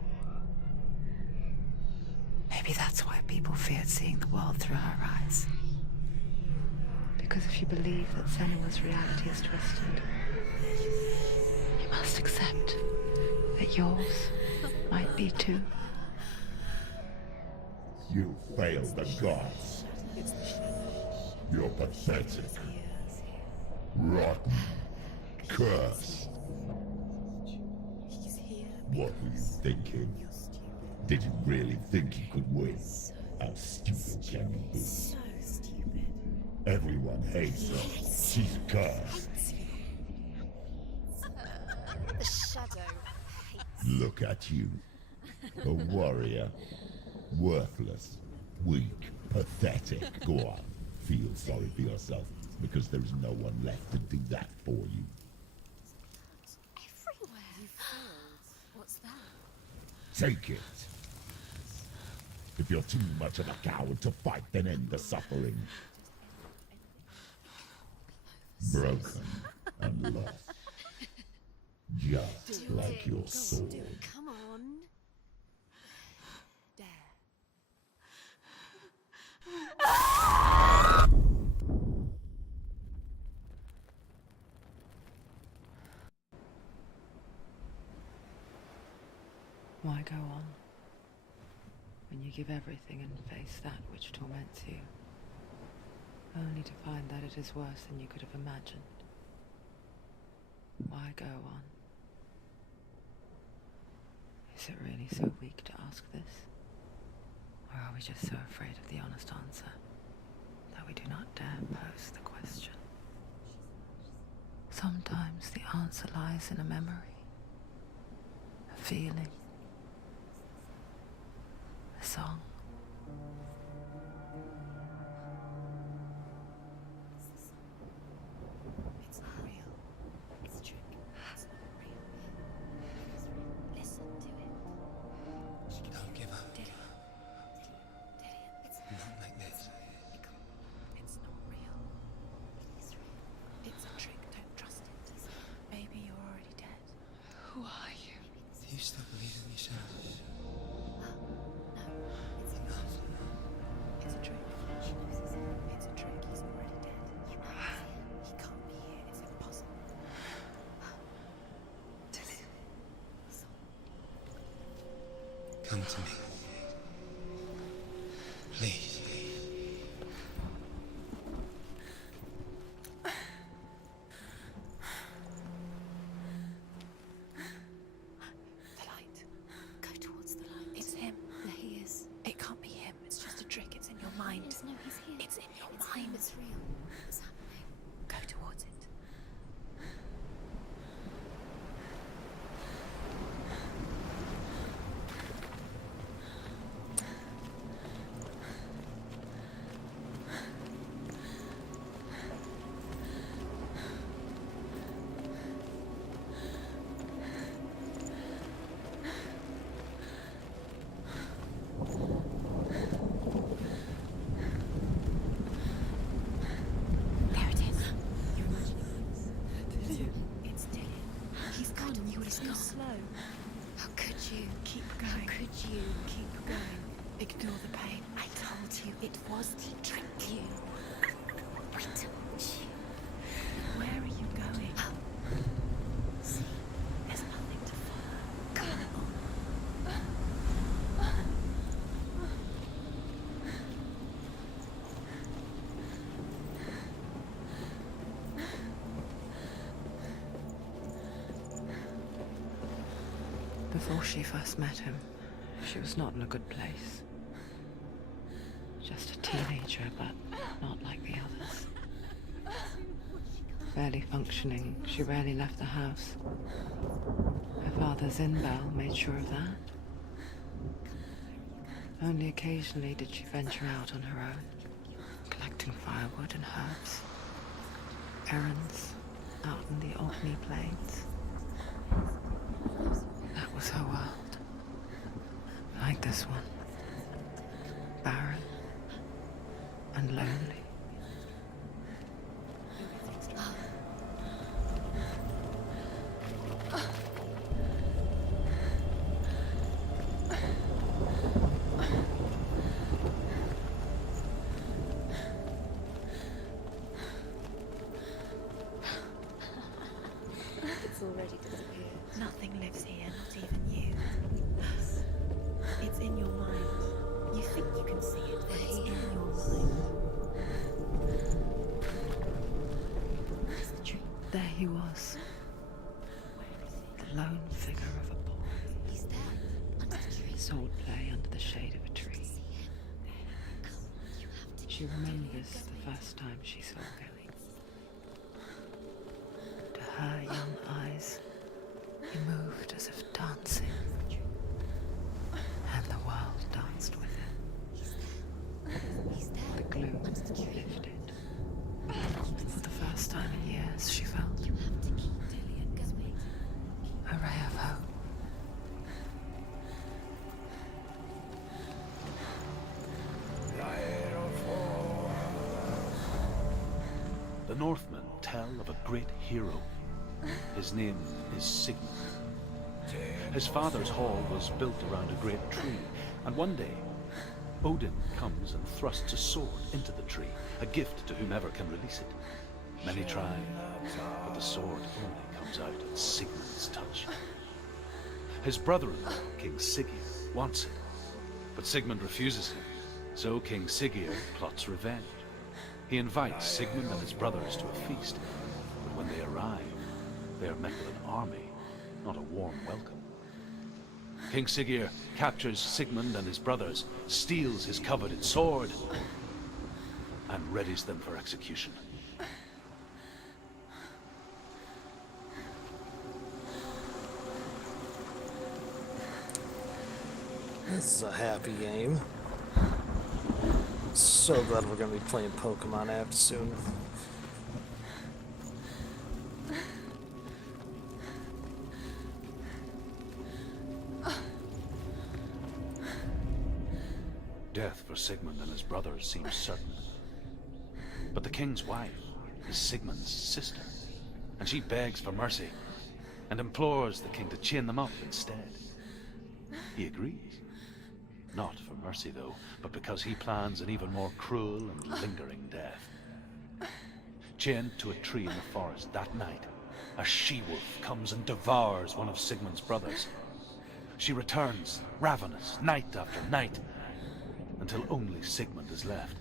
Maybe that's why people feared seeing the world through her eyes. Because if you believe that Senua's reality is twisted, you must accept that yours might be too. You failed the gods. You're pathetic. Rotten. Cursed. What were you thinking? Did you really think you could win? How stupid can you be? So stupid. Everyone hates her. She's cursed. The shadow hates. Look at you. A warrior. Worthless. Weak. Pathetic. Go on. Feel sorry for yourself, because there is no one left to do that for you. Everywhere. You failed. What's that? Take it. If you're too much of a coward to fight, then end the suffering. Broken and lost. Just like your sword. Come on. Dare. Why go on when you give everything and face that which torments you, only to find that it is worse than you could have imagined? Why go on? Is it really so weak to ask this? Or are we just so afraid of the honest answer that we do not dare pose the question? Sometimes the answer lies in a memory, a feeling, a song. It's not real. It's a trick. It's not real. It's real. Listen to it. Don't give up. Did it? It's Not like this. It's not real. It is real. It's a trick. Don't trust it. Maybe you're already dead. Who are you? Do you still believe in yourself? No, it's enough. It's a trick. She knows it's a trick. He's already dead. He can't be here. It's impossible. Come to me. Please. The light. Go towards the light. It's him. There he is. It can't be him. It's just a trick. It's in your mind. No, he's here. It's in your mind. It's real. It's happening. Go towards it. you. Keep going. Ignore the pain. I told you it was to trick you. I told you. Where are you going? See, there's nothing to follow. Come on. Before she first met him, she was not in a good place. Just a teenager, but not like the others. Barely functioning, she rarely left the house. Her father's in-bell made sure of that. Only occasionally did she venture out on her own, collecting firewood and herbs. Errands out in the Orkney Plains. That was her world. Like this one. Barren and lonely. It's already disappeared. Nothing lives here, not even you. It's in your mind. You think you can see it, but it's in your mind. Where's the tree? There he was. The lone figure of a boy. He's there, under the tree. Swordplay under the shade of a tree. See him. Come, you have to. She remembers the first time she saw him. To her young eyes, he moved as if dancing, and the world danced with him. He's there. The gloom Under the tree. lifted. For the first time in years, she felt You have to keep doing it, going. a ray of hope. The Northmen tell of a great hero. His name is Sigmund. His father's hall was built around a great tree, and one day, Odin comes and thrusts a sword into the tree, a gift to whomever can release it. Many try, but the sword only comes out at Sigmund's touch. His brother-in-law, King Siggeir, wants it, but Sigmund refuses him, so King Siggeir plots revenge. He invites Sigmund and his brothers to a feast, but when they arrive, they are met with an army, not a warm welcome. King Siggeir captures Sigmund and his brothers, steals his coveted sword, and readies them for execution. This is a happy game. So glad we're gonna be playing Pokemon Apt soon. Death for Sigmund and his brothers seems certain. But the king's wife is Sigmund's sister, and she begs for mercy and implores the king to chain them up instead. He agrees. Not for mercy, though, but because he plans an even more cruel and lingering death. Chained to a tree in the forest that night, a she-wolf comes and devours one of Sigmund's brothers. She returns, ravenous, night after night, until only Sigmund is left.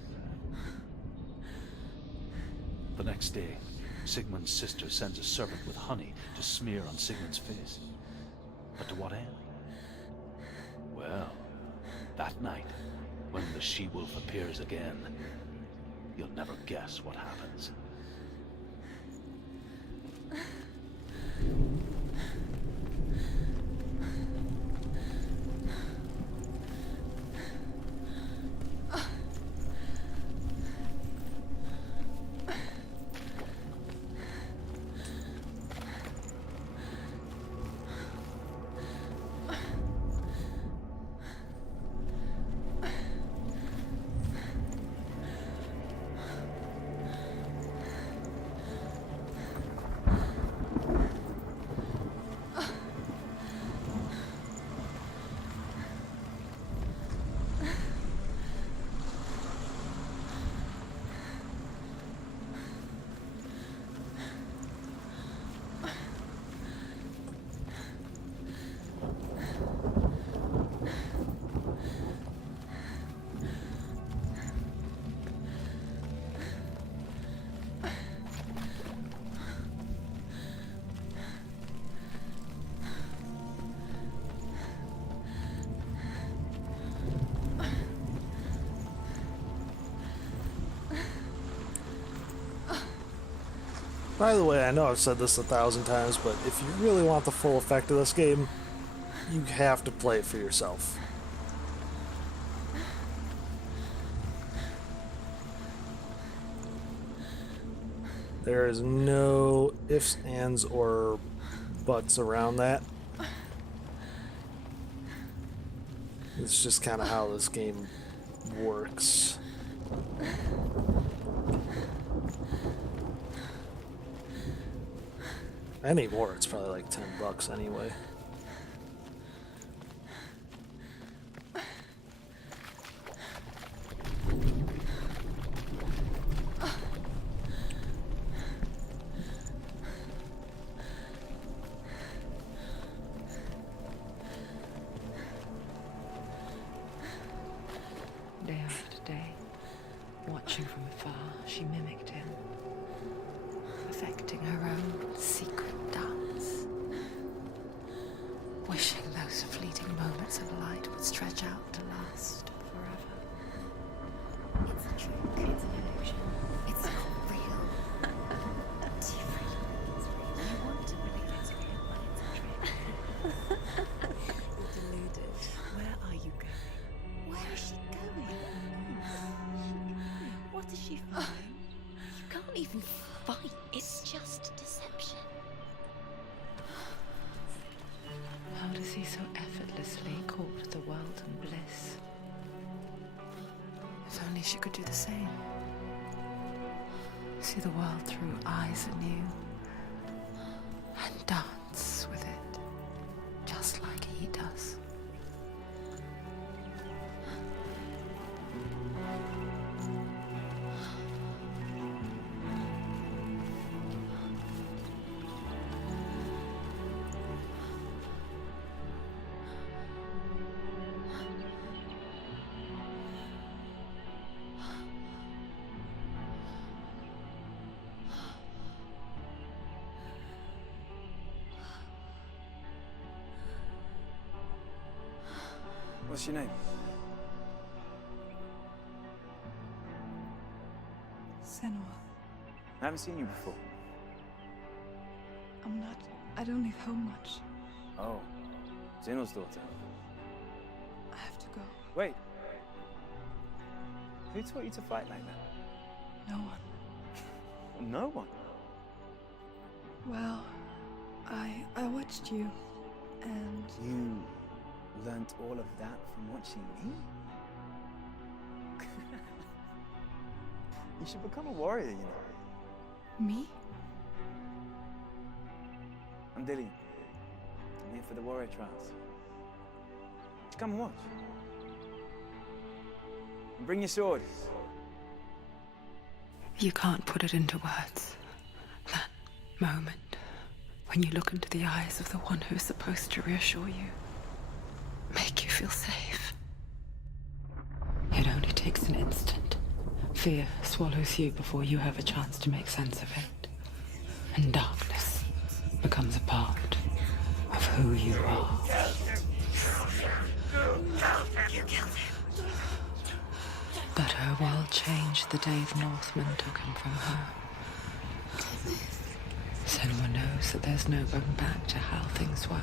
The next day, Sigmund's sister sends a servant with honey to smear on Sigmund's face. But to what end? Well, that night, when the she-wolf appears again, you'll never guess what happens. By the way, I know I've said this 1,000 times, but if you really want the full effect of this game, you have to play it for yourself. There is no ifs, ands, or buts around that. It's just kind of how this game works. Anymore, it's probably like $10 anyway. Day after day, watching from afar, she mimicked him, perfecting her own secret dance, wishing those fleeting moments of light would stretch out to last forever. It's a trick. It's an illusion. It's not real. Do you really think it's real? You want to believe it's real, but it's a trick. You're deluded. Where are you going? Where is she going? What is she feeling? You can't even fight. It's just deception. How does he so effortlessly court the world and bliss? If only she could do the same. See the world through eyes anew and dance with it, just like he does. What's your name? Senua. I haven't seen you before. I don't leave home much. Oh, Zenua's daughter. I have to go. Wait. Who taught you to fight like that? No one. No one? Well, I watched you, and You learnt all of that from watching me? You should become a warrior, you know. me? I'm Dillian. I'm here for the warrior trials. Come and watch. And bring your sword. You can't put it into words. That moment when you look into the eyes of the one who's supposed to reassure you, make you feel safe. It only takes an instant. Fear swallows you before you have a chance to make sense of it. And darkness becomes a part of who you are. You killed him. But her world changed the day the Northmen took him from her. Senua knows that there's no going back to how things were.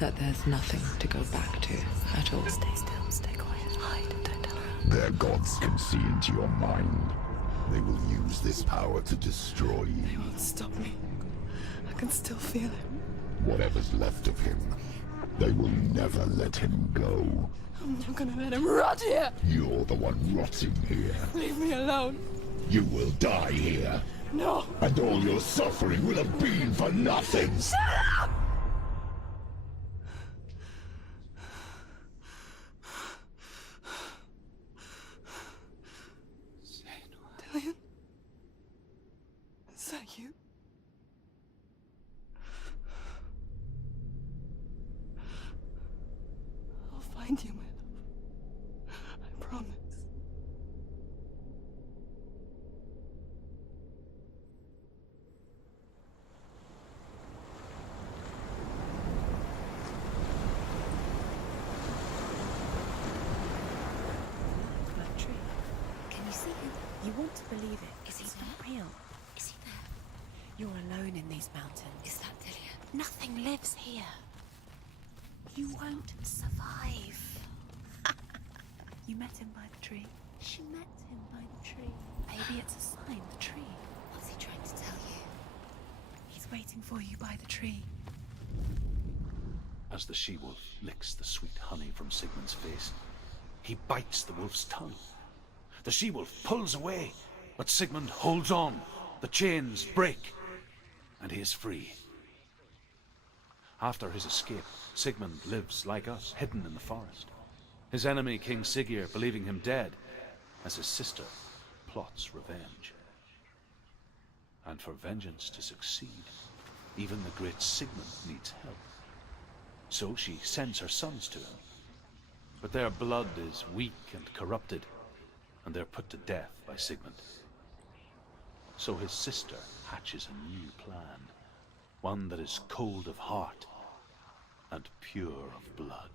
That there's nothing to go back to at all. Stay still, stay quiet, hide, don't tell her. Their gods can see into your mind. They will use this power to destroy They you. won't stop me. I can still feel him. Whatever's left of him, they will never let him go. I'm not gonna let him rot here. You're the one rotting here. Leave me alone. You will die here. No. And all your suffering will have been for nothing. Shut up! Dillian? Is that you? I'll find you, my love. I promise. That tree. Can you see him? You want to believe it. Is he It's there? not real. Is he there? You're alone in these mountains. Is that Delia? Nothing lives here. You won't survive. You met him by the tree. She met him by the tree. Maybe it's a sign, the tree. What's he trying to tell you? He's waiting for you by the tree. As the she-wolf licks the sweet honey from Sigmund's face, he bites the wolf's tongue. The she-wolf pulls away, but Sigmund holds on. The chains break, and he is free. After his escape, Sigmund lives like us, hidden in the forest. His enemy, King Siggeir, believing him dead, as his sister plots revenge. And for vengeance to succeed, even the great Sigmund needs help. So she sends her sons to him. But their blood is weak and corrupted, and they're put to death by Sigmund. So his sister hatches a new plan, one that is cold of heart and pure of blood.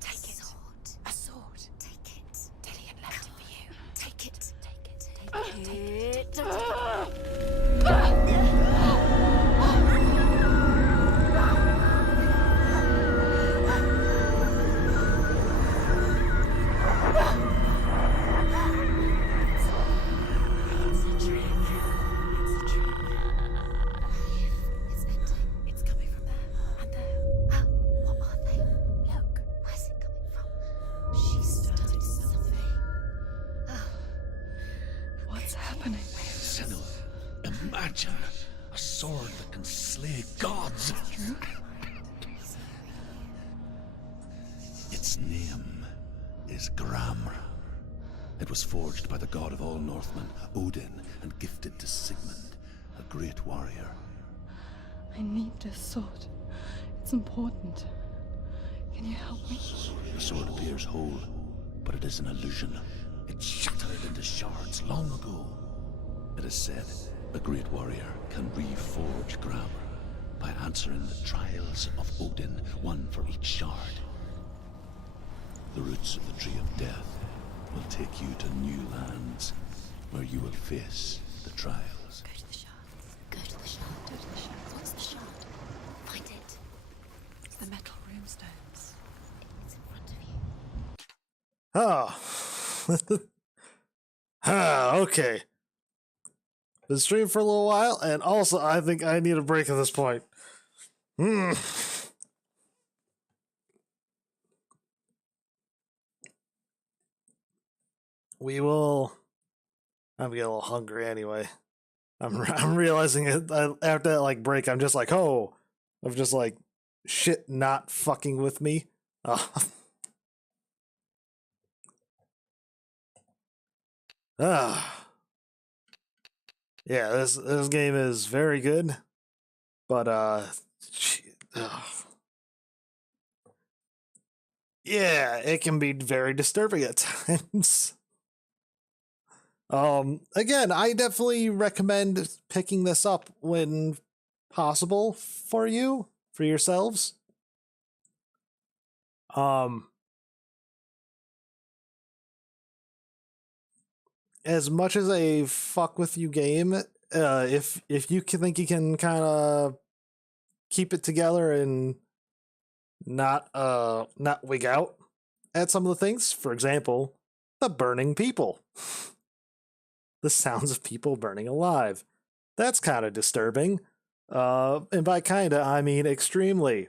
Take it. A sword. Take it. Dillian left it for you. Take it. Take it. Take it. It's a trick. It's a trick. It's ending. It's coming from there and there. Oh, what are they? Look. Where's it coming from? She started something. Oh. What's happening? Senua, imagine a sword that can slay gods. Its name is Gramr. It was forged by the god of all Northmen, Odin, and gifted to Sigmund, a great warrior. I need this sword. It's important. Can you help me? The sword appears whole, but it is an illusion. It shattered into shards long ago. It is said a great warrior can reforge Gramr by answering the trials of Odin, one for each shard. The roots of the Tree of Death will take you to new lands where you will face the trials. Go to the shard. Go to the shard. Go to the shard. What's the shard? Find it. It's the metal runestones. It's in front of you. Oh. Ah, okay. Been streaming for a little while, and also I think I need a break at this point. We will. I'm getting a little hungry anyway. I'm realizing it after that like break. I'm just like, oh, I'm just like shit not fucking with me. Yeah, this game is very good, but yeah, it can be very disturbing at times. Again, I definitely recommend picking this up when possible for yourselves. As much as a fuck with you game, if you think you can kind of keep it together and not wig out at some of the things, for example, the burning people. The sounds of people burning alive. That's kind of disturbing. And by kinda, I mean extremely.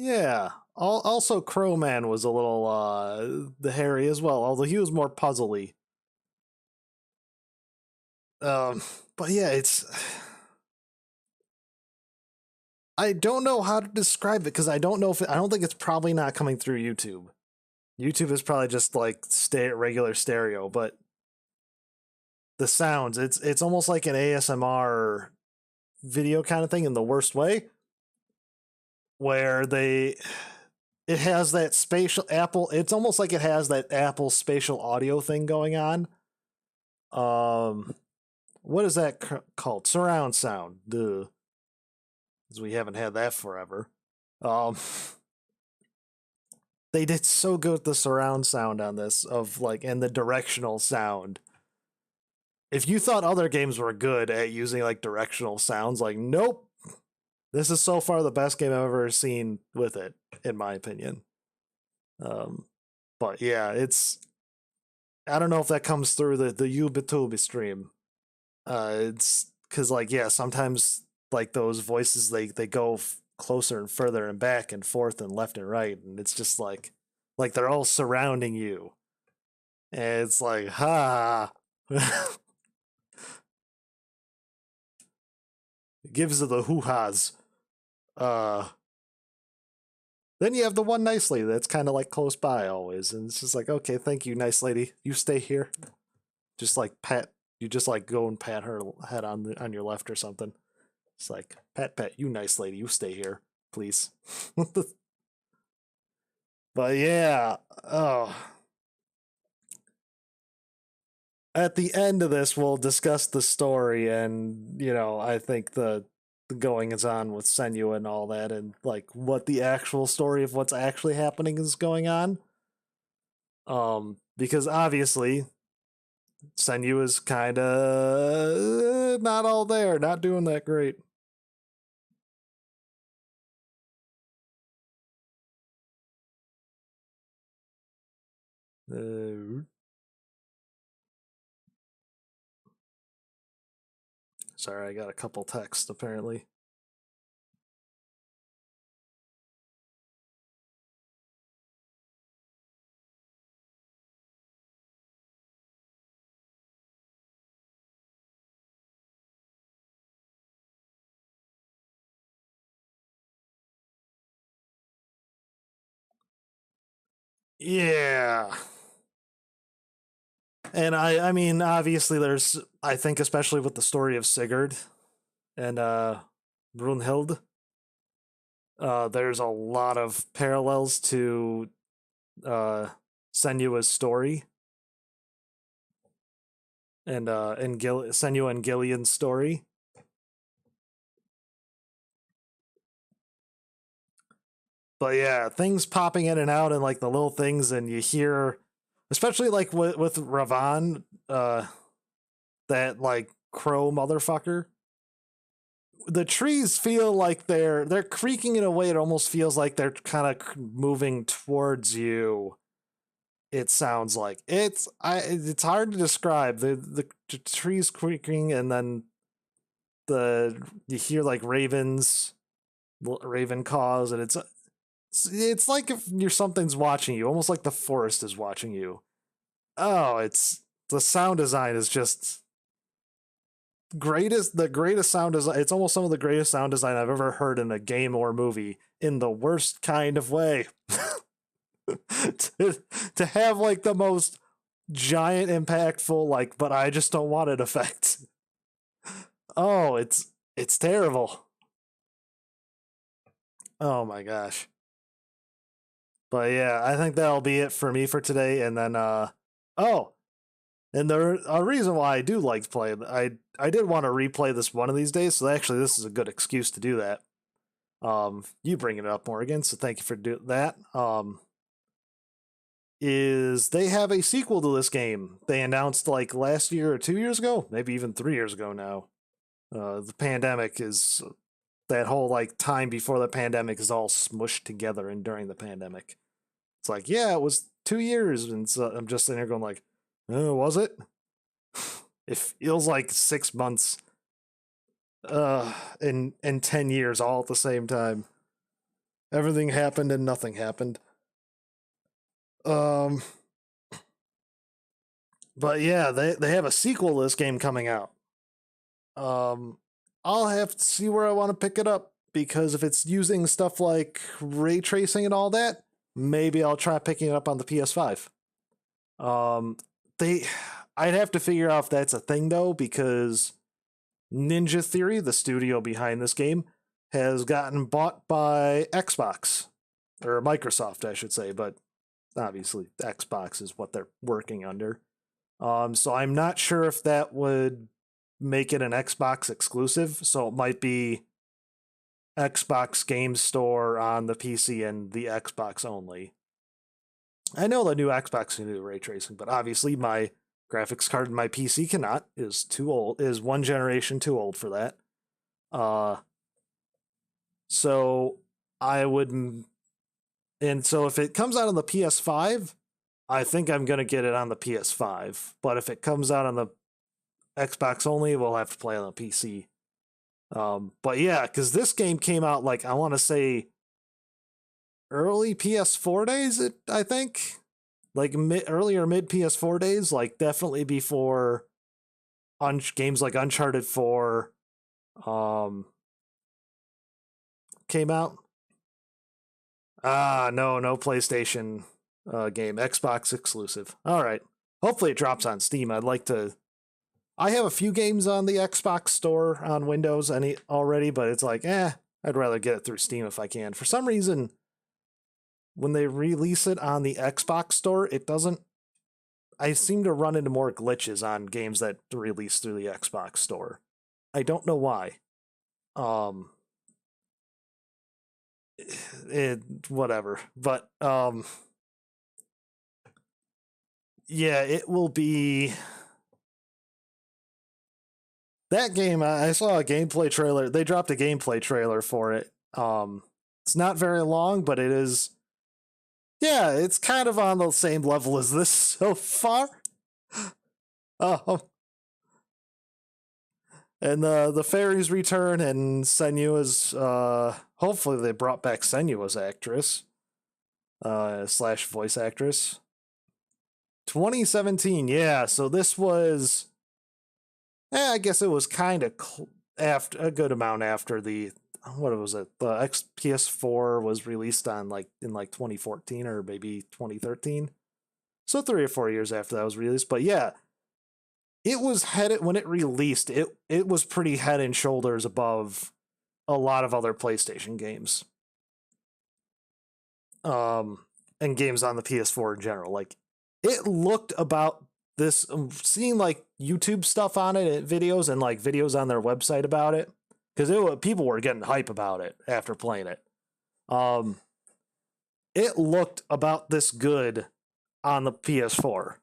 Yeah. Also, Crowman was a little hairy as well, although he was more puzzly. But yeah, I don't know how to describe it because I don't know if I don't think it's probably not coming through YouTube. YouTube is probably just like regular stereo, but the sounds, it's almost like an ASMR video kind of thing in the worst way, where it has that spatial Apple. It's almost like it has that Apple spatial audio thing going on. What is that called? Surround sound. Duh. Because we haven't had that forever. They did so good with the surround sound on this of like and the directional sound. If you thought other games were good at using like directional sounds, like nope. This is so far the best game I've ever seen with it, in my opinion. But yeah, I don't know if that comes through the YouTube stream. It's because like yeah, sometimes like those voices they go closer and further and back and forth and left and right, and it's just like they're all surrounding you, and it's like ha. It gives it the hoo-has. Then you have the one nice lady that's kind of like close by always, and it's just like, okay, thank you, nice lady. You stay here. Just like you just like go and pat her head on your left or something. It's like pat, you nice lady, you stay here, please. But yeah, oh. At the end of this, we'll discuss the story, and I think the goings on with Senua and all that, and like what the actual story of what's actually happening is going on. Because obviously, Senua is kind of not all there, not doing that great. Sorry, I got a couple texts apparently. Yeah. And I mean, obviously there's, I think especially with the story of Sigurd and Brunhild, there's a lot of parallels to Senua's story and Senua and Gillian's story. But yeah, things popping in and out and like the little things, and you hear, especially like with Ravan, that like crow motherfucker. The trees feel like they're creaking in a way it almost feels like they're kind of moving towards you. It sounds like it's hard to describe the trees creaking, and then you hear like raven calls, and it's like if something's watching you, almost like the forest is watching you. Oh, the sound design is just the greatest sound design. It's almost some of the greatest sound design I've ever heard in a game or movie, in the worst kind of way. to have like the most giant impactful like but I just don't want it effect. Oh, it's terrible. Oh my gosh. But yeah, I think that'll be it for me for today. And then and a reason why I do like to play, I did want to replay this one of these days, so actually this is a good excuse to do that. You bring it up, Morgan, so thank you for that. Is they have a sequel to this game. They announced like last year or 2 years ago, maybe even 3 years ago now. The pandemic is that whole like time before the pandemic is all smushed together, and during the pandemic, it's like, yeah, it was 2 years, and so I'm just sitting here going like, oh, was it? It feels like 6 months. In 10 years all at the same time. Everything happened and nothing happened. But yeah, they have a sequel to this game coming out. I'll have to see where I want to pick it up, because if it's using stuff like ray tracing and all that, maybe I'll try picking it up on the PS5. They, I'd have to figure out if that's a thing though, because Ninja Theory, the studio behind this game, has gotten bought by Xbox, or Microsoft, I should say, but obviously Xbox is what they're working under. So I'm not sure if that would make it an Xbox exclusive. So it might be Xbox Game Store on the PC and the Xbox only. I know the new Xbox can do ray tracing, but obviously my graphics card in my PC cannot. Is too old. Is one generation too old for that. So I would, and so if it comes out on the PS5, I think I'm gonna get it on the PS5. But if it comes out on the Xbox only, we'll have to play on the PC. But yeah, because this game came out like, I want to say early PS4 days. I think like earlier mid PS4 days, like definitely before games like Uncharted 4 came out. No PlayStation game, Xbox exclusive. All right, hopefully it drops on Steam. I have a few games on the Xbox store on Windows already, but it's like, I'd rather get it through Steam if I can. For some reason, when they release it on the Xbox store, it doesn't. I seem to run into more glitches on games that release through the Xbox store. I don't know why. Whatever. But yeah, it will be. That game, I saw a gameplay trailer. They dropped a gameplay trailer for it. It's not very long, but it is. Yeah, it's kind of on the same level as this so far. And the fairies return, and Senua's. Hopefully, they brought back Senua's actress, / voice actress. 2017, yeah. So this was. I guess it was kind of after a good amount after the, what was it? The PS4 was released on in 2014 or maybe 2013. So 3 or 4 years after that was released. But yeah, it was headed when it released. It was pretty head and shoulders above a lot of other PlayStation games. And games on the PS4 in general. Like, it looked about this, seeing like YouTube stuff on it, videos and like videos on their website about it, because people were getting hype about it after playing it. It looked about this good on the PS4,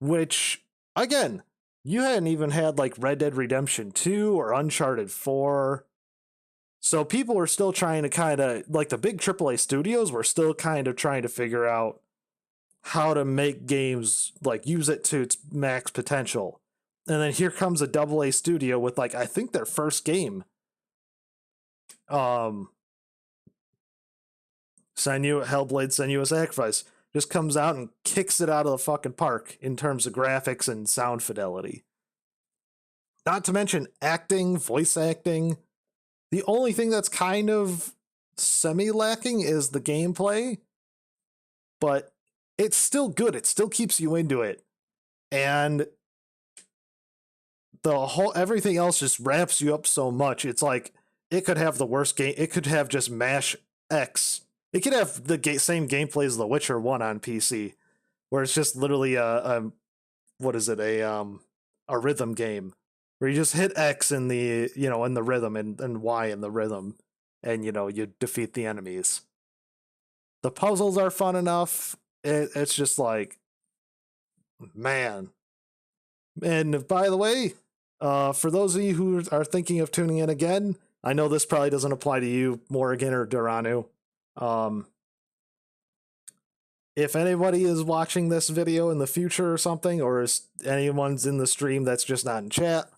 which again, you hadn't even had like Red Dead Redemption 2 or Uncharted 4. So people were still trying to kind of, like, the big AAA studios were still kind of trying to figure out how to make games, like, use it to its max potential. And then here comes a AA studio with, like, I think their first game. Hellblade Senua Sacrifice just comes out and kicks it out of the fucking park in terms of graphics and sound fidelity. Not to mention acting, voice acting. The only thing that's kind of semi-lacking is the gameplay, but it's still good. It still keeps you into it. And everything else just wraps you up so much. It's like, it could have the worst game. It could have just Mash X. It could have the same gameplay as The Witcher 1 on PC, where it's just literally a rhythm game, where you just hit X in the, in the rhythm and Y in the rhythm, and, you defeat the enemies. The puzzles are fun enough. It's just like, man. And by the way, for those of you who are thinking of tuning in again, I know this probably doesn't apply to you, Morrigan or Duranu. If anybody is watching this video in the future or something, or is anyone's in the stream that's just not in chat,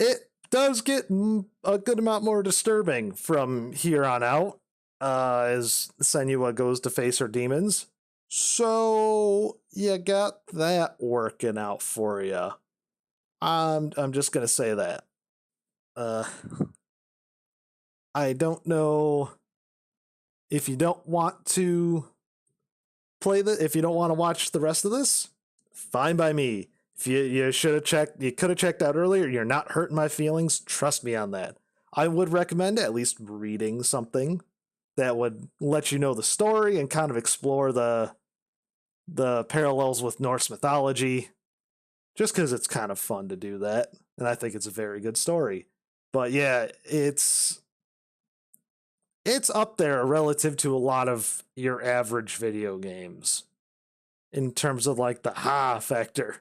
it does get a good amount more disturbing from here on out, as Senua goes to face her demons. So you got that working out for you. I'm just gonna say that. Uh, I don't know if you don't want to if you don't want to watch the rest of this, fine by me. If you should have checked, you could have checked out earlier. You're not hurting my feelings. Trust me on that. I would recommend at least reading something that would let you know the story and kind of explore the parallels with Norse mythology. Just because it's kind of fun to do that, and I think it's a very good story. But yeah, it's up there relative to a lot of your average video games in terms of like the ha factor.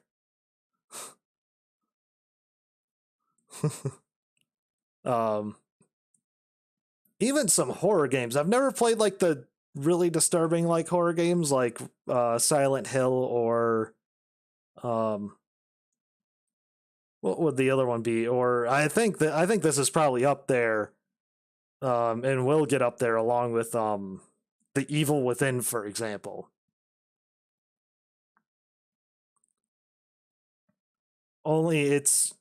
um Even some horror games. I've never played like the really disturbing like horror games like Silent Hill or um what would the other one be? Or I think this is probably up there and will get up there along with The Evil Within, for example. Only it's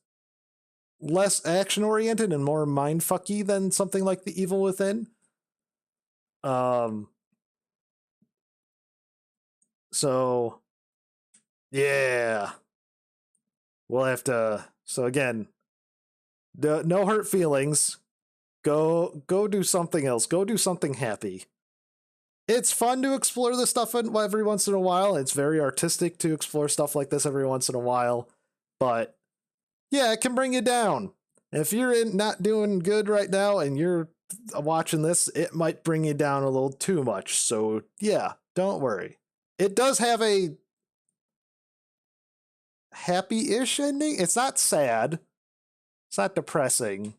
less action oriented and more mindfucky than something like The Evil Within. So yeah, we'll have to. So again, no hurt feelings. Go do something else. Go do something happy. It's fun to explore this stuff every once in a while. It's very artistic to explore stuff like this every once in a while, but yeah, it can bring you down. If you're not doing good right now and you're watching this, it might bring you down a little too much. So yeah, don't worry. It does have a happy-ish ending. It's not sad. It's not depressing.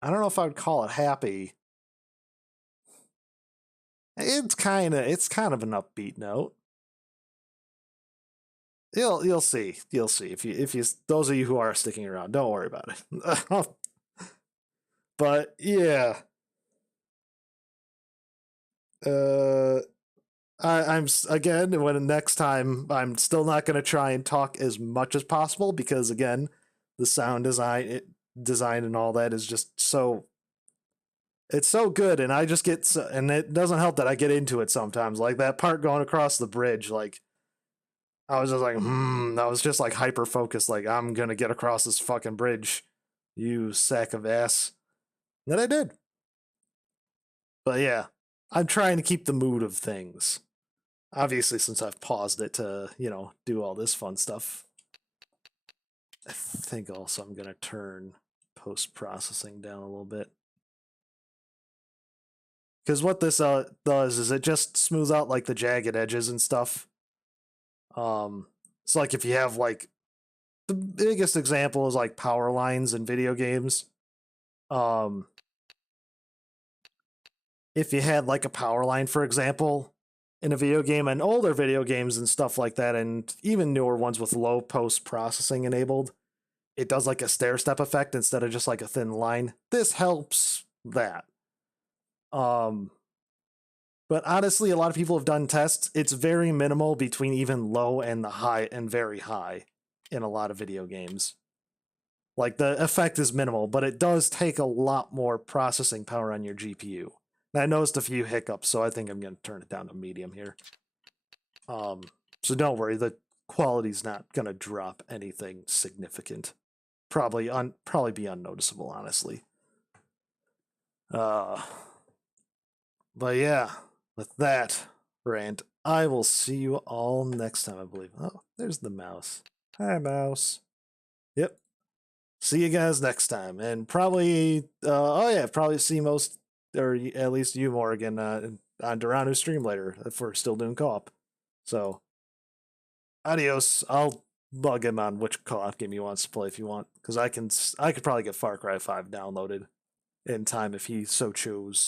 I don't know if I would call it happy. It's kind of an upbeat note. You'll see. You'll see if you those of you who are sticking around, don't worry about it. But yeah. I'm again, when next time I'm still not going to try and talk as much as possible because again, the sound design and all that is just so it's so good, and I just get and it doesn't help that I get into it sometimes. Like that part going across the bridge, like I was just like, I was just like hyper focused, like I'm gonna get across this fucking bridge, you sack of ass. And I did. But yeah, I'm trying to keep the mood of things. Obviously, since I've paused it to, do all this fun stuff. I think also I'm gonna turn post-processing down a little bit. Because what this does is it just smooths out like the jagged edges and stuff. It's like if you have like the biggest example is like power lines in video games. If you had like a power line, for example, in a video game and older video games and stuff like that, and even newer ones with low post processing enabled, it does like a stair step effect instead of just like a thin line. This helps that. But honestly, a lot of people have done tests. It's very minimal between even low and the high and very high in a lot of video games. Like the effect is minimal, but it does take a lot more processing power on your GPU. And I noticed a few hiccups, so I think I'm going to turn it down to medium here. So don't worry, the quality's not going to drop anything significant. Probably be unnoticeable, honestly. But yeah, with that rant, I will see you all next time, I believe. Oh, there's the mouse. Hi, mouse. Yep. See you guys next time. And probably, probably see most, or at least you, Morgan, on Durano's stream later if we're still doing co-op. So, adios. I'll bug him on which co-op game he wants to play if you want, because I could probably get Far Cry 5 downloaded in time if he so chose.